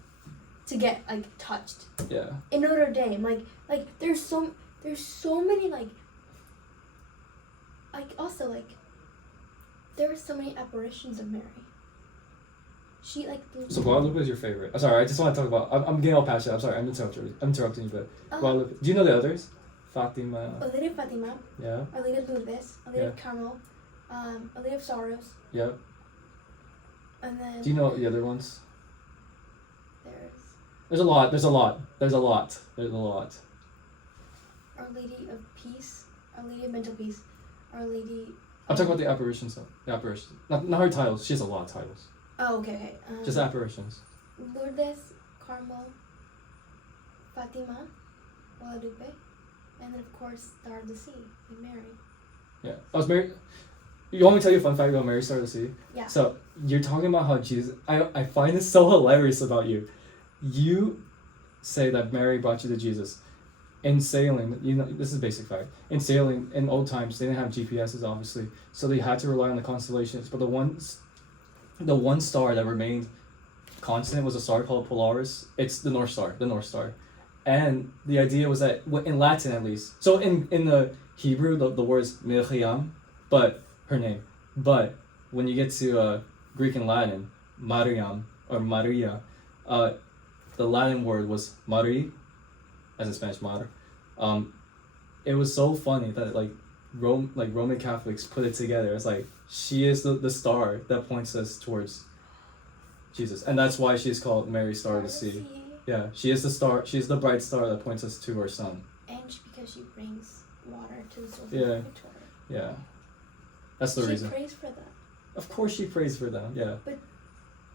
to get like touched. Yeah. In Notre Dame, like there's so many like also like there were so many apparitions of Mary. She like. So Guadalupe is your favorite. I'm sorry, I just want to talk about. I'm getting all passionate. I'm sorry, I'm interrupting you, but Guadalupe. Do you know the others? Fatima. A Lady of Fatima. Yeah. A Lady of Lourdes. A Lady of Carmel. A Lady of Sorrows. Yep. And then. Do you know the other ones? There's a lot. There's a lot. Our Lady of Peace. Our Lady of Mental Peace. Our Lady. I'm talking about the apparitions though. The apparitions. Not her titles. She has a lot of titles. Oh, okay. Just apparitions. Lourdes, Carmel, Fatima, Guadalupe, and then of course Star of the Sea, with Mary. Yeah, I was Mary. You want me to tell you a fun fact about Mary, Star of the Sea? Yeah. So you're talking about how Jesus. I find this so hilarious about you. You say that Mary brought you to Jesus. In sailing, you know, this is basic fact. In sailing, in old times, they didn't have GPSs, obviously, so they had to rely on the constellations. But the one star that remained constant was a star called Polaris. It's the North Star. And the idea was that, in Latin at least, so in the Hebrew, the word is Miriam, but her name. But when you get to Greek and Latin, Mariam, or Maria, the Latin word was Mari, as in Spanish, Mar. It was so funny that Roman Catholics put it together. It's like, she is the star that points us towards Jesus, and that's why she's called Mary, Star of the Sea. Yeah, she is the star. She's the bright star that points us to our Son. And because she brings water to the soul of Victoria. Victoria. Yeah, that's the reason. She prays for them. Of course, she prays for them. Yeah. But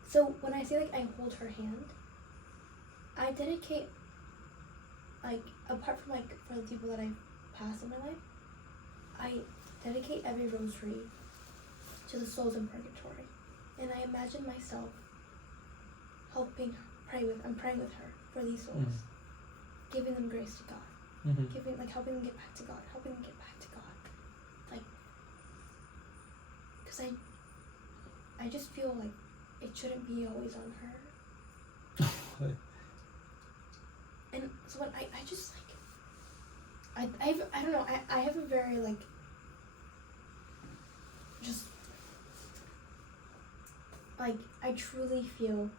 so when I say like I hold her hand, I dedicate, like, apart from like for the people that I pass in my life, I dedicate every rosary to the souls in purgatory, and I imagine myself I'm praying with her for these souls, giving them grace to God, helping them get back to God, like, because I just feel like it shouldn't be always on her. And so when I just like I don't know, I have a very like just like I truly feel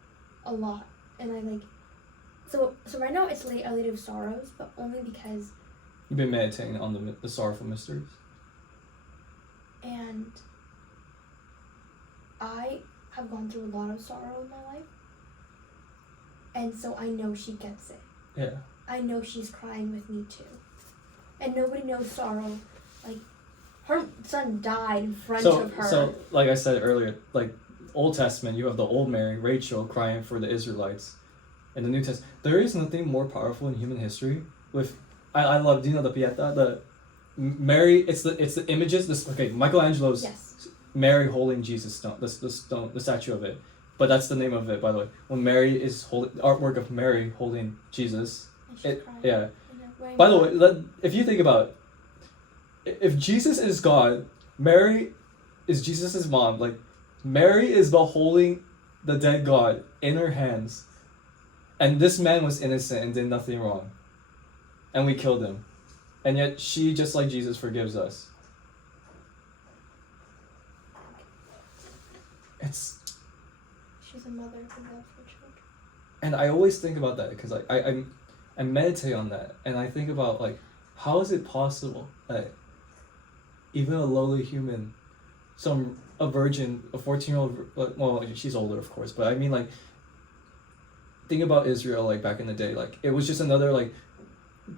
a lot, and I like so right now it's A Lady of Sorrows, but only because you've been meditating on the sorrowful mysteries, and I have gone through a lot of sorrow in my life, and so I know she gets it. Yeah. I know she's crying with me too. And nobody knows sorrow. Like, her son died in front of her. So, like I said earlier, like, Old Testament, you have the old Mary, Rachel, crying for the Israelites. In the New Testament, there is nothing more powerful in human history. I love, do you know the Pietà? The Mary, it's the images, Michelangelo's Mary holding Jesus stone, the statue of it. But that's the name of it, by the way. When Mary is holding, artwork of Mary holding Jesus. By the way, if you think about it, if Jesus is God, Mary is Jesus' mom. Like, Mary is beholding the dead God in her hands, and this man was innocent and did nothing wrong, and we killed him, and yet she, just like Jesus, forgives us. It's She's a mother who loves her children. And I always think about that because I meditate on that, and I think about like, how is it possible that even a lowly human, a virgin, a 14-year-old, well, she's older of course, but I mean like, think about Israel like back in the day, like it was just another like,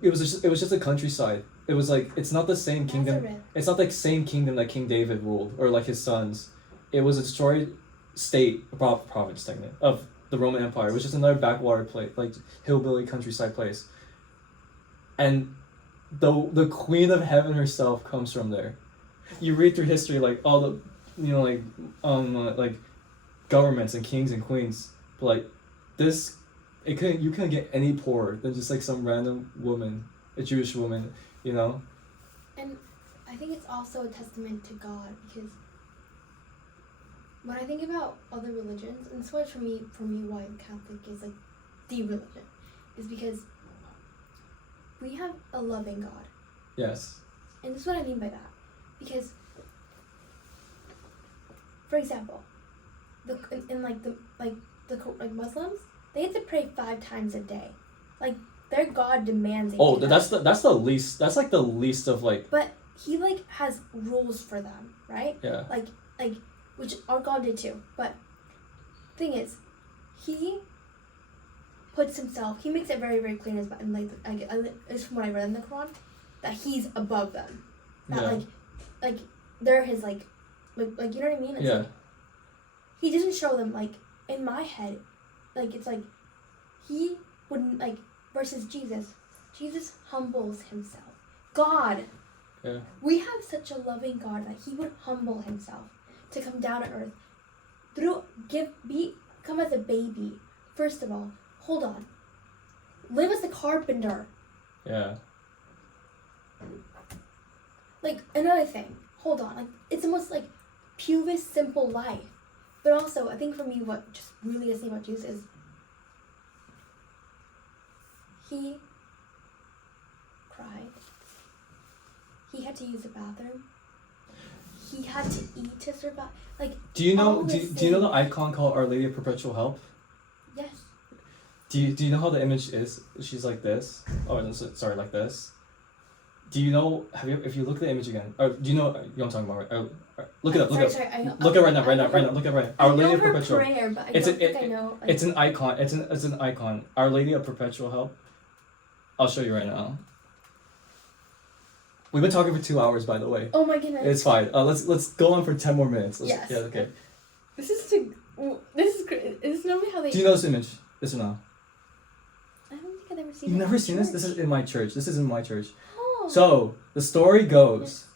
it was just a countryside. It was like, it's not the same kingdom. Nazareth. It's not like same kingdom that King David ruled or like his sons. It was a destroyed state, province technically, of the Roman Empire. It was just another backwater place, like hillbilly countryside place. And the Queen of Heaven herself comes from there. You read through history, like all the, like governments and kings and queens, but like this, you couldn't get any poorer than just like some random woman, a Jewish woman, you know. And I think it's also a testament to God, because when I think about other religions, and it's why for me why Catholic is like the religion, is because we have a loving God. Yes. And this is what I mean by that. Because, for example, like Muslims, they have to pray 5 times a day. Like, their God demands it. Oh, that's the least. That's like the least of like. But he like has rules for them, right? Yeah. Like which our God did too. But thing is, he puts himself. He makes it very, very clear in like it's from what I read in the Quran, that he's above them. That Yeah. like they're his like you know what I mean? It's Yeah. like, he doesn't show them, like, in my head, like it's like he wouldn't like versus Jesus. Jesus humbles himself. God. Yeah. We have such a loving God that he would humble himself to come down to earth. Come as a baby. First of all, hold on. Live as a carpenter. Yeah. Like, another thing. Hold on. Like, it's the most, like, purest, simple life. But also, I think for me, what just really is about Jesus is he cried. He had to use the bathroom. He had to eat to survive. Like, Do you know? all Do these you know the things. icon called Our Lady of Perpetual Help? Yes. Do you know how the image is? She's like this. Oh, sorry, like this. Do you know? If you look at the image again, or do you know? You know what I'm talking about, right? Look it up. Look Sorry, it up. I know. Look it right now. Look it right now. Our Lady of Perpetual. Prayer, but I It's don't a- think I know. Like, It's an icon. It's an icon. Our Lady of Perpetual Help. I'll show you right now. We've been talking for 2 hours, by the way. oh my goodness. It's fine. Let's go on for 10 more minutes. Yes. Yeah. Okay. This is great. This is normally how they. Do you know this image? This or no? I don't think I've ever seen. You've it never in seen this? church. This is in my church. This is in my church. Oh. So the story goes,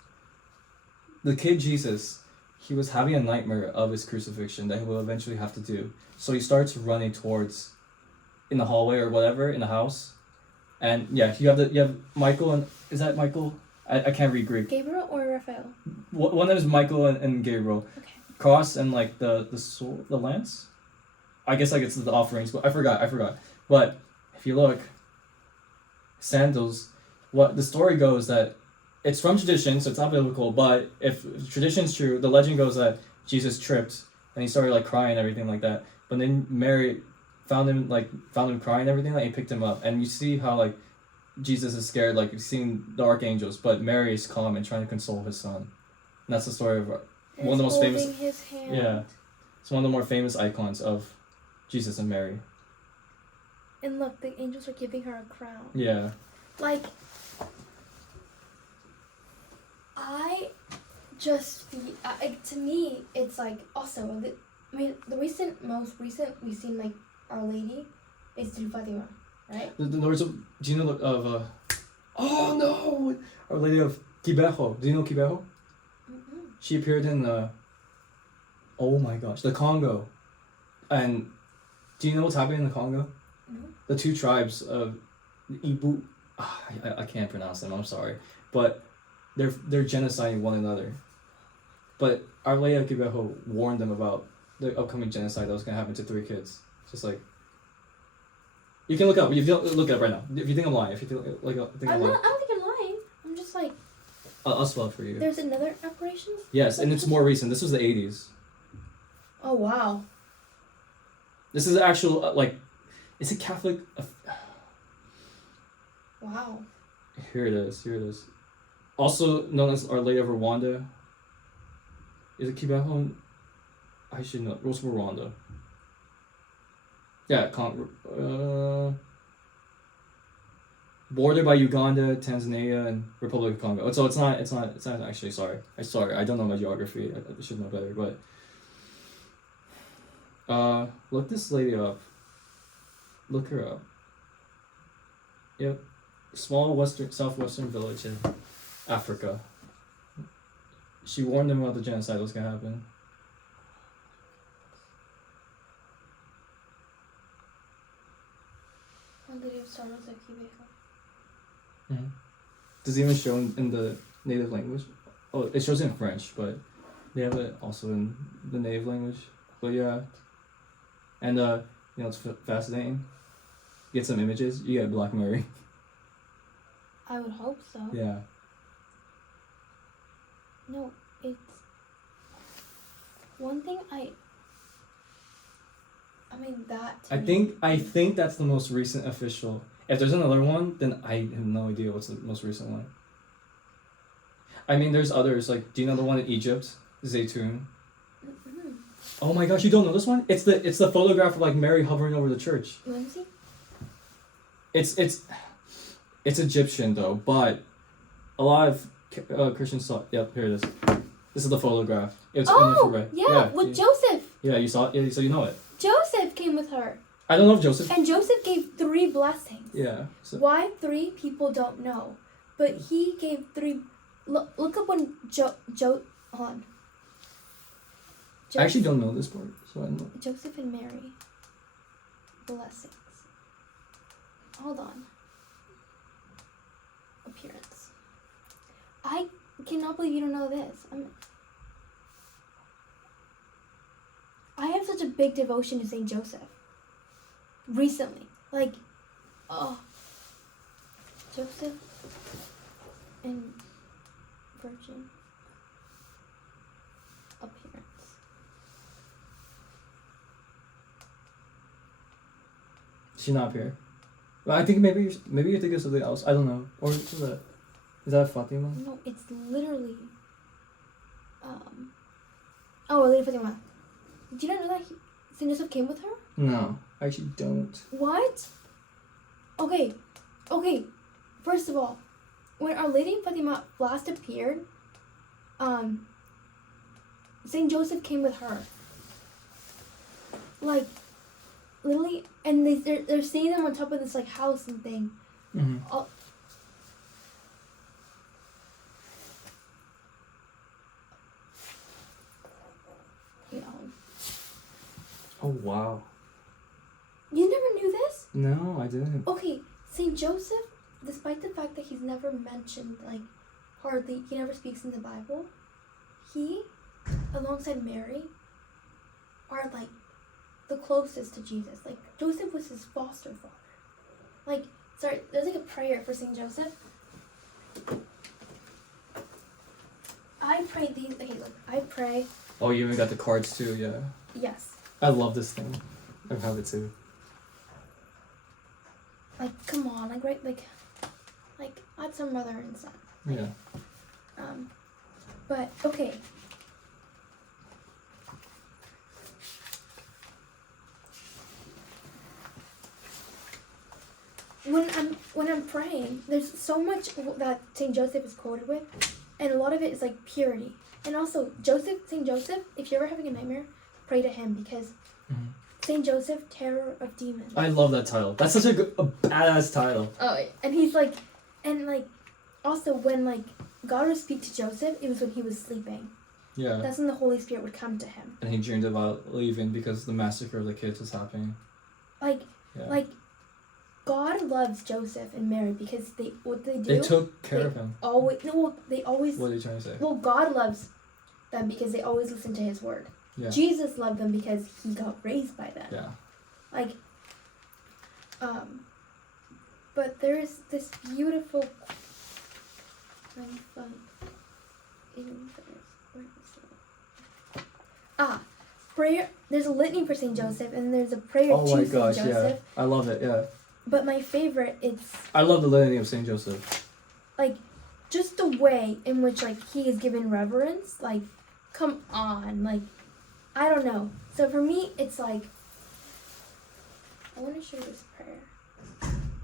the kid Jesus, he was having a nightmare of his crucifixion that he will eventually have to do. So he starts running towards, in the hallway or whatever in the house, and yeah, you have Michael, and is that Michael? I can't read Greek. Gabriel or Raphael? One of them is Michael and Gabriel. Okay. Cross and like the sword, the lance. I guess like it's the offerings, but I forgot. But if you look, sandals. What the story goes that it's from tradition, so it's not biblical. But if tradition's true, the legend goes that Jesus tripped and he started like crying and everything like that. But then Mary found him crying and everything, like, and picked him up. And you see how like Jesus is scared, like you've seen the archangels, but Mary is calm and trying to console his son. And that's the story of one of the most famous. His hand. Yeah, it's one of the more famous icons of Jesus and Mary. And look, the angels are giving her a crown. Yeah. Like, I just to me, it's like also. The most recent we've seen like Our Lady is through Fatima, right? The words of, do you know of oh no, Our Lady of Kibeho. Do you know Kibeho? Mm-hmm. She appeared in oh my gosh, the Congo. And do you know what's happening in the Congo? Mm-hmm. The 2 tribes of Ibu, I can't pronounce them, I'm sorry. But they're genociding one another. But Our Lady of Kibeho warned them about the upcoming genocide that was gonna happen to 3 kids. Just like you can look up. If you don't look it up right now. If you think I'm lying, if you think like think I'm lying, I don't think you're lying. I'm just like. I'll spell it for you. There's another operation. Yes, and it's more recent. This was the 80s. Oh wow. This is actual like, it's a Catholic. Wow. Here it is. Here it is. Also known as Our Lady of Rwanda. Is it Kibeho? I should know. Rose of Rwanda. Yeah, bordered by Uganda, Tanzania, and Republic of Congo. So it's not actually. Sorry, I don't know my geography. I should know better. But look this lady up. Look her up. Yep, small southwestern village in Africa. She warned them about the genocide that was gonna happen. Mm-hmm. Does it even show in the native language? Oh, it shows in French, but they have it also in the native language. But yeah, and it's fascinating. You get some images. You get Black Mary. I would hope so. Yeah. No, it's one thing I mean that. I think that's the most recent official. If there's another one, then I have no idea what's the most recent one. I mean, there's others. Like, do you know the one in Egypt, Zaytun? Mm-hmm. Oh my gosh, you don't know this one? It's the photograph of like Mary hovering over the church. You want to see? It's Egyptian though, but a lot of Christians saw. Yep, here it is. This is the photograph. It's with Joseph. Yeah, you saw it. Yeah, so you know it. Joseph came with her. I don't know if Joseph. And Joseph gave 3 blessings. Yeah. So. Why 3? People don't know, but he gave 3. Look up when hold on. I actually don't know this part, so I don't know. Joseph and Mary. Blessings. Hold on. Appearance. I cannot believe you don't know this. I have such a big devotion to Saint Joseph. Recently, Joseph and Virgin appearance. She's not here. Well, I think maybe you're thinking of something else. I don't know. Or is that Fatima? No, it's literally. Oh, Lady Fatima. Did you not know that Saint Joseph came with her? No, I actually don't. What? Okay. First of all, when Our Lady Fatima last appeared, Saint Joseph came with her. Like, literally, and they're seeing them on top of this like house and thing. Mm-hmm. Oh wow. You never knew this? No, I didn't. Okay, Saint Joseph, despite the fact that he's never mentioned, like, hardly, he never speaks in the Bible, he, alongside Mary, are, like, the closest to Jesus. Like, Joseph was his foster father. Like, there's, like, a prayer for Saint Joseph. I pray. Oh, you even got the cards too, yeah. Yes. I love this thing. I have it too. Like, come on, like, add some mother and son. Yeah. But, okay. When I'm praying, there's so much that Saint Joseph is quoted with, and a lot of it is like purity. And also, Saint Joseph, if you're ever having a nightmare, pray to him, because Saint Joseph, terror of demons. I love that title. That's such a badass title. Oh, and he's like, also when like God would speak to Joseph, it was when he was sleeping. Yeah. That's when the Holy Spirit would come to him. And he dreamed about leaving because the massacre of the kids was happening. God loves Joseph and Mary because what they do. They took care of him. They always. What are you trying to say? Well, God loves them because they always listen to His word. Yeah. Jesus loved them because He got raised by them. Yeah. Like, but there is this beautiful. Prayer. There's a litany for Saint Joseph, and there's a prayer Oh to my Saint gosh, Joseph. yeah. I love it, yeah. But my favorite, I love the litany of Saint Joseph. like, just the way in which like he is given reverence. Like, come on, like, I don't know. So for me, it's like, I want to share this prayer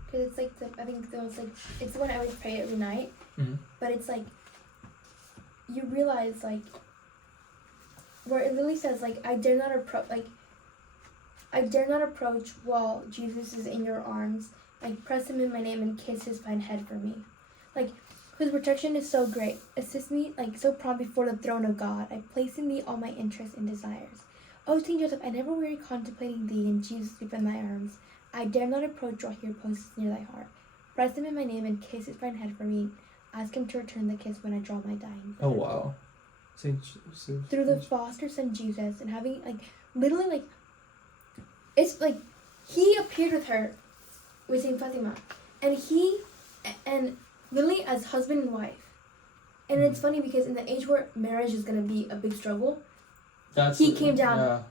because it's like it's the one I always pray every night. Mm-hmm. But it's like, you realize like, where it literally says like, I dare not approach while Jesus is in your arms. Like, press him in my name and kiss his fine head for me. Like, whose protection is so great. Assist me, like, so prompt before the throne of God. I place in thee all my interests and desires. O Saint Joseph, I never weary contemplating thee and Jesus sleep in thy arms. I dare not approach while he reposes near thy heart. Press him in my name and kiss his fine head for me. Ask him to return the kiss when I draw my dying breath. Oh wow. Saint Joseph. Through the foster son Jesus, and having like literally like, it's like he appeared with her with Saint Fatima, and literally as husband and wife. And it's funny because in the age where marriage is gonna be a big struggle, he came down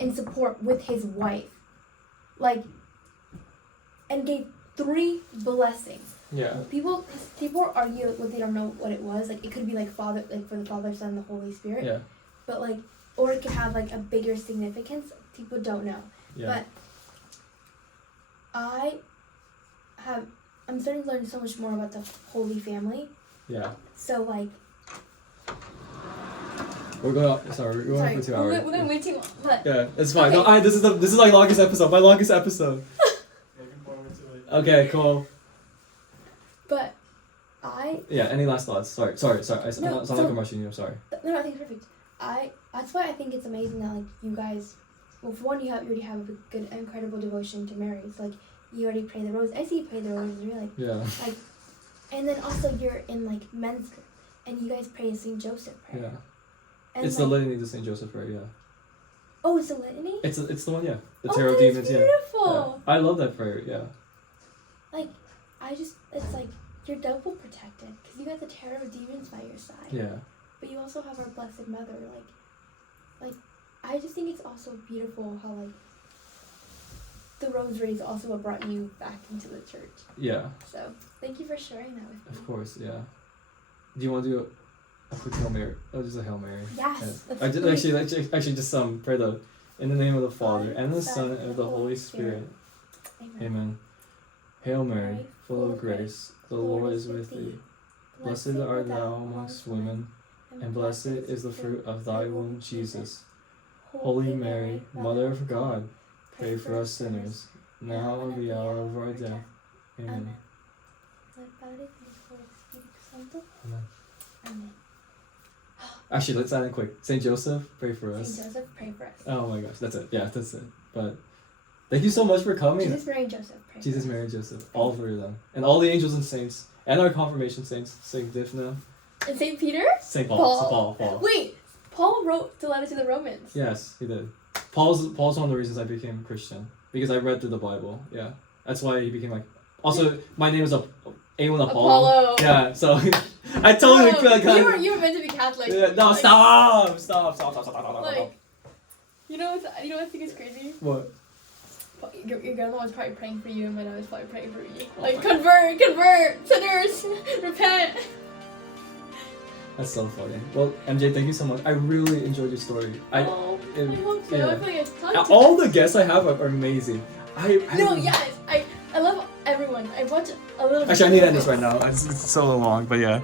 in support with his wife, like, and gave 3 blessings. Yeah. People argue what they don't know what it was. Like, it could be like Father, like for the Father, Son, and the Holy Spirit. Yeah. But like, or it could have like a bigger significance. People don't know. Yeah. But I'm starting to learn so much more about the Holy Family. Yeah. So like. We're going for 2 hours. We're going way too long. But Yeah, it's fine. Okay. No, this is my longest episode. My longest episode. Looking forward to it. Okay, cool. But Yeah. Any last thoughts? Sorry. I'm not like I'm rushing you. I'm sorry. No, I think it's perfect. That's why I think it's amazing that like you guys, well, for one, you already have a good, incredible devotion to Mary. So like, you already pray the rose. I see you pray the rosary, like. Yeah. Like, and then also you're in like men's group, and you guys pray Saint Joseph prayer. Yeah. And It's like, the litany to Saint Joseph, right? Yeah. Oh, it's a litany. It's the one, yeah. The Oh, Tarot that is Demons, yeah. beautiful. Yeah. I love that prayer, yeah. Like, it's like you're double protected because you got the Tarot Demons by your side. Yeah. But you also have our Blessed Mother. Like, I just think it's also beautiful how like the Rosary is also what brought you back into the church. Yeah. So thank you for sharing that with me. Of course, yeah. Do you want to do a quick Hail Mary? Oh, just a Hail Mary. Yes. Yeah. I just actually just pray in the name of the Father and the Son and of the Holy Spirit. Amen. Hail Mary, full of grace, the Lord is with thee. Blessed art thou amongst women, and blessed is the fruit of thy womb, Jesus. Holy Mary, Mother of God, pray for us sinners, now and the hour of our death. Amen. Amen. Actually, let's add in quick. Saint Joseph, pray for us. Saint Joseph, pray for us. Oh my gosh, that's it. Yeah, that's it. But thank you so much for coming. Jesus, Mary, and Joseph, pray Jesus, for us. Mary, and Joseph, all 3 of them, and all the angels and saints, and our confirmation saints, Saint Dipna, And Saint Peter? Saint Paul. Paul. Wait, Paul wrote the letter to the Romans. Yes, he did. Paul's one of the reasons I became a Christian, because I read through the Bible. Yeah, that's why he became like. Also, my name is Apollo. Yeah, so I totally feel like you were meant to be Catholic. Yeah, no, like, stop. Like, you know what I think is crazy? What? Your grandma was probably praying for you, and my dad was probably praying for you. Like, convert, sinners, repent. That's so funny. Well, MJ, thank you so much. I really enjoyed your story. I hope so. yeah. I feel like it's time to All the guests I have are amazing. I love everyone. I watch a little bit. Actually, I need to end this right now. It's so long, but yeah.